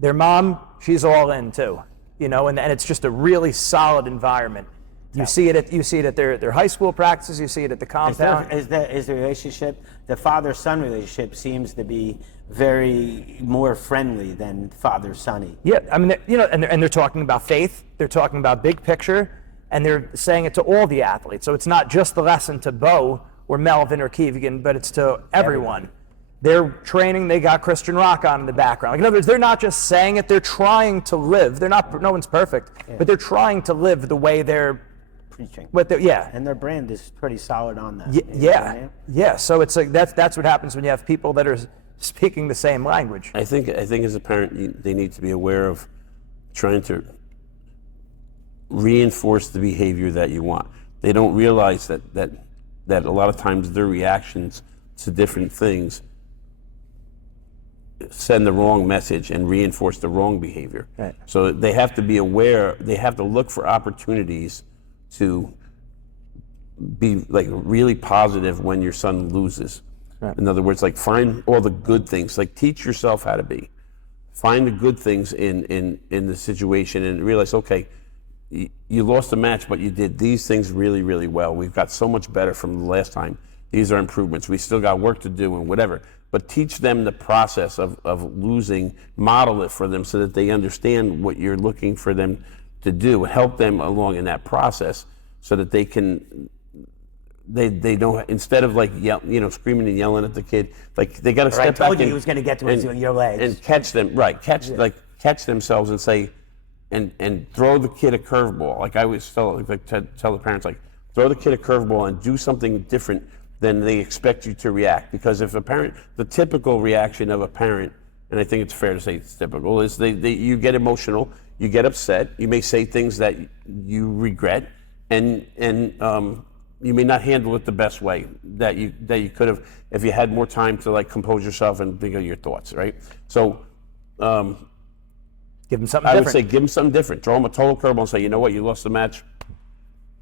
Their mom, she's all in too, and it's just a really solid environment. You see it at their high school practices. You see it at the compound. Is the relationship, the father-son relationship, seems to be very more friendly than father-sonny. Yeah, I mean, and they're talking about faith. They're talking about big picture, and they're saying it to all the athletes. So it's not just the lesson to Bo or Melvin or Keegan, but it's to everyone. They're training. They got Christian rock on in the background. Like, in other words, they're not just saying it. They're trying to live. They're not. No one's perfect, but they're trying to live the way they're preaching. And their brand is pretty solid on that. Yeah. So it's like that's what happens when you have people that are speaking the same language. I think as a parent, they need to be aware of trying to reinforce the behavior that you want. They don't realize that a lot of times their reactions to different things send the wrong message and reinforce the wrong behavior. Right. So they have to be aware, they have to look for opportunities to be like really positive when your son loses. Right. In other words, like find all the good things, like teach yourself how to be. Find the good things in the situation and realize, okay, you lost the match, but you did these things really, really well. We've got so much better from the last time. These are improvements. We still got work to do and whatever. But teach them the process of losing, model it for them so that they understand what you're looking for them to do. Help them along in that process so that they can, they don't, instead of like screaming and yelling at the kid, like they got to step back. I told you he was going to get to your legs. And catch them, right, catch themselves and say, and throw the kid a curveball. Like I always tell the parents, like, throw the kid a curveball and do something different than they expect you to react. Because if a parent, the typical reaction of a parent, and I think it's fair to say it's typical, is you get emotional, you get upset, you may say things that you regret, and you may not handle it the best way that you could have if you had more time to like compose yourself and think of your thoughts, right? So Give them something I different. would say give them something different. Throw them a total curveball and say, you know what, you lost the match.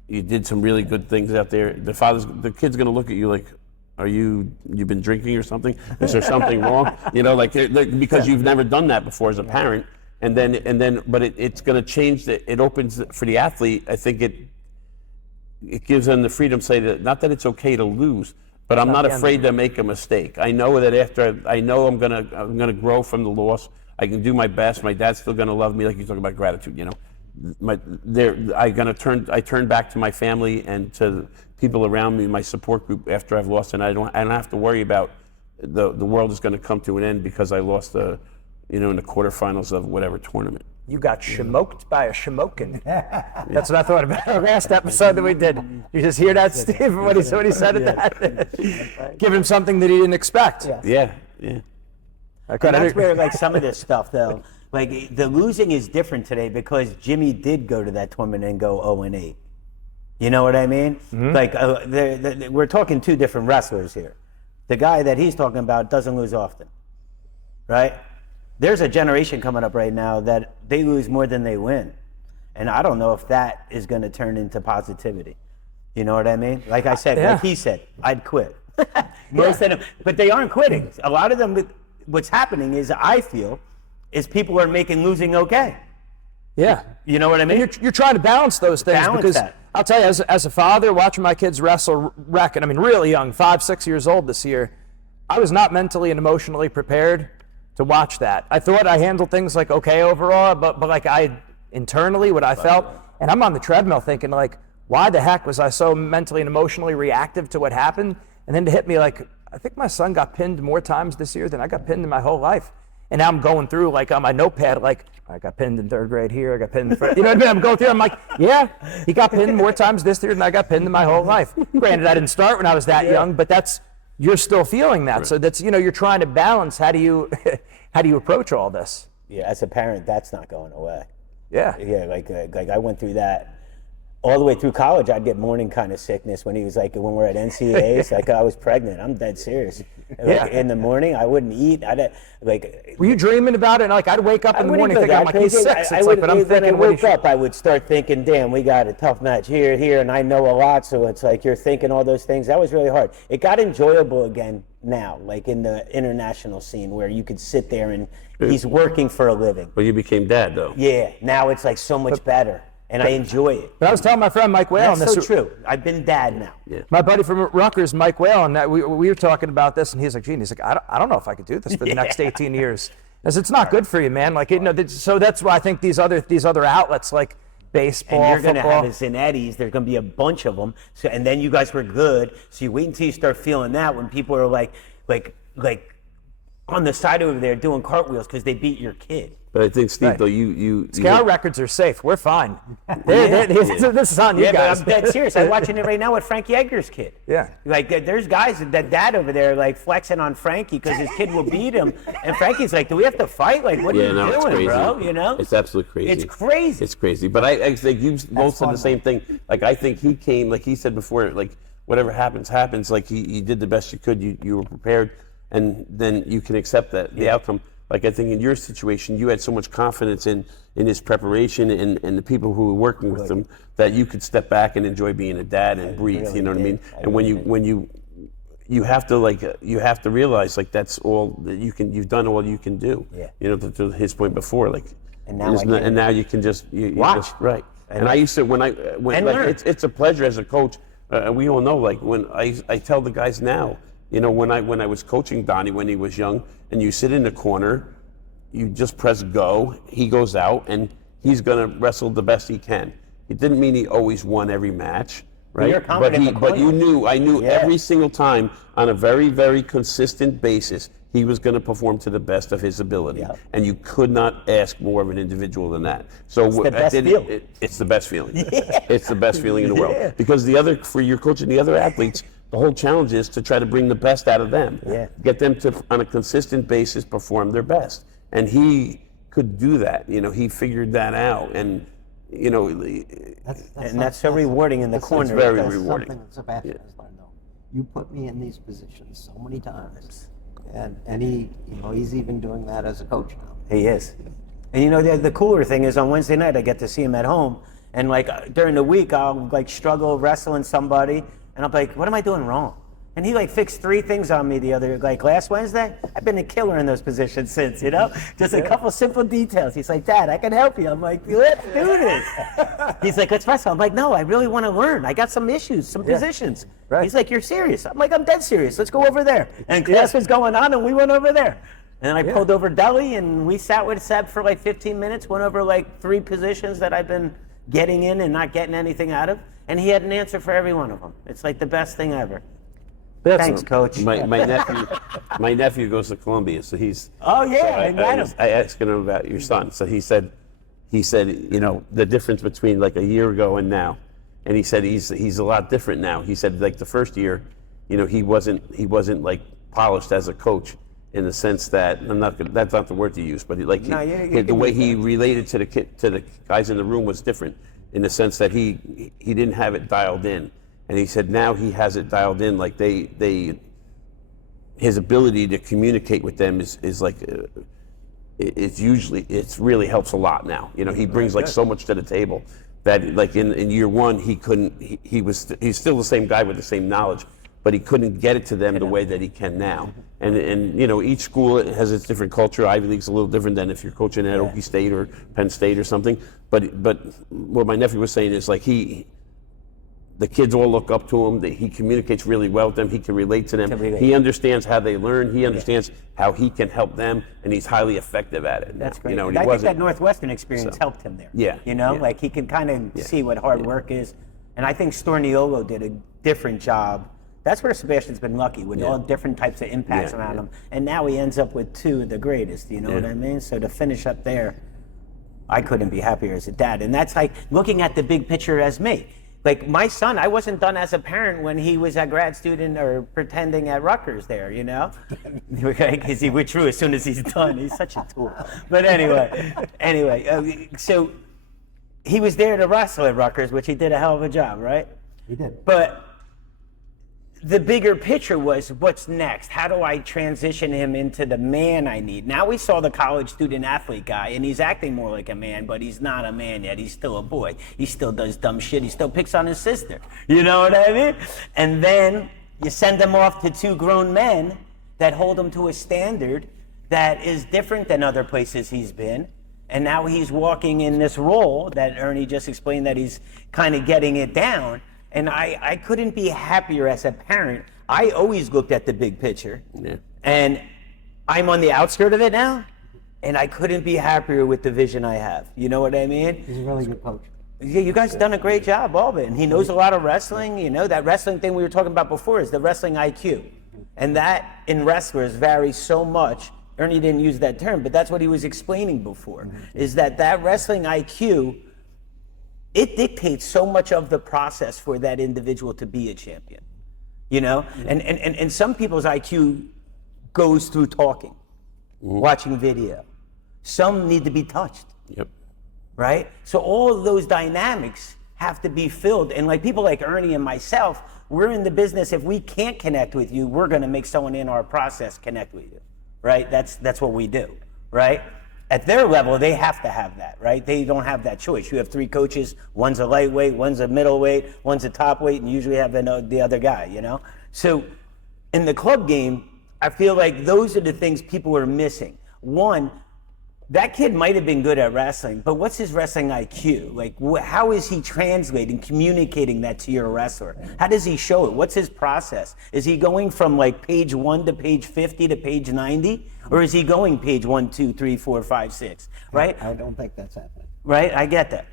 You did some really good things out there. The kid's going to look at you like, you've been drinking or something? Is there something wrong? Because you've never done that before as a parent. But it's going to change. It opens for the athlete. I think it gives them the freedom to say that, not that it's okay to lose, but I'm not afraid to make a mistake. I know that I know I'm gonna grow from the loss. I can do my best. My dad's still gonna love me, like you talk about gratitude. I turn back to my family and to people around me, my support group, after I've lost, and I don't have to worry about the world is going to come to an end because I lost in the quarterfinals of whatever tournament. You got shmoked by a shmokin. That's what I thought about our last episode that we did. You just hear that, Steve, when he said it that? Give him something that he didn't expect. Yeah. And that's where like some of this stuff though, like the losing is different today because Jimmy did go to that tournament and go 0-8. You know what I mean? Mm-hmm. Like we're talking two different wrestlers here. The guy that he's talking about doesn't lose often, right? There's a generation coming up right now that they lose more than they win. And I don't know if that is going to turn into positivity. You know what I mean? Like I said, like he said, I'd quit. Most of them, but they aren't quitting. A lot of them, what's happening is, I feel, is people are making losing okay. Yeah. You know what I mean? You're trying to balance those things because that. I'll tell you, as a father, watching my kids wrestle racket, really young, 5-6 years old this year, I was not mentally and emotionally prepared to watch that. I thought I handled things like okay overall, but like internally what I felt, and I'm on the treadmill thinking like, why the heck was I so mentally and emotionally reactive to what happened? And then to hit me like, I think my son got pinned more times this year than I got pinned in my whole life. And now I'm going through like on my notepad, like I got pinned in 3rd grade here, I got pinned in you know what I mean? I'm going through, I'm like, yeah, he got pinned more times this year than I got pinned in my whole life. Granted, I didn't start when I was that young, but you're still feeling that. Right. So that's, you're trying to balance, how do you approach all this? Yeah, as a parent, that's not going away. Yeah. Yeah, like I went through that all the way through college. I'd get morning kind of sickness when he was like, when we're at NCAAs, like I was pregnant. I'm dead serious. Like, in the morning, I wouldn't eat. Were you dreaming about it? And like I'd wake up in the morning thinking, I'm like, he's 6. When I woke up, I would start thinking, damn, we got a tough match here, and I know a lot. So it's like you're thinking all those things. That was really hard. It got enjoyable again now, like in the international scene where you could sit there and he's working for a living. But you became dad, though. Yeah, now it's like so much better. And I enjoy it. But I was telling my friend Mike Whale, that's so true. I've been dad now. Yeah. My buddy from Rutgers, Mike Whale, and we were talking about this, and he's like, "Gene, I don't know if I could do this for the next 18 years." I said, "It's not good for you, man." Like, so that's why I think these other outlets like baseball, and you're going to football. have a Zannetti's. There's going to be a bunch of them. So, and then you guys were good. So you wait until you start feeling that when people are like on the side over there doing cartwheels because they beat your kid. But I think, Steve, Right. though, Our records are safe. We're fine. This is on you guys. But I'm dead serious. I'm watching it right now with Frank Yeager's kid. Yeah. Like, there's guys, that dad over there, like, flexing on Frankie because his kid will beat him. And Frankie's like, do we have to fight? Like, what are you it's doing, crazy. bro? You know? It's absolutely crazy. It's crazy. It's crazy. But I think you both said the same thing. Like, I think he came, like he said before, like, whatever happens. Like, you did the best you could. You were prepared. and then you can accept that the outcome. Like I think in your situation, you had so much confidence in his preparation and the people who were working with him that you could step back and enjoy being a dad and breathe. You know what I mean? And when you have to realize like that's all that you can. You've done all you can do. Yeah. You know, to his point before, like. And now now you can just you watch. Right. And I used to when like, it's a pleasure as a coach. We all know like when I tell the guys now. You know, when I was coaching Donnie when he was young, and you sit in the corner, you just press go. He goes out, and he's gonna wrestle the best he can. It didn't mean he always won every match, right? You're confident in the corner. But I knew every single time on a very, very consistent basis, he was going to perform to the best of his ability, and you could not ask more of an individual than that. So it's the best feeling. It's the best feeling. It's the best feeling in the world because for your coach and the other athletes. The whole challenge is to try to bring the best out of them. Get them to, on a consistent basis, perform their best. And he could do that. You know, he figured that out. And, you know, that's so rewarding in the corner. It's very That's rewarding. something that Sebastian has learned, though. You put me in these positions so many times, and he, you know, he's even doing that as a coach now. He is. And you know, the cooler thing is on Wednesday night, I get to see him at home. And like during the week, I'll like struggle wrestling somebody. And I'm like, what am I doing wrong? And he like fixed 3 things on me last Wednesday. I've been a killer in those positions since, you know? Just a couple simple details. He's like, Dad, I can help you. I'm like, let's do this. He's like, let's wrestle. I'm like, no, I really want to learn. I got some issues, some positions. Right. He's like, you're serious? I'm like, I'm dead serious. Let's go over there. And class was going on and we went over there. And then I pulled over Deli and we sat with Seb for like 15 minutes, went over like 3 positions that I've been getting in and not getting anything out of. And he had an answer for every one of them. It's like the best thing ever. Thanks, Coach. My nephew goes to Columbia, so he's. Oh yeah, I met him. I asked him about your son, so he said, you know, the difference between like a year ago and now, and he said he's a lot different now. He said like the first year, you know, he wasn't like polished as a coach in the sense that that's not the word to use, but the way he related to the guys in the room was different. In the sense that he didn't have it dialed in, and he said now he has it dialed in. Like his ability to communicate with them is like it's really helps a lot now. You know, he brings like so much to the table that like in year 1 he's still the same guy with the same knowledge, but he couldn't get it to them the way that he can now. And you know, each school has its different culture. Ivy League's a little different than if you're coaching at Okie State or Penn State or something. But what my nephew was saying is like the kids all look up to him. That he communicates really well with them. He can relate to them. He understands how they learn. He understands how he can help them, and he's highly effective at it. That's great. You know, I think that Northwestern experience helped him there. Yeah. You know, like he can kind of see what hard work is. And I think Storniolo did a different job. That's where Sebastian's been lucky with all different types of impacts around him. And now he ends up with 2 of the greatest, you know what I mean? So to finish up there, I couldn't be happier as a dad. And that's like looking at the big picture as me. Like my son, I wasn't done as a parent when he was a grad student or pretending at Rutgers there, you know? Because he withdrew as soon as he's done. He's such a tool. But anyway, so he was there to wrestle at Rutgers, which he did a hell of a job, right? He did. But the bigger picture was, what's next? How do I transition him into the man I need? Now we saw the college student athlete guy, and he's acting more like a man, but he's not a man yet. He's still a boy. He still does dumb shit. He still picks on his sister. You know what I mean? And then you send him off to 2 grown men that hold him to a standard that is different than other places he's been. And now he's walking in this role that Ernie just explained that he's kind of getting it down. And I couldn't be happier as a parent. I always looked at the big picture. Yeah. And I'm on the outskirt of it now. And I couldn't be happier with the vision I have. You know what I mean? He's a really good coach. Yeah, you guys have done a great job, all of it. And he knows a lot of wrestling. You know, that wrestling thing we were talking about before is the wrestling IQ. And that in wrestlers varies so much. Ernie didn't use that term, but that's what he was explaining before, is that wrestling IQ, it dictates so much of the process for that individual to be a champion, you know? And some people's IQ goes through talking, watching video. Some need to be touched. Yep. Right? So all of those dynamics have to be filled. And like people like Ernie and myself, We're in the business. If we can't connect with you, we're going to make someone in our process connect with you, right? That's what we do, right? At their level, they have to have that, right? They don't have that choice. You have 3 coaches. One's a lightweight, one's a middleweight, one's a top weight, and you usually have the other guy, you know? So in the club game, I feel like those are the things people are missing. One, that kid might have been good at wrestling, but what's his wrestling IQ? Like, how is he translating, communicating that to your wrestler? How does he show it? What's his process? Is he going from like page 1 to page 50 to page 90? Or is he going page 1, 2, 3, 4, 5, 6, right? I don't think that's happening. Right, I get that.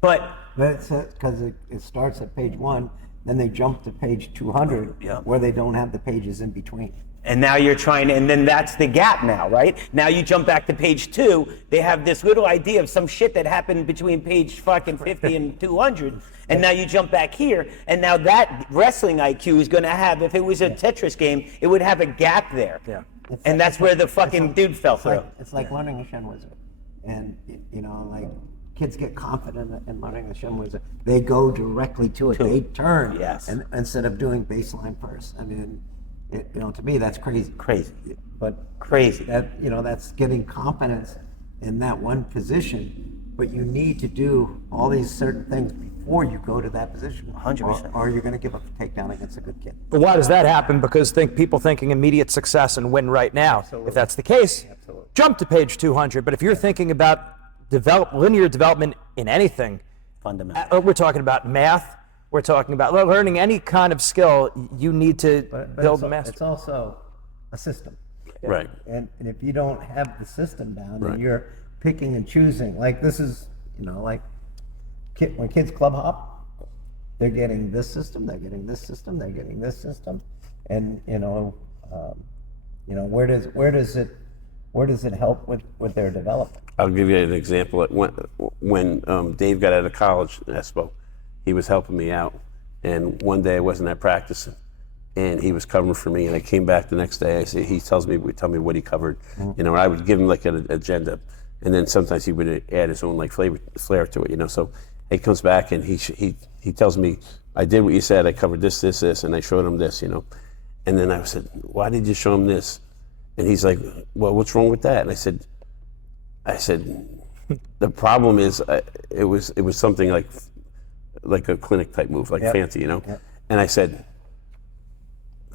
But it's because it starts at page 1, then they jump to page 200, Yeah. where they don't have the pages in between. and now you're trying to, and then that's the gap now, right? Now you jump back to page 2, they have this little idea of some shit that happened between page fucking 50 and 200, and now you jump back here, and now that wrestling IQ is gonna have, if it was a Tetris game, it would have a gap there. Yeah. And that's where the fucking dude fell through. It's like learning a Shen Wizard. And, you know, like, kids get confident in learning the Shen Wizard. They go directly to it. They turn. Yes. And instead of doing baseline first. I mean, you know, to me, that's crazy. Crazy. But Crazy. that, you know, that's getting confidence in that one position. But you need to do all these certain things before you go to that position. 100%. Or you're going to give up a takedown against a good kid. But why does that happen? Because people thinking immediate success and win right now. If that's the case, jump to page 200. But if you're thinking about linear development in anything, Fundamental. we're talking about math, we're talking about learning any kind of skill, you need to build a master. It's also a system. Right. And if you don't have the system down, Right. and you're picking and choosing, like this is, you know, like when kids club hop, they're getting this system, they're getting this system, they're getting this system, and where does it help with their development? I'll give you an example. When Dave got out of college in Espo, he was helping me out. And one day I wasn't at practice, and he was covering for me. And I came back the next day. He would tell me what he covered. You know, I would give him like an agenda, and then sometimes he would add his own like flair to it. You know, so he comes back and he tells me, I did what you said. I covered this, and I showed him this. You know, and then I said, why did you show him this? And he's like, well, what's wrong with that? And I said, the problem is it was something like a clinic type move, like fancy, you know? Yep. And I said,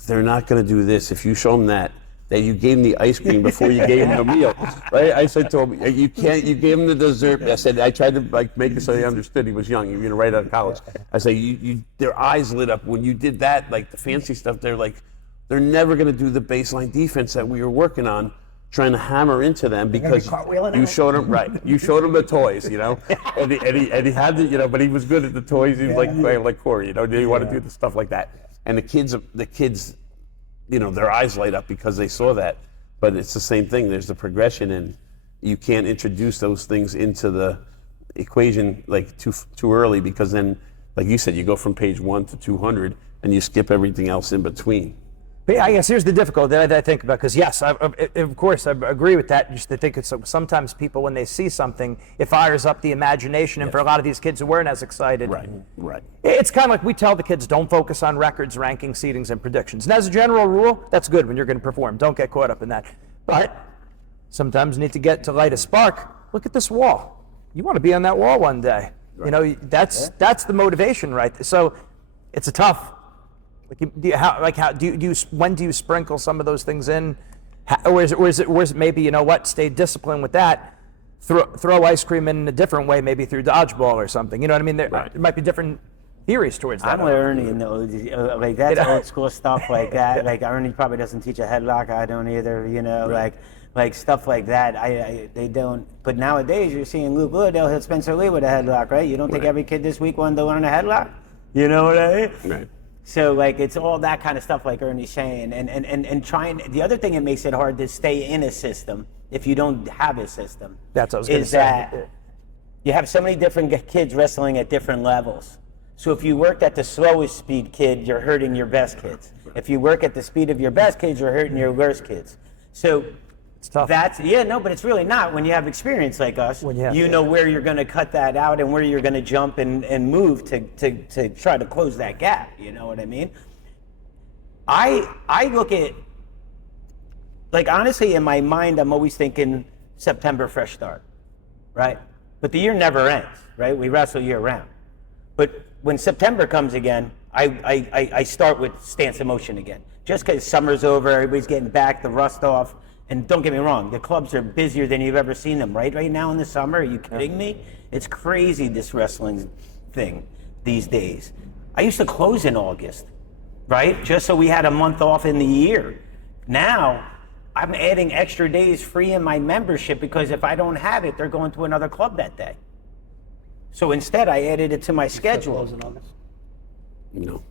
they're not going to do this if you show them that you gave them the ice cream before you gave them the meal, right? I said to him, you gave them the dessert. I said, I tried to like make it so he understood. He was young, right out of college. I say, their eyes lit up when you did that, like the fancy stuff. They're never going to do the baseline defense that we were working on, trying to hammer into them because you showed them You showed them the toys, you know, and he had the, you know, but he was good at the toys. He was like Corey, you know. Do you want to do the stuff like that? And the kids, you know, their eyes light up because they saw that. But it's the same thing. There's the progression, and you can't introduce those things into the equation like too early, because then, like you said, you go from page 1 to 200 and you skip everything else in between. But yeah, I guess here's the difficulty that I think about, because yes, of course, I agree with that. Just to think it's sometimes people, when they see something, it fires up the imagination, and for a lot of these kids who weren't as excited, Right. It's kind of like we tell the kids, don't focus on records, rankings, seedings, and predictions. And as a general rule, that's good when you're going to perform. Don't get caught up in that. But sometimes you need to light a spark. Look at this wall. You want to be on that wall one day. Right. You know, that's the motivation, right? So it's a tough. When do you sprinkle some of those things in, or is it maybe, you know what, stay disciplined with that, throw ice cream in a different way, maybe through dodgeball or something. You know what I mean? There might be different theories towards that. I'm with Ernie in those, like that's old school stuff like that. Like Ernie probably doesn't teach a headlock. I don't either. You know, like stuff like that. They don't. But nowadays you're seeing Luke Wood, they'll hit Spencer Lee with a headlock, right? You don't think every kid this week wanted to learn a headlock? You know what I mean? Right. So like it's all that kind of stuff like Ernie's saying, and trying. The other thing that makes it hard to stay in a system if you don't have a system. That's what I was going to say. That you have so many different kids wrestling at different levels. So if you work at the slowest speed kid, you're hurting your best kids. If you work at the speed of your best kids, you're hurting your worst kids. So It's tough. But it's really not when you have experience like us. You know where you're going to cut that out and where you're going to jump and move to try to close that gap. You know what I mean? I look at, like, honestly, in my mind, I'm always thinking September, fresh start, right? But the year never ends, right? We wrestle year round. But when September comes again, I start with stance of motion again. Just because summer's over, everybody's getting back, the rust off. And don't get me wrong, the clubs are busier than you've ever seen them, right now in the summer. Are you kidding me? It's crazy, this wrestling thing these days. I used to close in August, right? Just so we had a month off in the year. Now, I'm adding extra days free in my membership because if I don't have it, they're going to another club that day. So instead, I added it to my schedule. Close in August? No.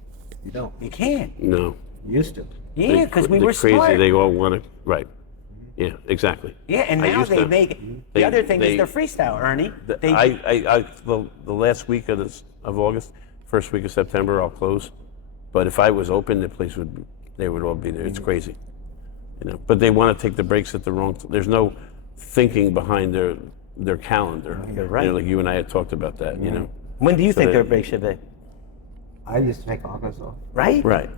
You don't. You can't. No. You used to. Yeah, because we were crazy. smart. They all want to. Right. Yeah. Exactly. Yeah, and now they make it. The other thing is their freestyle, Ernie. The last week of August, first week of September, I'll close. But if I was open, they would all be there. It's crazy, But they want to take the breaks at the wrong. There's no thinking behind their calendar. You're right. Like you and I had talked about that. When do you think their break should be? I used to take August off. Right. Right.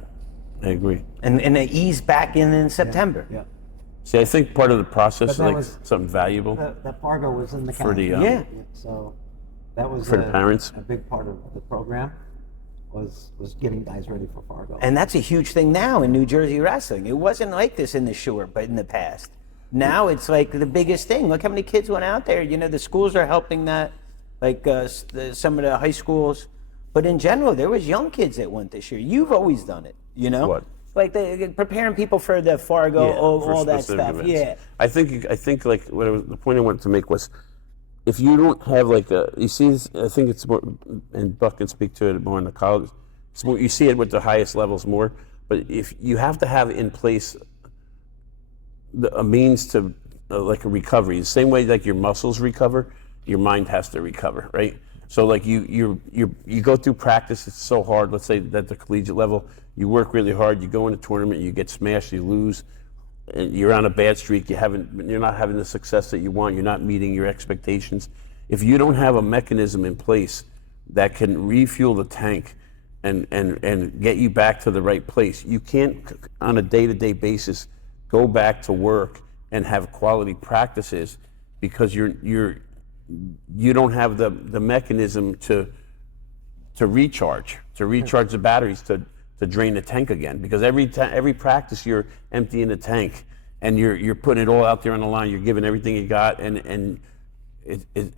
I agree. And they ease back in September. Yeah. See, I think part of the process is that like was- something valuable. That Fargo was in the For the, calendar. Yeah. So that was For the parents. a big part of the program was getting guys ready for Fargo. And that's a huge thing now in New Jersey wrestling. It wasn't like this in the shore, but in the past. Now it's like the biggest thing. Look how many kids went out there. The schools are helping that, like some of the high schools. But in general, there was young kids that went this year. You've always done it, What? Like preparing people for the Fargo, for all that specific stuff. events. Yeah. I think like the point I wanted to make was, if you don't have like you see this, I think it's more, and Buck can speak to it more in the college. It's more, you see it with the highest levels more, but if you have to have in place a means to like a recovery, the same way like your muscles recover, your mind has to recover, right? So like you go through practice, it's so hard. Let's say at the collegiate level, you work really hard, you go in a tournament, you get smashed, you lose, and you're on a bad streak, you're not having the success that you want, you're not meeting your expectations. If you don't have a mechanism in place that can refuel the tank and get you back to the right place, you can't on a day-to-day basis go back to work and have quality practices because you don't have the mechanism to recharge the batteries, to drain the tank again. Because every practice you're emptying the tank and you're putting it all out there on the line. You're giving everything you got, and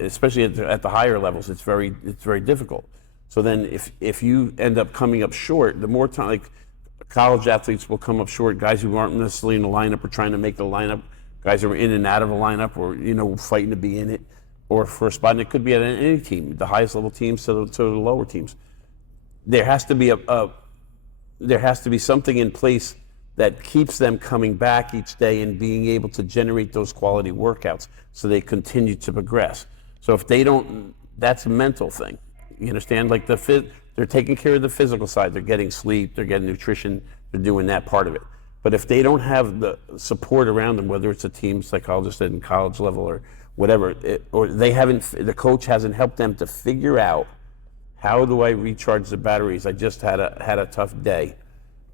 especially at the higher levels, it's very difficult. So then if you end up coming up short, the more time, like college athletes will come up short, guys who aren't necessarily in the lineup or trying to make the lineup, guys who are in and out of a lineup or fighting to be in it, or for a spot, and it could be at any team, the highest level teams to the lower teams. There has to be something in place that keeps them coming back each day and being able to generate those quality workouts so they continue to progress. So if they don't, that's a mental thing. You understand? Like they're taking care of the physical side. They're getting sleep, they're getting nutrition, they're doing that part of it. But if they don't have the support around them, whether it's a team psychologist at college level or whatever, or the coach hasn't helped them to figure out, how do I recharge the batteries? I just had a tough day.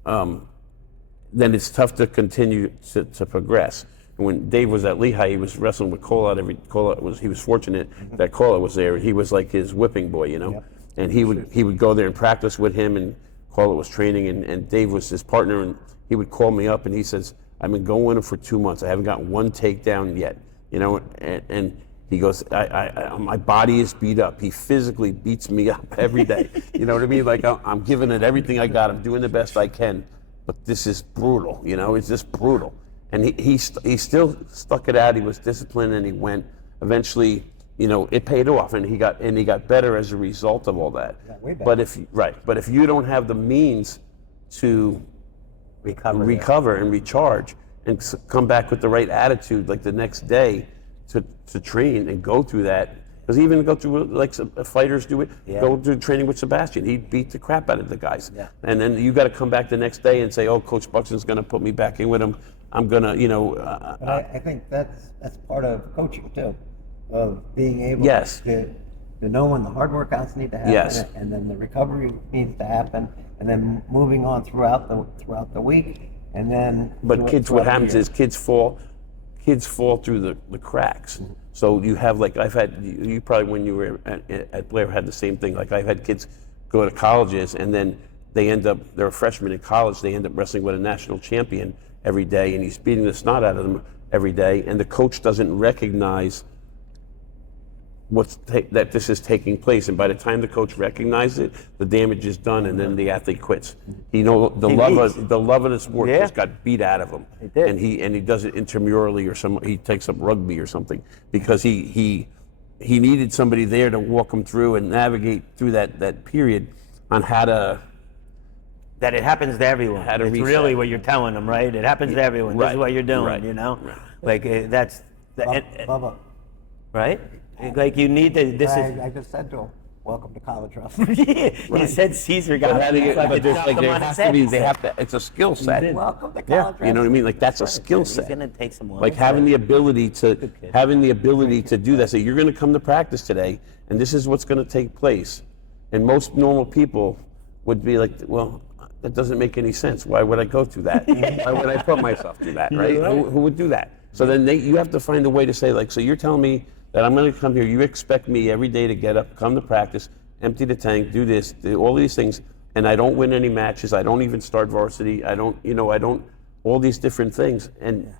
Then it's tough to continue to progress. And when Dave was at Lehigh, he was wrestling with Cola. He was fortunate that Cola was there. He was like his whipping boy, Yep. And he would go there and practice with him, and Cola was training, and Dave was his partner, and he would call me up and he says, I've been going with him for 2 months. I haven't gotten one takedown yet, and he goes, my body is beat up. He physically beats me up every day. You know what I mean? Like I'm giving it everything I got. I'm doing the best I can, but this is brutal. It's just brutal. And he still stuck it out. He was disciplined, and he went. Eventually, it paid off, and he got better as a result of all that. Yeah, way better. But if you don't have the means to recover and recharge and come back with the right attitude, like the next day, to train and go through that, because even go through like fighters do it. Yeah. Go through training with Sebastian. He beat the crap out of the guys. Yeah. And then you got to come back the next day and say, "Oh, Coach Buxton's going to put me back in with him I'm gonna, But I think that's part of coaching too, of being able Yes. to know when the hard workouts need to happen, Yes. and then the recovery needs to happen, and then moving on throughout the week, and then. But kids, throughout what the happens year. is kids fall through the cracks. So you have like, I've had, you probably when you were at Blair had the same thing. Like I've had kids go to colleges and then they're a freshman in college, they end up wrestling with a national champion every day and he's beating the snot out of them every day and the coach doesn't recognize that this is taking place, and by the time the coach recognizes it, the damage is done, and then the athlete quits. The love of the sport Yeah. just got beat out of him, did. and he does it intramurally or he takes up rugby or something because he needed somebody there to walk him through and navigate through that period on how to. That it happens to everyone. How to it's reset. really what you're telling them, right? It happens to everyone. This is Right. what you're doing, Right. Right. Like that's Bubba, right. Like you need to. This is. I just said to him, "Welcome to college wrestling." You said Caesar got. But how do you? Fucking But there's knocked like him there on has his to be. head. They have to. It's a skill set. Welcome to college Yeah, wrestling. you know what I mean. Like that's a skill He's set. gonna take some. Like having the ability to do that. So you're going to come to practice today, and this is what's going to take place. And most normal people would be like, well, that doesn't make any sense. Why would I go through that? Why would I put myself through that? Right? Who would do that? So then you have to find a way to say like, so you're telling me that I'm going to come here. You expect me every day to get up, come to practice, empty the tank, do this, do all these things, and I don't win any matches. I don't even start varsity. I don't all these different things. And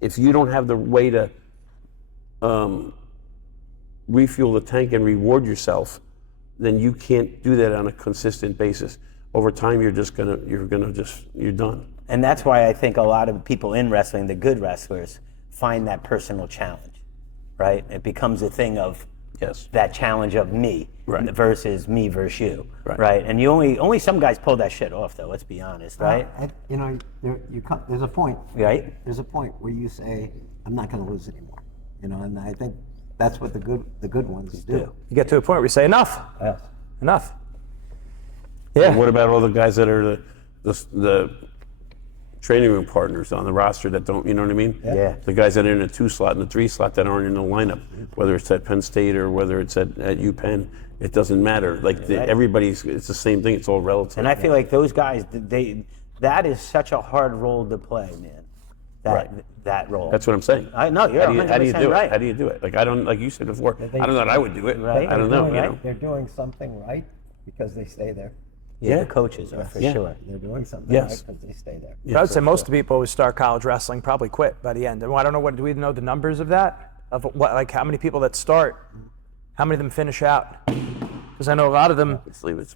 if you don't have the way to refuel the tank and reward yourself, then you can't do that on a consistent basis. Over time, you're done. And that's why I think a lot of people in wrestling, the good wrestlers, find that personal challenge, right? It becomes a thing of Yes. that challenge of me Right. versus me versus you, Right. And you only some guys pull that shit off, though. Let's be honest, right? There's a point. Right. There's a point where you say, "I'm not going to lose anymore," and I think that's what the good ones do. You get to a point where you say, enough, Yes. enough. And what about all the guys that are the training room partners on the roster that don't, you know what I mean? Yeah. The guys that are in the 2 slot and the 3 slot that aren't in the lineup, whether it's at Penn State or whether it's at UPenn, it doesn't matter. Like everybody's, it's the same thing. It's all relative. And I feel like those guys, that is such a hard role to play, man. That role. That's what I'm saying. I know you're How do you 100% do right. it? How do you do it? Like I don't, like you said before, I don't know that I would do it. Right. I don't know. You know. They're doing something right because they stay there. Yeah, Yeah. the coaches are for Yeah. sure. They're doing something Yes. right because they stay there. But I would say most of the people who start college wrestling probably quit by the end. And I don't know, do we know the numbers of that? Of what, like how many people that start, how many of them finish out? Because I know a lot of them. Let's leave it.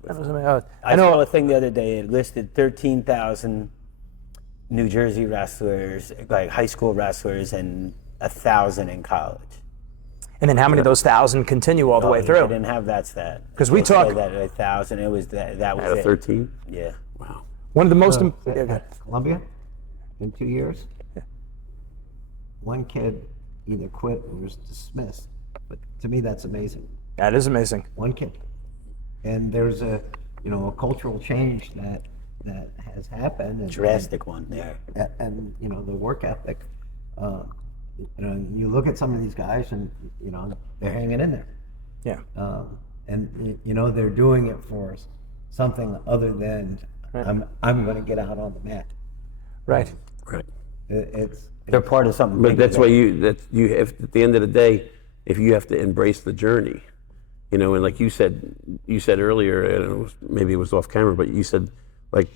I know a thing the other day. It listed 13,000 New Jersey wrestlers, like high school wrestlers, and 1,000 in college. And then how many of those 1,000 continue all the way They through? didn't have that stat. 'Cause we They talk- said that 1,000. It was that was Out of it. 13? Yeah. Wow. One of the most. Columbia, in 2 years, one kid either quit or was dismissed. But to me, that's amazing. That is amazing. One kid, and there's a cultural change that has happened. And, Drastic one there. and the work ethic. You look at some of these guys, and they're hanging in there. Yeah. And they're doing it for something other than I'm going to get out on the mat. Right. Right. It's They're part of something. But bigger that's why than- you have, at the end of the day, if you have to embrace the journey, and like you said earlier, and maybe it was off camera, but you said like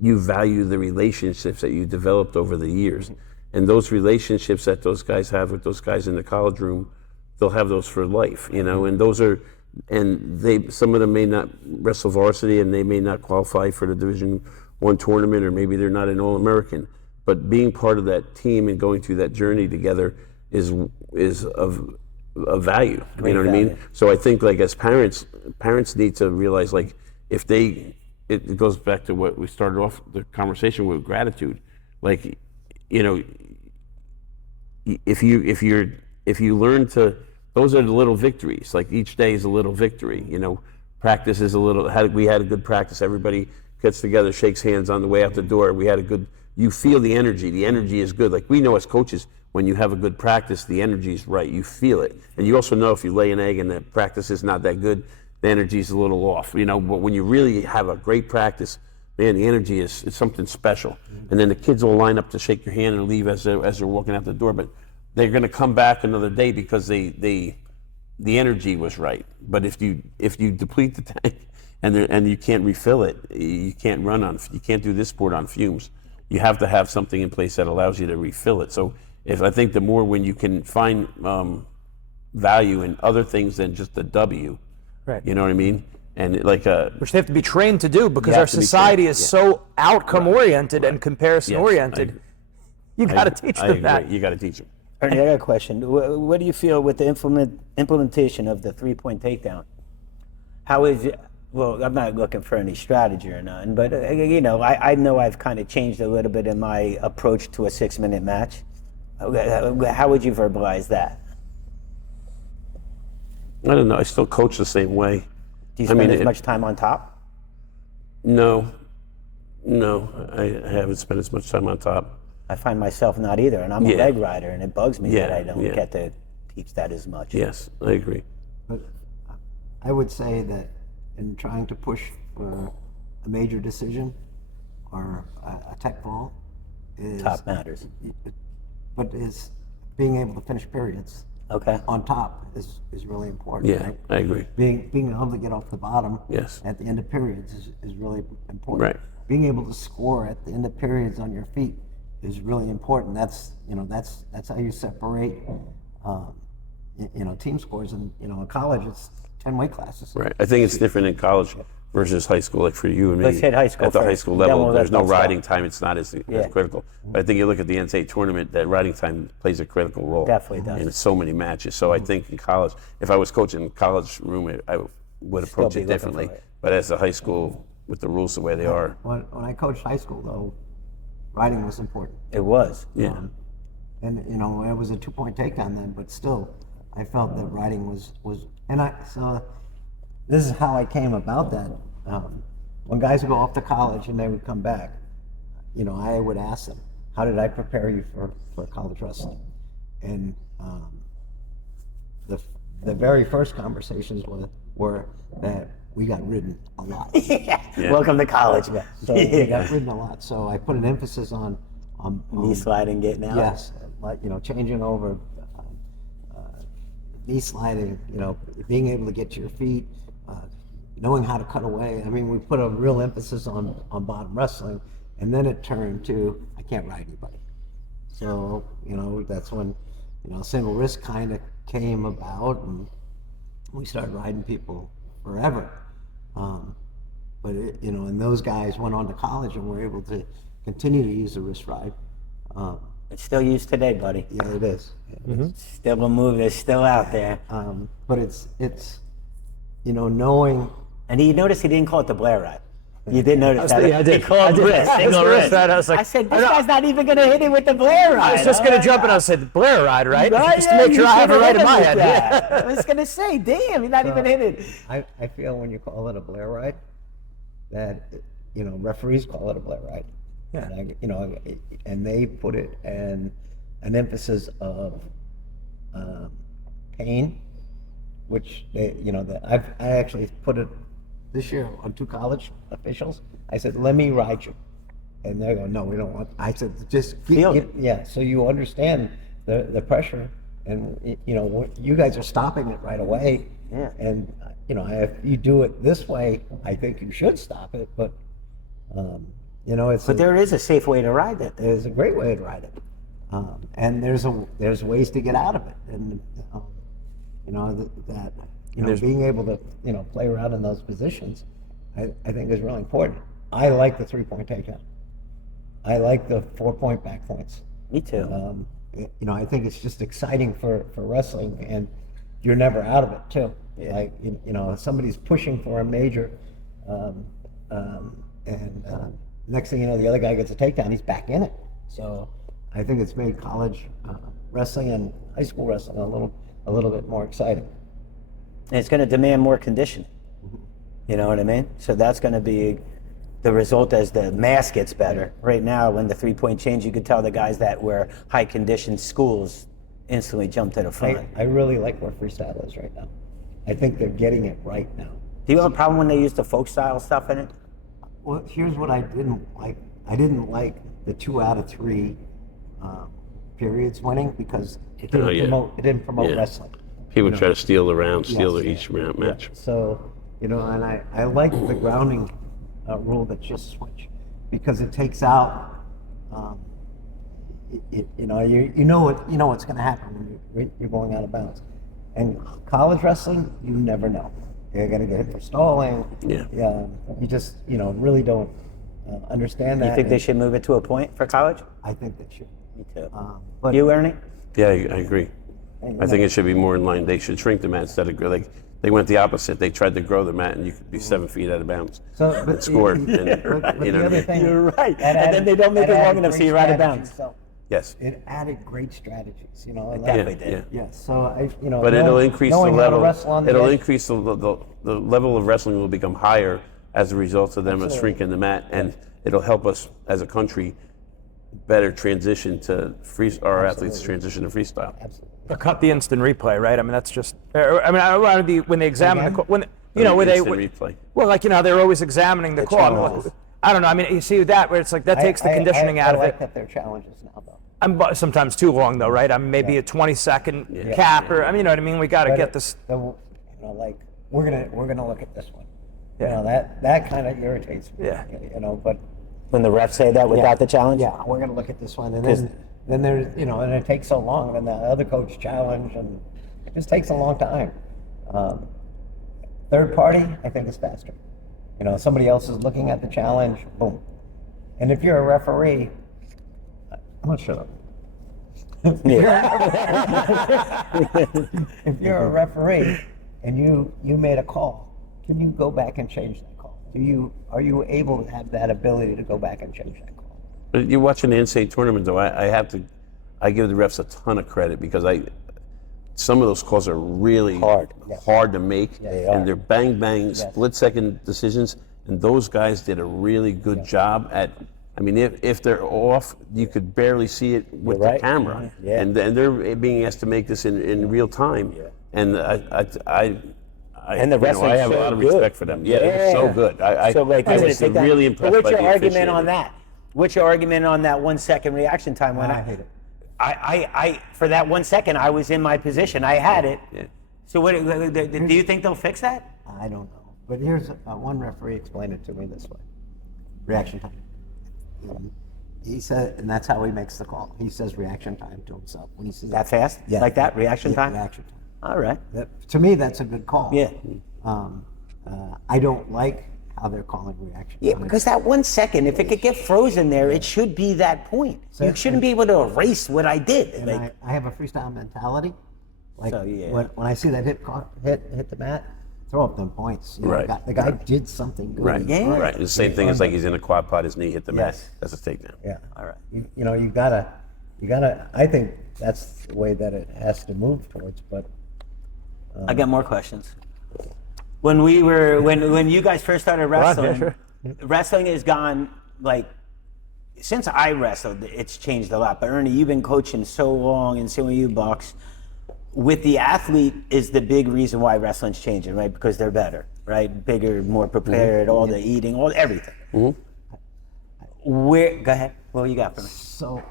you value the relationships that you developed over the years, and those relationships that those guys have with those guys in the college room, they'll have those for life, and those are, and some of them may not wrestle varsity and they may not qualify for the Division I tournament, or maybe they're not an All-American. But being part of that team and going through that journey together is of value. Great you know what I mean? value. So I think like as parents need to realize like if it goes back to what we started off the conversation with, gratitude. Like, if you learn to, those are the little victories. Like each day is a little victory. Practice is a little. We had a good practice. Everybody gets together, shakes hands on the way out the door. We had a good you feel the energy. The energy is good. Like we know as coaches, when you have a good practice, the energy is right. You feel it. And you also know if you lay an egg and the practice is not that good, the energy is a little off. But when you really have a great practice, man, the energy is something special. And then the kids will line up to shake your hand and leave as they're walking out the door. But they're going to come back another day because the energy was right. But if you deplete the tank and you can't refill it, you can't do this sport on fumes. You have to have something in place that allows you to refill it. So I think the more when you can find value in other things than just the W, Right. You know what I mean? And which they have to be trained to do because have our to be society trained, is yeah. so outcome oriented and Right. comparison Yes, oriented. You got to teach I them agree. that. You got to teach them. Ernie, I got a question. What do you feel with the implementation of the 3-point takedown? How is it? Well, I'm not looking for any strategy or none, but I know I've kind of changed a little bit in my approach to a 6-minute match. How would you verbalize that? I don't know. I still coach the same way. Do you spend as much time on top? No, I haven't spent as much time on top. I find myself not either, and I'm a leg rider, and it bugs me that I don't get to teach that as much. Yes, I agree. But I would say that in trying to push for a major decision or a tech ball is Top matters. but is being able to finish periods Okay. on top is really important. Yeah, right? I agree. Being able to get off the bottom Yes. at the end of periods is really important. Right. Being able to score at the end of periods on your feet is really important. That's how you separate team scores. And in college it's 10 weight classes. Right. I think it's different in college versus high school. Like for you and me, Let's hit high school at the high first. school Then level, we'll there's no let that riding stop. time. It's not as critical. But I think you look at the NCAA tournament, that riding time plays a critical role. Definitely does. In so many matches. So I think in college, if I was coaching in college room, I would approach be it looking differently. for it. But as a high school, with the rules the way they are, When I coached high school, though, riding was important. It was. yeah. And it was a 2-point takedown then, but still, I felt that riding was. So this is how I came about that. When guys would go off to college and they would come back, I would ask them, "How did I prepare you for college wrestling?" And the very first conversations were that we got ridden a lot. Welcome to college. So we got ridden a lot. So I put an emphasis on Knee sliding, getting out. yes, like changing over, knee sliding. Being able to get to your feet, knowing how to cut away. I mean, we put a real emphasis on bottom wrestling, and then it turned to I can't ride anybody. So that's when single wrist kind of came about, and we started riding people forever. But and those guys went on to college and were able to continue to use the wrist ride. It's still used today, buddy. Yeah, it is. Still a move that's still out there. But it's knowing. And you notice he didn't call it the Blair ride. You did notice that. Yeah, I did. He called wrist, single wrist. I was like, I said, this guy's not even going to hit it with the Blair ride. I was just going to jump in and say the Blair ride, right? Just to Yeah, make sure you I have it should've right hit in my with head. that. Yeah. I was going to say, damn, he's not even hit it. I feel when you call it a Blair ride, that referees call it a Blair ride. Yeah. And and they put it an emphasis of pain, which I actually put it this year on 2 college officials. I said, "Let me ride you," and they go, "No, we don't want." I said, "Just Feel it. yeah, so you understand the pressure, and you guys are stopping it right away." Yeah. And if you do it this way, I think you should stop it. But it's But there is a safe way to ride that thing. there's a great way to ride it, and there's ways to get out of it, and being able to play around in those positions, I think is really important. I like the 3-point takedown. I like the 4-point back points. Me too. I think it's just exciting for wrestling, and you're never out of it too. Yeah. Like if somebody's pushing for a major, next thing you know, the other guy gets a takedown. He's back in it. So I think it's made college wrestling and high school wrestling a little bit more exciting. And it's going to demand more conditioning. You know what I mean? So that's going to be the result as the mass gets better. Right now, when the 3-point change, you could tell the guys that were high conditioned schools instantly jump to the front. I really like where freestyle is right now. I think they're getting it right now. Do you have a problem when they use the folk style stuff in it? Well, here's what I didn't like. I didn't like the 2 out of 3 periods winning because it didn't promote Yeah. wrestling. People try to steal the round, steal Yes. each round match. So, and I like the grounding rule that just switch because it takes out, you know what's going to happen when you're going out of bounds. And college wrestling, you never know. You're going to get hit for stalling. Yeah. You just, really don't understand that. You think they should move it to a point for college? I think they should. Me too. But You, Ernie? Yeah, I agree. I think it should be more in line. They should shrink the mat instead of like they went the opposite. They tried to grow the mat, and you could be 7 feet out of bounds and score. And, but you know the what I other mean? thing, You're right. it And then they don't make it long added enough, so great you're out of strategies. bounds. So Yes. it added great strategies. It Yeah, definitely did. yeah. Yeah. So But it'll increase the knowing how to level. wrestle on the It'll edge. increase the level of wrestling will become higher as a result of them Absolutely. shrinking the mat, and it'll help us as a country better transition to our athletes transition to freestyle. Absolutely. Or cut the instant replay, right? I mean, that's just. I mean, I want to be when they examine the Again? when where they Instant replay. well, like they're always examining the call. challenges. I don't know. I mean, you see that where it's like that takes the conditioning out I of like it. that they're challenges now, though. Sometimes too long though, right? I mean, maybe a 20-second cap, or I mean, you know what I mean. We got to But get this. Like we're gonna look at this one. Yeah. That kind of irritates me. Yeah. But When the refs say that without the challenge? yeah, we're gonna look at this one, and then there's and it takes so long, and the other coach challenge, and it just takes a long time. Third party, I think is faster. Somebody else is looking at the challenge, boom. And if you're a referee, I'm gonna shut up. If you're a referee and you made a call, can you go back and change that call? Are you able to have that ability to go back and change that call? But you're watching the NCAA tournament, though. I give the refs a ton of credit because some of those calls are really hard to make, and they're bang split second decisions. And those guys did a really good job at. I mean, if they're off, you could barely see it with the camera, and they're being asked to make this in real time. And And the wrestling I have a so lot of good. respect for them. Yeah, they're so good. I was really impressed What's by your the argument on officiating. that? What's your argument on that 1 second reaction time? When I hate it. I for that 1 second, I was in my position. I had it. Yeah. So what, do you think they'll fix that? I don't know. But here's one referee explained it to me this way. Reaction time. He said, and that's how he makes the call. He says reaction time to himself. When he says That fast? Yeah. Like that? Reaction Yeah, time? Reaction time. All right. To me, that's a good call. Yeah. I don't like how they're calling reaction Yeah, time. because that 1 second, if it could get frozen there, it should be that point. So- You shouldn't be able to erase what I did. And Like, I have a freestyle mentality. Like So, yeah. when I see that hit the mat, throw up them points. Right. The guy did something good. Right, Yeah. right. The same thing is like he's in a quad pod, his knee hit the mat. Yes. That's a takedown. Yeah. all right. You gotta. I think that's the way that it has to move towards. But I got more questions. When you guys first started wrestling, sure. wrestling has gone like since I wrestled, it's changed a lot. But Ernie, you've been coaching so long, and so are you, Bucks. With the athlete is the big reason why wrestling's changing, right? Because they're better, right? Bigger, more prepared, all the eating, all everything. Go ahead. What you got for me? so,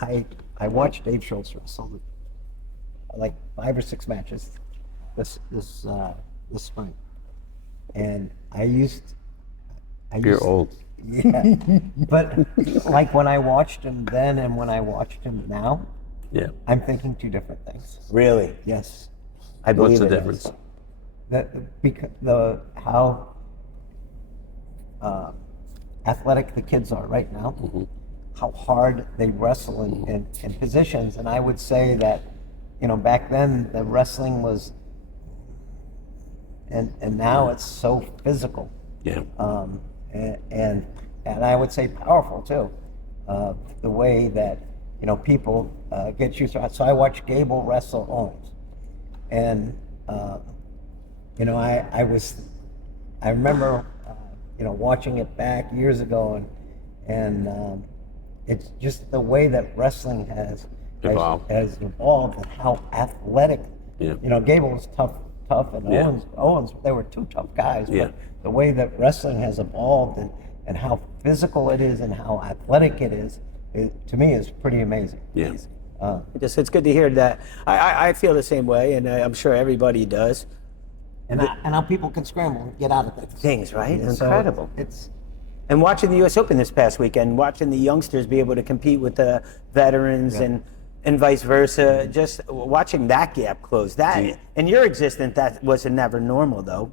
I watched Dave Schultz wrestle like 5 or 6 matches this spring, and You're old. Yeah, but like when I watched him then and when I watched him now, Yeah. I'm thinking 2 different things. Really? Yes, I believe What's the it. difference? because how athletic the kids are right now, how hard they wrestle in positions, and I would say that back then the wrestling was, and now it's so physical. Yeah. And I would say powerful too. The way that people get used to it. So I watched Gable wrestle Owens, and I remember watching it back years ago, and it's just the way that wrestling has Evolved. has evolved, and how athletic. Yeah. Gable was tough, and Yeah. Owens, they were two tough guys. Yeah. But the way that wrestling has evolved, and how physical it is, and how athletic it is, to me, is pretty amazing. Yeah. It's good to hear that. I feel the same way, and I'm sure everybody does. And how people can scramble and get out of things. Things, right? So Incredible. It's And watching the U.S. Open this past weekend, watching the youngsters be able to compete with the veterans and vice versa, just watching that gap close. That in your existence, that was never normal, though.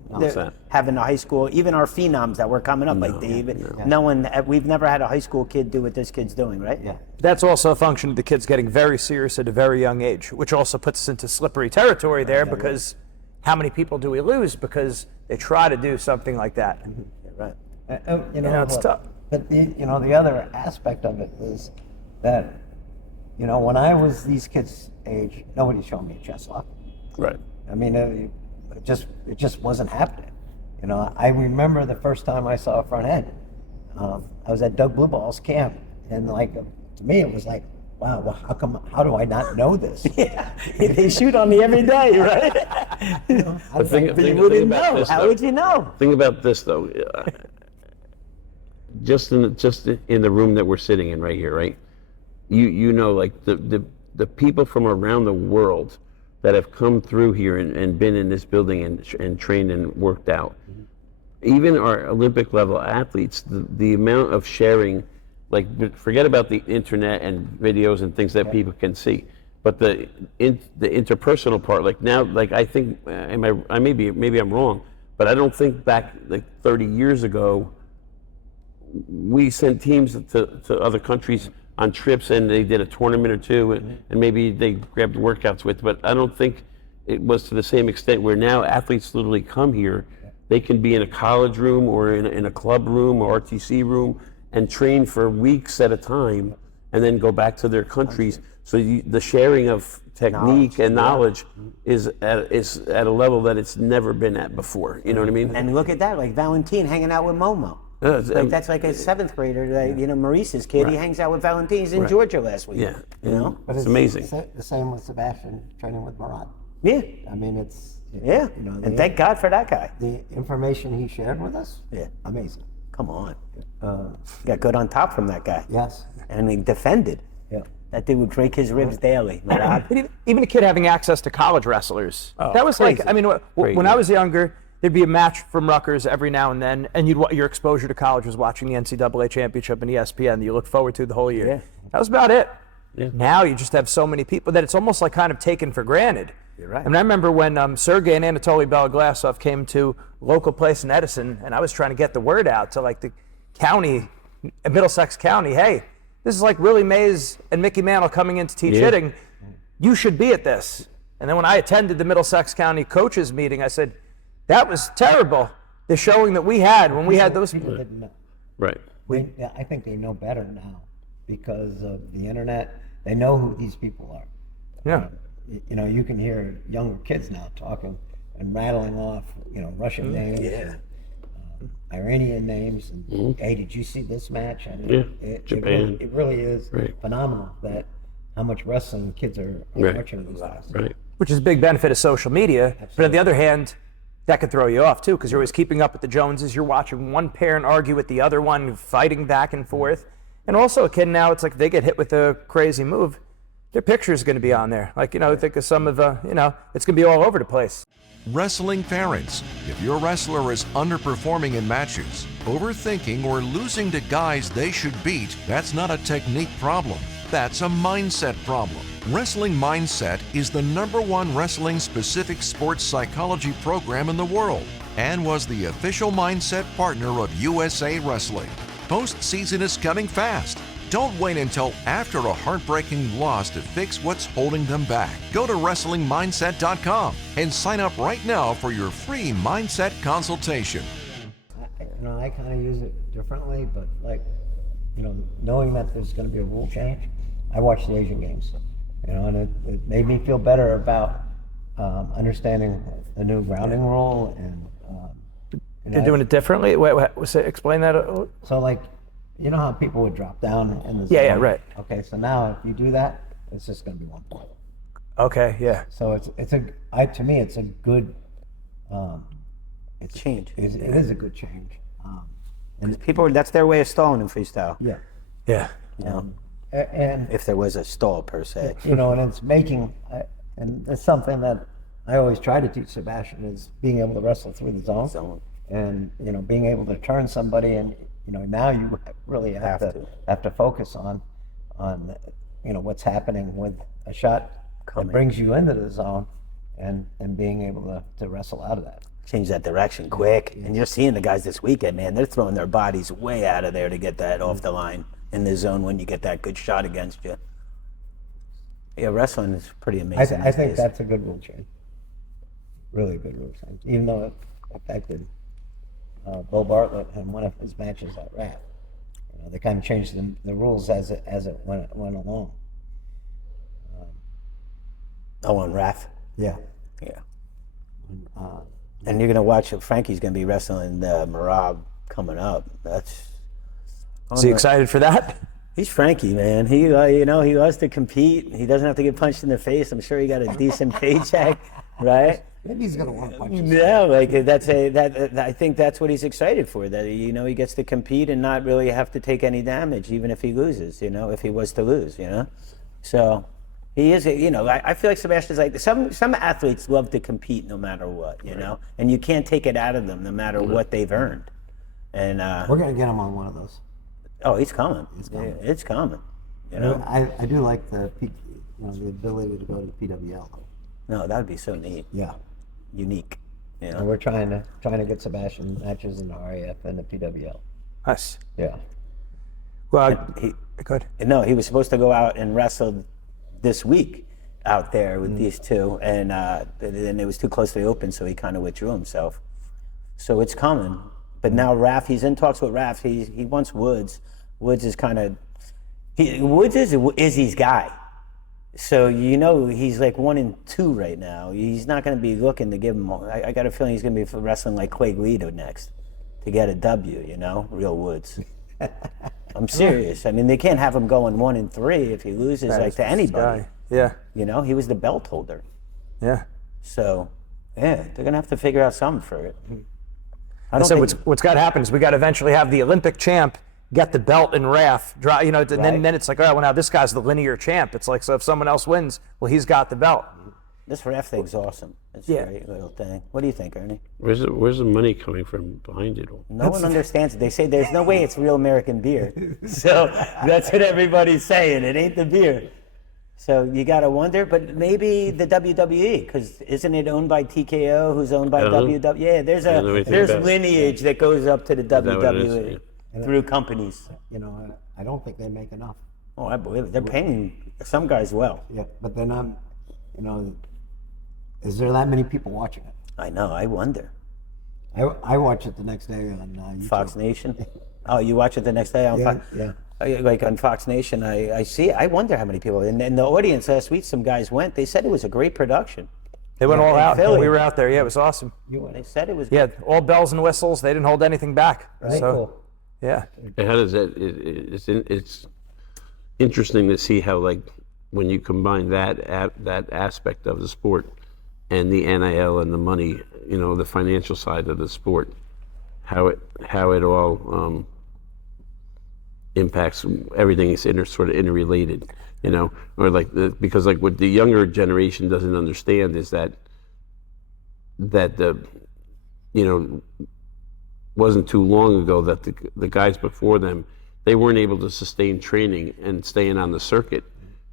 Having a high school, even our phenoms that were coming up, like David, no one, we've never had a high school kid do what this kid's doing, right? Yeah. That's also a function of the kids getting very serious at a very young age, which also puts us into slippery territory there, because how many people do we lose because they try to do something like that? Right. It's tough. But the other aspect of it is that, when I was these kids' age, nobody showed me a chest lock. Right. I mean, it just wasn't happening. I remember the first time I saw a front head. I was at Doug Blueball's camp, and to me it was like, wow, well, how do I not know this? Yeah, they shoot on me every day, right? But think you wouldn't about know. this, How though. would you know? Think about this, though. Just in the room that we're sitting in right here, right? You know, like the people from around the world that have come through here and been in this building and trained and worked out. Even our Olympic level athletes, the amount of sharing, like, forget about the internet and videos and things that people can see, but the interpersonal part, like now, like I think, maybe I'm wrong, but I don't think back like 30 years ago, we sent teams to other countries on trips, and they did a tournament or two, and maybe they grabbed workouts with, but I don't think it was to the same extent where now athletes literally come here. They can be in a college room or in a club room or RTC room and train for weeks at a time, and then go back to their countries. So the sharing of technique and knowledge is at a level that it's never been at before. You know what I mean? And look at that, like Valentin hanging out with Momo. Like that's like a seventh grader, like, Maurice's kid. He hangs out with Valentin. He's in Georgia last week. Yeah. But It's amazing. The same with Sebastian training with Murat. Yeah. I mean, it's And thank God for that guy. the information he shared with us. Yeah. Amazing. Come on. Got good on top from that guy. Yes. And he defended. Yeah. That dude would break his ribs daily. Murat. Even a kid having access to college wrestlers. That was crazy. like, I mean, when I was younger, there'd be a match from Rutgers every now and then, and your exposure to college was watching the NCAA championship and ESPN that you look forward to the whole year. Yeah. That was about it. Yeah. Now you just have so many people that it's almost like kind of taken for granted. You're right. I mean, I remember when Sergey and Anatoly Beloglazov came to a local place in Edison, and I was trying to get the word out to like the county, Middlesex County, hey, this is like Willie Mays and Mickey Mantle coming in to teach hitting. You should be at this. And then when I attended the Middlesex County coaches meeting, I said, that was terrible. The showing that we had when we had those. People didn't know. Right. I think they know better now because of the internet. They know who these people are. Yeah. You can hear younger kids now talking and rattling off, Russian names, Iranian names, and hey, did you see this match? I mean, Japan. It really is Right. phenomenal that how much wrestling kids are watching these days. Right. Which is a big benefit of social media. But on the other hand, that could throw you off too, because you're always keeping up with the Joneses. You're watching one parent argue with the other one, fighting back and forth. And also a kid now, it's like if they get hit with a crazy move, their picture is going to be on there. Like, think of some of, it's going to be all over the place. Wrestling parents, if your wrestler is underperforming in matches, overthinking or losing to guys they should beat, that's not a technique problem. That's a mindset problem. Wrestling Mindset is the #1 wrestling-specific sports psychology program in the world and was the official mindset partner of USA Wrestling. Postseason is coming fast. Don't wait until after a heartbreaking loss to fix what's holding them back. Go to WrestlingMindset.com and sign up right now for your free mindset consultation. I kind of use it differently, but knowing that there's going to be a rule change, I watch the Asian Games, and it made me feel better about understanding the new grounding rule They're doing it differently? Explain that. So like, you know how people would drop down in the zone? Yeah, right. Okay, so now if you do that, it's just going to be 1 point. Okay, yeah. So to me, it's a good, it's Change. It is a good change. And People, that's their way of stalling in freestyle. yeah, Yeah. You know, and if there was a stall per se. you know, and it's making, and it's something that I always try to teach Sebastian is being able to wrestle through the zone, Zone. and you know, being able to turn somebody, and you know, now you really have to focus on, you know, what's happening with a shot that brings you into the zone, and being able to wrestle out of that. Change that direction quick. And you're seeing the guys this weekend, man. They're throwing their bodies way out of there to get that off the line in the zone when you get that good shot against you. Yeah, wrestling is pretty amazing. I think that's a good rule change. Really good rule change. Even though it affected Bo Bartlett in one of his matches at RAP. You know, they kind of changed the rules as it went along. On RAF. Yeah. Yeah. And you're gonna watch. Frankie's gonna be wrestling Marab coming up. That's. Is he excited for that? He's Frankie, man. He, you know, he loves to compete. He doesn't have to get punched in the face. I'm sure he got a decent paycheck, right? Maybe he's gonna want to punch us. Yeah, like I think that's what he's excited for. That you know he gets to compete and not really have to take any damage, even if he loses. You know, if he was to lose, you know. So he is. You know, I feel like Sebastian's like some athletes love to compete no matter what. You know, and you can't take it out of them no matter what they've earned. And We're gonna get him on one of those. oh, he's coming. It's coming. You know. I do like the ability to go to the PWL. No, that would be so neat. Yeah. Unique. You know. And we're trying to get Sebastian matches in the RAF and the PWL. Us. Yeah. Well, Good. No, he was supposed to go out and wrestle this week out there with these two, and then it was too close to the open, so he kind of withdrew himself. So it's coming. But now Raph, he's in talks with Raph. He wants Woods. Woods is kind of Woods is Izzy's guy. So you know he's like 1 and 2 right now. He's not going to be looking to give him. I got a feeling he's going to be wrestling like Clay Guido next to get a W. You know, real Woods. I'm serious. I mean, they can't have him going 1 and 3 if he loses like to anybody. Yeah. You know, he was the belt holder. Yeah. So, yeah, they're going to have to figure out something for it. I said what's got to happen is we got to eventually have the Olympic champ get the belt in RAF, you know, and then it's like, all right, well, now this guy's the linear champ. It's like, so if someone else wins, well, he's got the belt. This RAF thing's awesome. It's a great little thing. What do you think, Ernie? Where's the money coming from behind it all? No one understands it. They say there's no way it's real American beer. So that's what everybody's saying. It ain't the beer. So you got to wonder, but maybe the WWE, because isn't it owned by TKO, who's owned by WWE? Yeah, there's lineage that goes up to the WWE through companies. You know, I don't think they make enough. Oh, I believe it. They're paying some guys well. Yeah, but they're not, you know, is there that many people watching it? I know, I wonder. I watch it the next day on YouTube. Fox Nation? Oh, you watch it the next day on Fox? Yeah. Like on Fox Nation, I see. I wonder how many people. And the audience last week, some guys went. They said it was a great production. They went all out. Philly. We were out there. Yeah, it was awesome. They said it was. Yeah, all bells and whistles. They didn't hold anything back. Right? So, Cool. yeah. And how does that? It's interesting to see how, like, when you combine that aspect of the sport and the NIL and the money, you know, the financial side of the sport, how it all impacts everything. Is sort of interrelated, you know, or like because like what the younger generation doesn't understand is that the, you know, wasn't too long ago that the guys before them, they weren't able to sustain training and staying on the circuit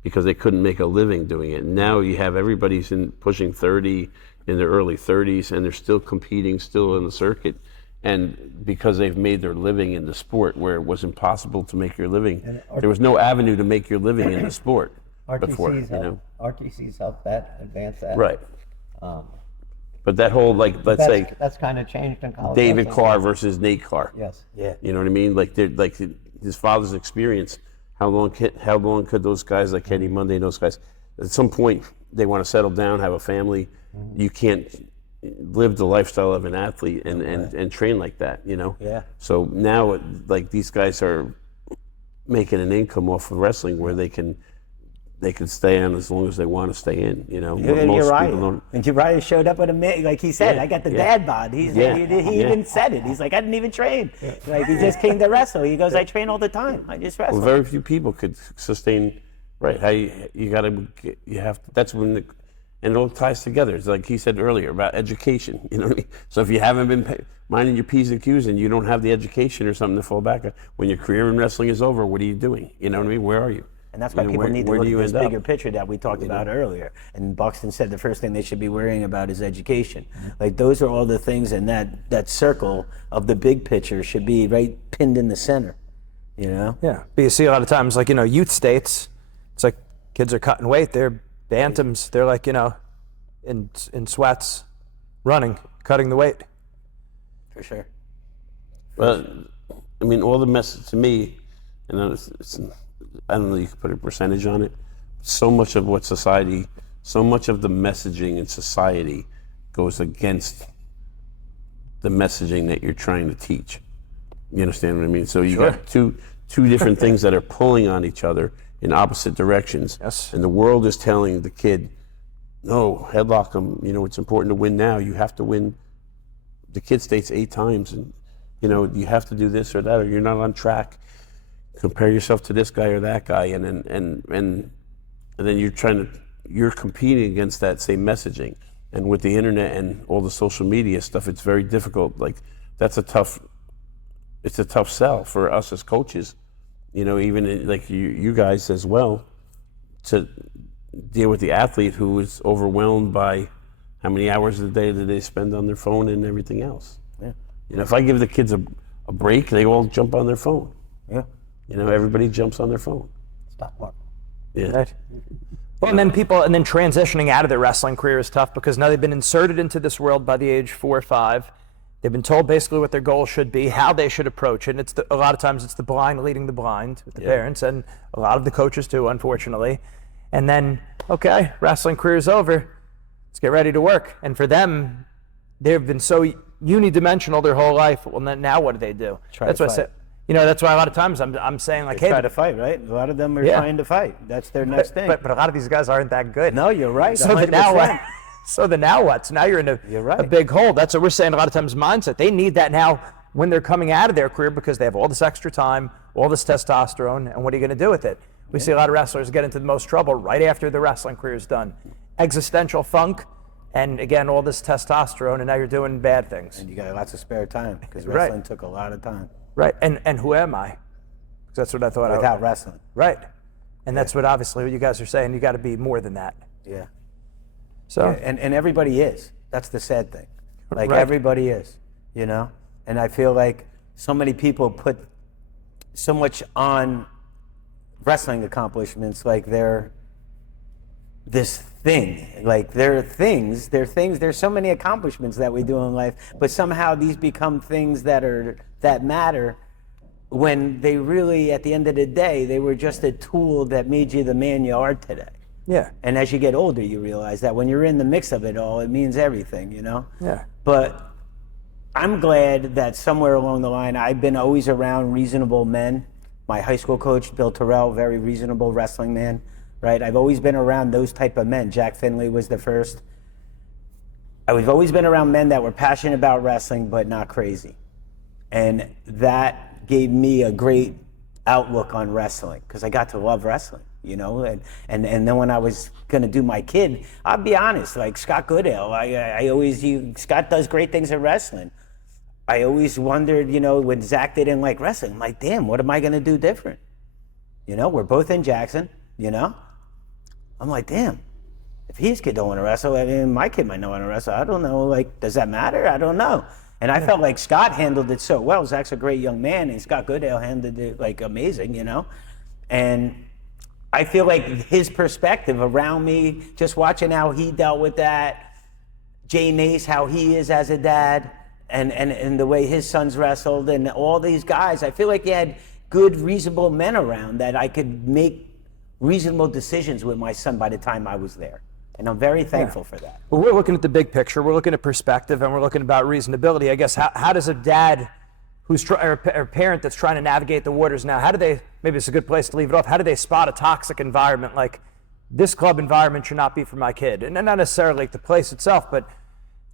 because they couldn't make a living doing it. Now you have everybody's pushing 30, in their early 30s, and they're still competing, still in the circuit. And because they've made their living in the sport where it was impossible to make your living, there was no avenue to make your living in the sport before, you know? RTC's helped that, advance that. Right. But that whole, like, let's say that's kind of changed in college. David Carr versus Nate Carr. Yes. Yeah. You know what I mean? Like his father's experience. How long could those guys like Kenny Monday and those guys, at some point they want to settle down, have a family. You can't live the lifestyle of an athlete and train like that, you know? Yeah. So now, like, these guys are making an income off of wrestling where they can stay on as long as they want to stay in, you know? And Uriah showed up with a man, like he said, I got the dad bod. He even said it. He's like, I didn't even train. Like, he just came to wrestle. He goes, I train all the time. I just wrestle. Well, very few people could sustain, right? How you have to, that's when and it all ties together. It's like he said earlier about education, you know what I mean? So if you haven't been minding your P's and Q's and you don't have the education or something to fall back on, when your career in wrestling is over, what are you doing? You know what I mean? Where are you? And that's why people need to look at this bigger picture that we talked about earlier. And Buxton said the first thing they should be worrying about is education. Like, those are all the things, and that circle of the big picture should be right pinned in the center, you know? Yeah, but you see a lot of times, like, youth states, it's like kids are cutting weight, they're bantams, they're like, in sweats, running, cutting the weight. For sure. Well, I mean, all the message to me, and I don't know, you could put a percentage on it. So much of what society, so much of the messaging in society goes against the messaging that you're trying to teach. You understand what I mean? So you got two different things that are pulling on each other in opposite directions. Yes. And the world is telling the kid, no, headlock them. It's important to win now. You have to win. The kid states 8 times, and you have to do this or that, or you're not on track. Compare yourself to this guy or that guy, and then you're competing against that same messaging. And with the internet and all the social media stuff, it's very difficult. Like, it's a tough sell for us as coaches. Even like you guys as well, to deal with the athlete who is overwhelmed by how many hours a day do they spend on their phone and everything else. Yeah. If I give the kids a break, they all jump on their phone. Yeah. Everybody jumps on their phone. Stop work. Yeah. Right. Well, and then transitioning out of their wrestling career is tough, because now they've been inserted into this world by the age 4 or 5. They've been told basically what their goal should be, how they should approach it. And a lot of times it's the blind leading the blind with the parents, and a lot of the coaches too, unfortunately. And then, okay, wrestling career's over. Let's get ready to work. And for them, they've been so unidimensional their whole life. Well, now what do they do? That's why I said. That's why a lot of times I'm saying, like, They hey, try to fight, right? A lot of them are trying to fight. That's their next thing. But a lot of these guys aren't that good. No, you're right. So then now what? So then now what? So now you're in a big hole. That's what we're saying a lot of times, mindset. They need that now when they're coming out of their career, because they have all this extra time, all this testosterone, and what are you going to do with it? We see a lot of wrestlers get into the most trouble right after the wrestling career is done. Existential funk, and again, all this testosterone, and now you're doing bad things. And you got lots of spare time, because wrestling took a lot of time. Right, and who am I? Because that's what I thought. Without wrestling. Right, and that's what obviously what you guys are saying. You got to be more than that. Yeah. So and everybody is. That's the sad thing. Like, everybody is, And I feel like so many people put so much on wrestling accomplishments, like they're this thing. Like, they're things. There's so many accomplishments that we do in life, but somehow these become things that matter, when they really, at the end of the day, they were just a tool that made you the man you are today. yeah, And as you get older, you realize that when you're in the mix of it all, it means everything, yeah. But I'm glad that somewhere along the line, I've been always around reasonable men. My high school coach, Bill Terrell, very reasonable wrestling man, right? I've always been around those type of men. Jack Finley was the first. I've always been around men that were passionate about wrestling, but not crazy. And that gave me a great outlook on wrestling, because I got to love wrestling. And then when I was gonna do my kid, I'll be honest, like Scott Goodale, Scott does great things in wrestling. I always wondered, when Zach didn't like wrestling, I'm like, damn, what am I gonna do different? We're both in Jackson, I'm like, damn, if his kid don't wanna wrestle, I mean, my kid might not wanna wrestle. I don't know, like, does that matter? I don't know. And I felt like Scott handled it so well. Zach's a great young man, and Scott Goodale handled it like amazing, And I feel like his perspective around me, just watching how he dealt with that, Jay Nace, how he is as a dad, and the way his sons wrestled, and all these guys, I feel like he had good, reasonable men around that I could make reasonable decisions with my son by the time I was there. And I'm very thankful for that. Well, we're looking at the big picture. We're looking at perspective, and we're looking about reasonability. I guess, how does a dad or a parent that's trying to navigate the waters now, how do they, maybe it's a good place to leave it off, how do they spot a toxic environment like this club environment should not be for my kid? And not necessarily like the place itself, but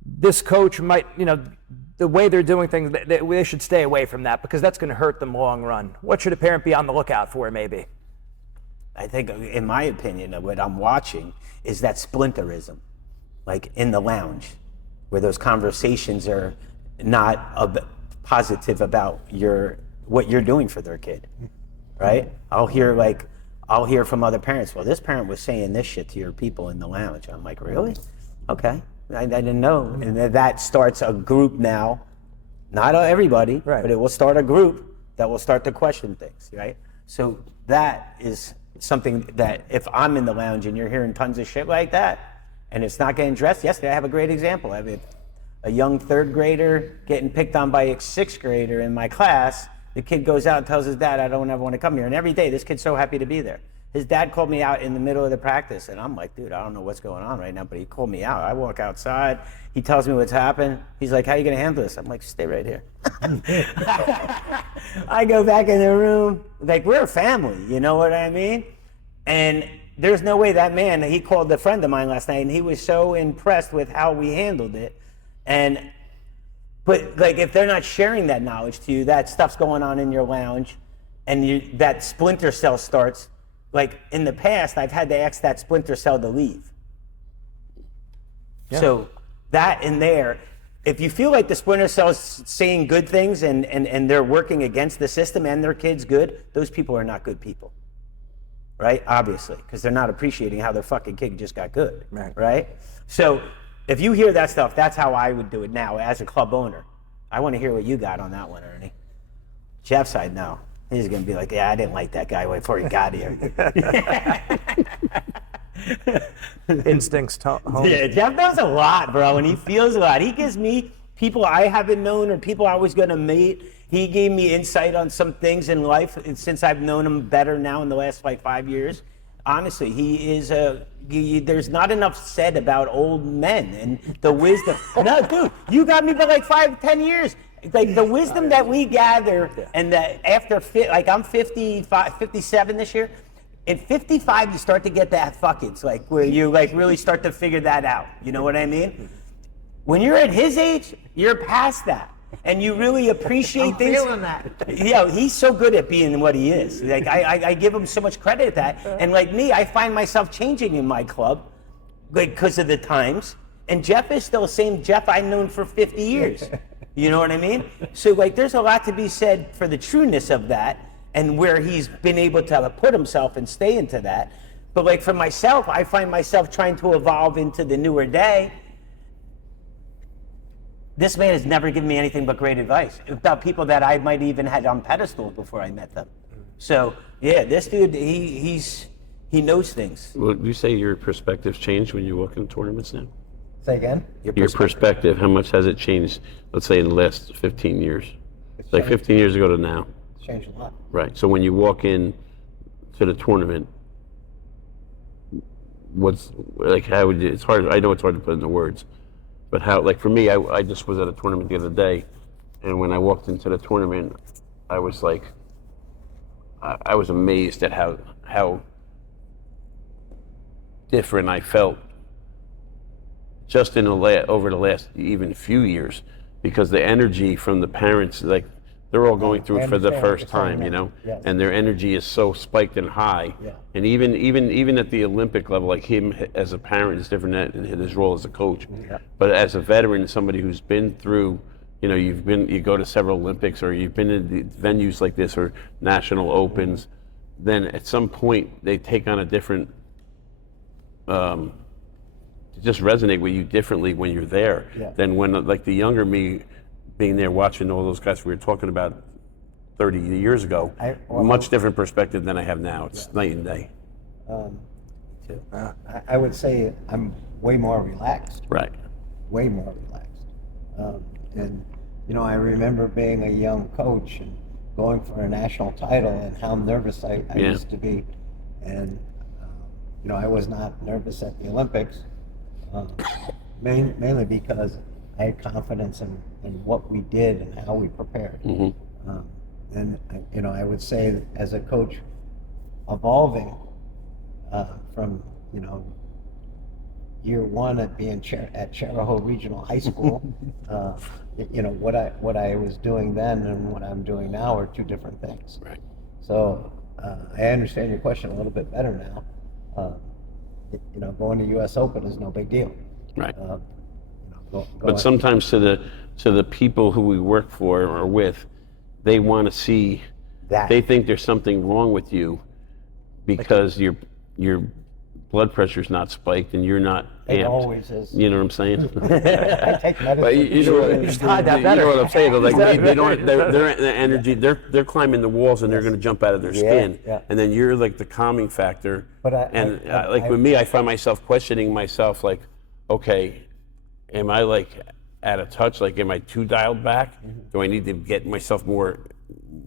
this coach might, the way they're doing things, they should stay away from that because that's going to hurt them long run. What should a parent be on the lookout for, maybe? I think, in my opinion, of what I'm watching is that splinterism, like in the lounge, where those conversations are not positive about what you're doing for their kid, right? I'll hear from other parents, well, this parent was saying this shit to your people in the lounge. I'm like, really? Okay, I didn't know. And then that starts a group now, not everybody, right, but it will start a group that will start to question things, right? So that is something that if I'm in the lounge and you're hearing tons of shit like that and it's not getting addressed, yesterday I have a great example. I have a young third grader getting picked on by a sixth grader in my class. The kid goes out and tells his dad, I don't ever want to come here. And every day this kid's so happy to be there. His dad called me out in the middle of the practice and I'm like, dude, I don't know what's going on right now, but he called me out. I walk outside, he tells me what's happened. He's like, how are you gonna handle this? I'm like, stay right here. I go back in the room, like we're a family, you know what I mean? And there's no way that man, he called a friend of mine last night and he was so impressed with how we handled it. But like if they're not sharing that knowledge to you, that stuff's going on in your lounge and that splinter cell starts, like in the past, I've had to ask that splinter cell to leave. Yeah. So that in there, if you feel like the splinter cell is saying good things and they're working against the system and their kid's good, those people are not good people, right? Obviously, because they're not appreciating how their fucking kid just got good, right? So if you hear that stuff, that's how I would do it now as a club owner. I want to hear what you got on that one, Ernie. Jeff's side, no. He's going to be like, yeah, I didn't like that guy before he got here. Instincts home. Yeah, Jeff knows a lot, bro, and he feels a lot. He gives me people I haven't known or people I was going to meet. He gave me insight on some things in life, and since I've known him better now in the last like 5 years. Honestly, he is there's not enough said about old men and the wisdom. No, dude, you got me by like 5-10 years. Like the wisdom that we gather, and that after like I'm 57 this year. At 55, you start to get that fuckings, like where you like really start to figure that out. You know what I mean? When you're at his age, you're past that. And you really appreciate things. Feeling that. Yeah, he's so good at being what he is. Like I give him so much credit at that. And like me, I find myself changing in my club, like because of the times. And Jeff is still the same Jeff I've known for 50 years. You know what I mean? So like, there's a lot to be said for the trueness of that, and where he's been able to put himself and stay into that. But like for myself, I find myself trying to evolve into the newer day. This man has never given me anything but great advice about people that I might even had on pedestals before I met them. So yeah, this dude, he knows things. Well, you say your perspective's changed when you walk in tournaments now? Say again? Your perspective, how much has it changed, let's say in the last 15 years? Like 15 years ago to now. It's changed a lot. Right, so when you walk in to the tournament, what's, like how would you, it's hard, I know it's hard to put into words, but how, like for me, I just was at a tournament the other day, and when I walked into the tournament, I was like, I was amazed at how different I felt just in over the last even few years, because the energy from the parents, like they're all going through it for the first time, you know, yes. And their energy is so spiked and high. Yeah. And even at the Olympic level, like him as a parent is different than his role as a coach. Yeah. But as a veteran, somebody who's been through, you know, you go to several Olympics or you've been in the venues like this or national opens, then at some point they take on a different, just resonate with you differently when you're there than when, like the younger me being there watching all those guys we were talking about 30 years ago, much different perspective than I have now. It's night and day. I would say I'm way more relaxed. Right. Way more relaxed. And, you know, I remember being a young coach and going for a national title and how nervous I used to be. And, you know, I was not nervous at the Olympics. Mainly because I had confidence in what we did and how we prepared. And I would say that as a coach, evolving from year one at being at Charahoe Regional High School, what I was doing then and what I'm doing now are two different things. Right. So I understand your question a little bit better now. Going to U.S. Open is no big deal. Right. Go But sometimes to the people who we work for or with, they want to see That. they think there's something wrong with you because your blood pressure's not spiked and you're not It amped. always is. You know what I'm saying? I take medicine. But you know what, just hide that better. You know what I'm saying? Like they don't. Their energy. They're climbing the walls and they're going to jump out of their skin. yeah. And then you're like the calming factor. But with me, I find myself questioning myself. Like, okay, am I like out of touch? Like, am I too dialed back? Do I need to get myself more?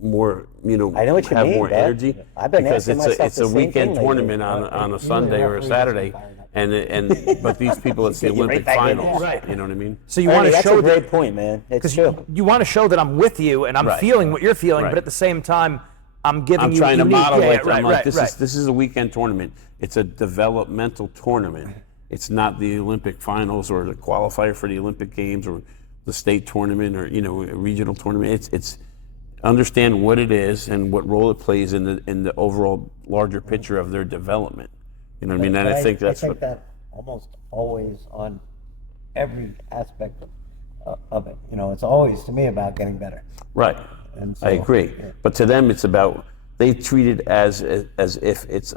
I know what you have mean, more Bud. energy. I've been because asking it's myself a the same weekend thing lately. tournament on a Sunday or a Saturday, but these people it's the Get you right Olympic back in finals. there. You know what I mean? So you want to That's show a that great point, man. It's true. you want to show that I'm with you and I'm Right. feeling what you're feeling, Right. but at the same time, I'm giving I'm you trying to unique- model yeah, like right, I'm like right. this is a weekend tournament. It's a developmental tournament. It's not the Olympic finals or the qualifier for the Olympic Games or the state tournament or a regional tournament. It's understand what it is and what role it plays in the overall larger picture of their development. You know what I mean? And I think that's what that almost always on every aspect of it. It's always to me about getting better. right. And so, I agree. yeah. But to them it's about they treat it as if it's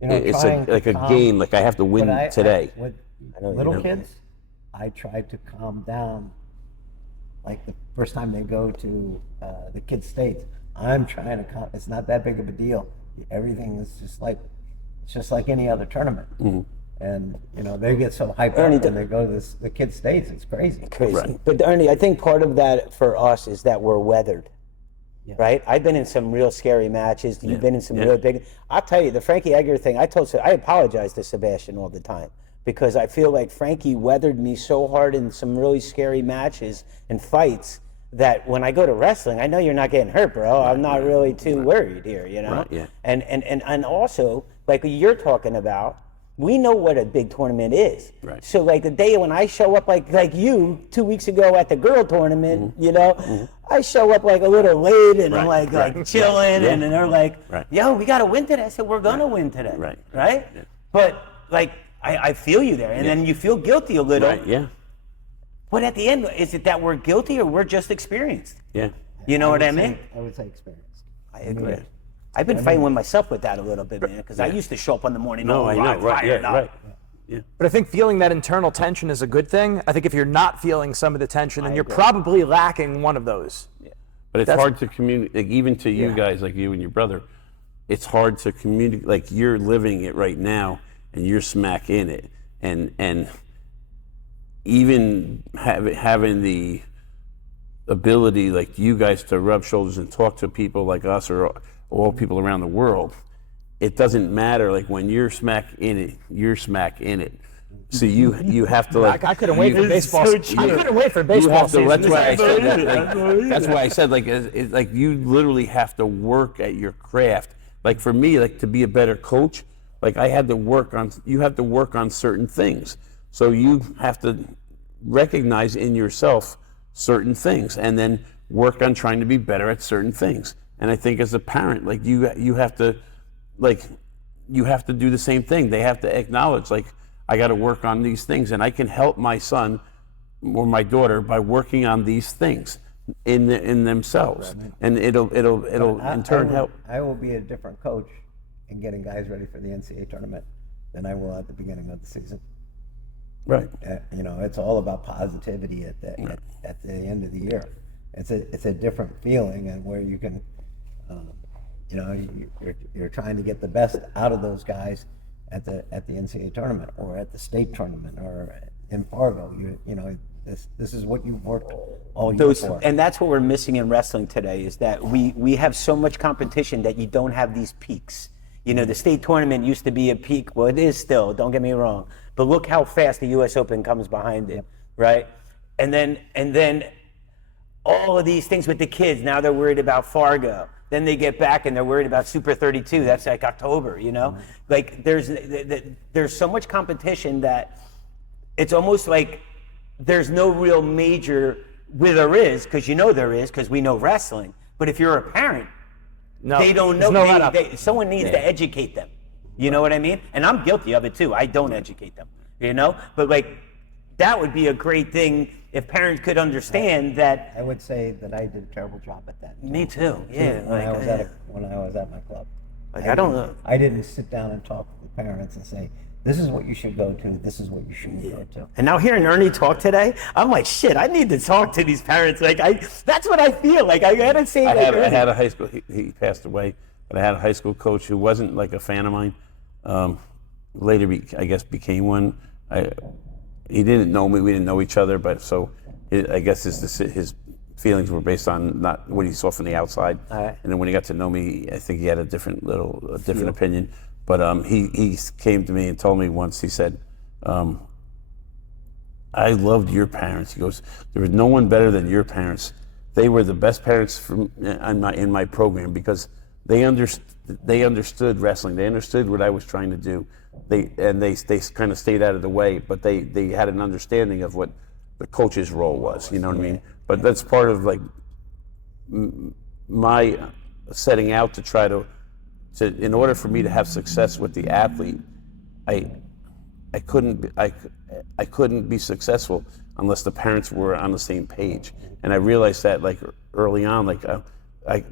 it's trying to like a calm- game, like I have to win But today. With know what you little mean. kids, I try to calm down. Like the first time they go to the kids' states, I'm trying to calm. It's not that big of a deal. Everything is just like any other tournament. And they get so hyped Ernie, up when they go to the kids' states. It's crazy. Crazy. Right. But Ernie, I think part of that for us is that we're weathered. Right? I've been in some real scary matches. You've been in some real big. I'll tell you, the Frankie Edgar thing, I apologize to Sebastian all the time because I feel like Frankie weathered me so hard in some really scary matches and fights that when I go to wrestling, I know you're not getting hurt, bro. I'm not really too worried here, Right, yeah. And also, like you're talking about, we know what a big tournament is. Right. So like the day when I show up like you 2 weeks ago at the girl tournament, I show up like a little late and I'm like chilling and they're like, Right. yo, we got to win today. I said, we're going to win today. Right. Right? Yeah. But like, I feel you there. And then you feel guilty a little. Right, yeah. But at the end, is it that we're guilty or we're just experienced? Yeah. You know what I mean? I would say experienced. I agree. I've been fighting with myself with that a little bit, man, because I used to show up on the morning. No, I know, right, yeah, right. Yeah. But I think feeling that internal tension is a good thing. I think if you're not feeling some of the tension, then you're probably lacking one of those. But it's hard to communicate, like, even to you guys, like you and your brother, it's hard to communicate, like you're living it right now and you're smack in it. And even having the ability, like you guys, to rub shoulders and talk to people like us or all people around the world, it doesn't matter. Like when you're smack in it, you're smack in it. So you have to like. I couldn't wait for baseball. I couldn't wait for You baseball have to. season. That's why I said that. Like, that's why I said like it's like you literally have to work at your craft. Like for me, like to be a better coach, like I had to work on. You have to work on certain things. So you have to recognize in yourself certain things, and then work on trying to be better at certain things. And I think as a parent, like you have to, like you have to do the same thing. They have to acknowledge like. I got to work on these things, and I can help my son or my daughter by working on these things in themselves, and it'll in turn help. I will be a different coach in getting guys ready for the NCAA tournament than I will at the beginning of the season. Right. It's all about positivity at the end of the year. It's a different feeling, and where you can, you're trying to get the best out of those guys at the NCAA tournament or at the state tournament or in Fargo. This is what you've worked all year for. And that's what we're missing in wrestling today is that we have so much competition that you don't have these peaks. You know, the state tournament used to be a peak. Well, it is still, don't get me wrong. But look how fast the U.S. Open comes behind it, right? And then all of these things with the kids, now they're worried about Fargo. Then they get back and they're worried about Super 32. That's like October, you know? Like there's so much competition that it's almost like there's no real major, where there is, because you know there is, because we know wrestling. But if you're a parent, they don't know. Someone needs to educate them. You know what I mean? And I'm guilty of it too. I don't educate them, you know? But like, that would be a great thing if parents could understand that. I would say that I did a terrible job at that. Me too, yeah. When I was at my club. Like, I don't know. I didn't sit down and talk to the parents and say, this is what you should go to, this is what you shouldn't go to. And now hearing Ernie talk today, I'm like, shit, I need to talk to these parents. Like, that's what I feel like. I gotta say, I had a high school. He passed away, but I had a high school coach who wasn't like a fan of mine. Later, I guess, became one. He didn't know me. We didn't know each other, but I guess his feelings were based on not what he saw from the outside. Right. And then when he got to know me, I think he had a different opinion. But he came to me and told me once. He said, "I loved your parents." He goes, "There was no one better than your parents. They were the best parents in my program because they understood wrestling. They understood what I was trying to do. They kind of stayed out of the way, but they had an understanding of what the coach's role was. You know what I mean? But that's part of like my setting out to try to in order for me to have success with the athlete, I couldn't be successful unless the parents were on the same page. And I realized that like early on,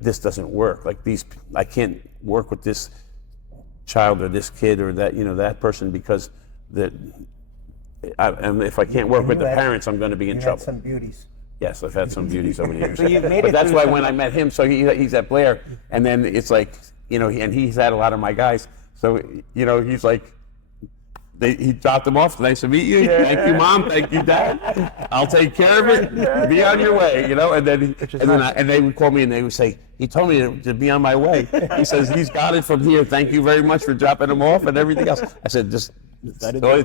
this doesn't work. Like I can't work with this child or this kid or that person because and if I can't work with the parents, I'm going to be in trouble. Had some beauties. Yes, I've had some beauties over the years. So you've made but it that's through why some- when I met him, so he's at Blair, and then it's like, and he's had a lot of my guys. So, he's like, he dropped them off. Nice to meet you. Thank you, Mom. Thank you, Dad. I'll take care of it. Be on your way, And then they would call me and they would say, he told me to be on my way. He says, he's got it from here. Thank you very much for dropping them off and everything else. I said, it's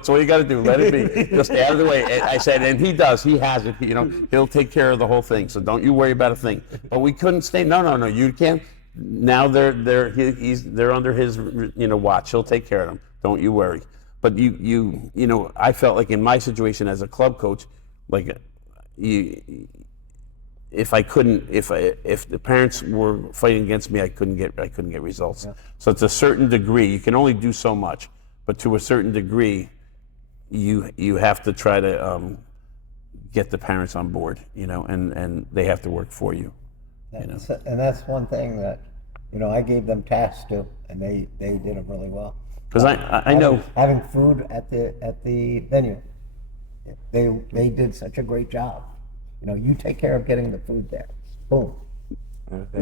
all you got to do. Let it be. Just stay out of the way. And I said, and he does. He has it. He'll take care of the whole thing. So don't you worry about a thing. But we couldn't stay. No. You can't. Now they're under his watch. He'll take care of them. Don't you worry. But I felt like in my situation as a club coach, like if the parents were fighting against me, I couldn't get results. Yeah. So it's a certain degree. You can only do so much, but to a certain degree, you have to try to get the parents on board, and they have to work for you. And that's one thing that I gave them tasks to, and they did them really well. Because I know having food at the venue, they did such a great job. You take care of getting the food there. Boom.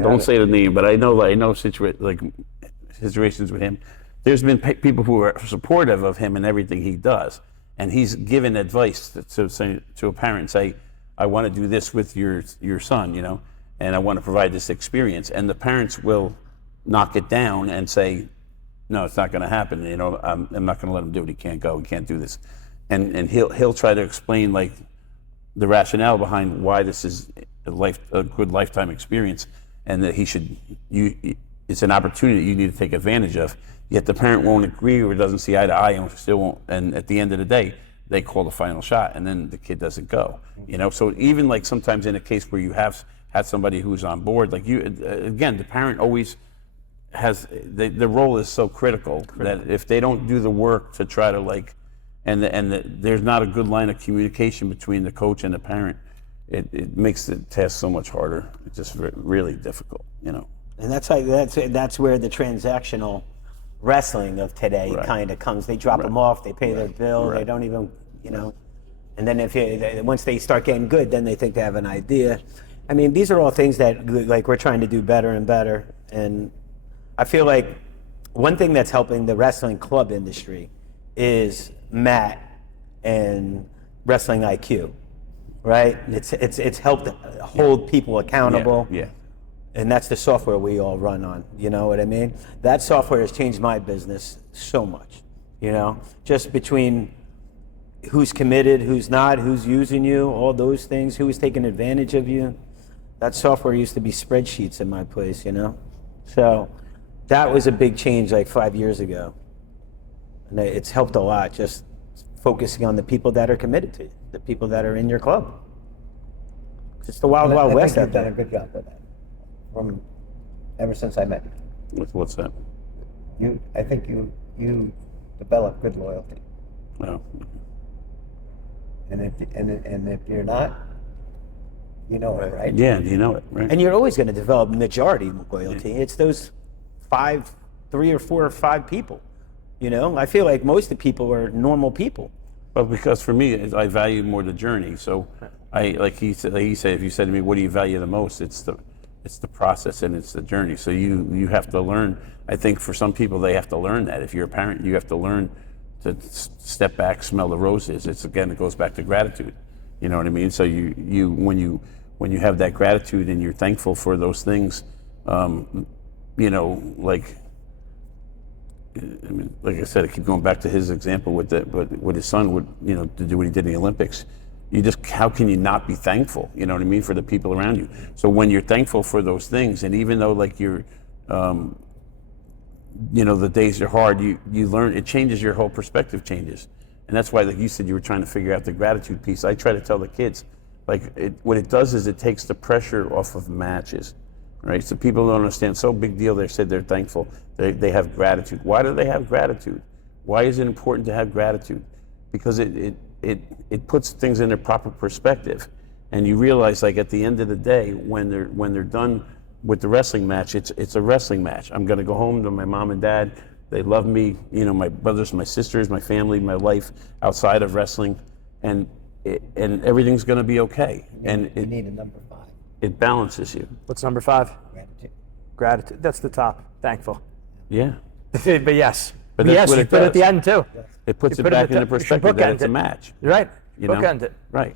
Don't say the name, but I know situations with him. There's been people who are supportive of him and everything he does, and he's given advice to a parent, say, I want to do this with your son, and I want to provide this experience, and the parents will knock it down and say, no, it's not going to happen. I'm not going to let him do it. He can't go. He can't do this, and he'll try to explain like the rationale behind why this is a good lifetime experience, and that it's an opportunity you need to take advantage of. Yet the parent won't agree or doesn't see eye to eye, and still won't. And at the end of the day, they call the final shot, and then the kid doesn't go. So even like sometimes in a case where you have had somebody who's on board, like again, the parent always has the role is so critical that if they don't do the work to try to there's not a good line of communication between the coach and the parent, it makes the task so much harder. It's just really difficult, And that's where the transactional wrestling of today kind of comes. They drop them off, they pay their bill, they don't even, and then once they start getting good, then they think they have an idea. I mean, these are all things that like we're trying to do better and better. And I feel like one thing that's helping the wrestling club industry is Matt and Wrestling IQ, right? It's helped hold people accountable. Yeah. And that's the software we all run on. You know what I mean? That software has changed my business so much. You know, just between who's committed, who's not, who's using you, all those things, who is taking advantage of you. That software used to be spreadsheets in my place, you know? So that was a big change like 5 years ago. And it's helped a lot, just focusing on the people that are committed to you, the people that are in your club. It's the wild, wild west I out think you've done a there. good job with that. Ever since I met you. What's that? I think you develop good loyalty. Oh. And if you're not, you know it, right? Yeah, you know it, right? And you're always going to develop majority loyalty. It's those 3 or 4 or 5 people. You know, I feel like most of the people are normal people. Well, because for me, I value more the journey. So, like he said, if you said to me, "What do you value the most?" It's the process and it's the journey. So you have to learn. I think for some people, they have to learn that. If you're a parent, you have to learn to step back, smell the roses. It goes back to gratitude. You know what I mean? So when you have that gratitude and you're thankful for those things, you know, like. I mean, like I said, I keep going back to his example with his son would, you know, to do what he did in the Olympics. How can you not be thankful? You know what I mean, for the people around you. So when you're thankful for those things, and even though like you're, you know, the days are hard, you learn. It changes your whole perspective changes, and that's why, like you said, you were trying to figure out the gratitude piece. I try to tell the kids, what it does is it takes the pressure off of matches. Right, so people don't understand. So big deal. They said they're thankful. They have gratitude. Why do they have gratitude? Why is it important to have gratitude? Because it puts things in their proper perspective, and you realize, like at the end of the day, when they're done with the wrestling match, it's a wrestling match. I'm gonna go home to my mom and dad. They love me. You know, my brothers, my sisters, my family, my life outside of wrestling, and everything's gonna be okay. And You need a number 5. it balances you. What's number 5? Gratitude. Gratitude. That's the top. Thankful. Yeah. But yes. But that's yes, what you it put it at does. the end too. It puts You it put it back at the into top. You should perspective that bookend it's a it. match. You're right. You know? Bookend it. Right.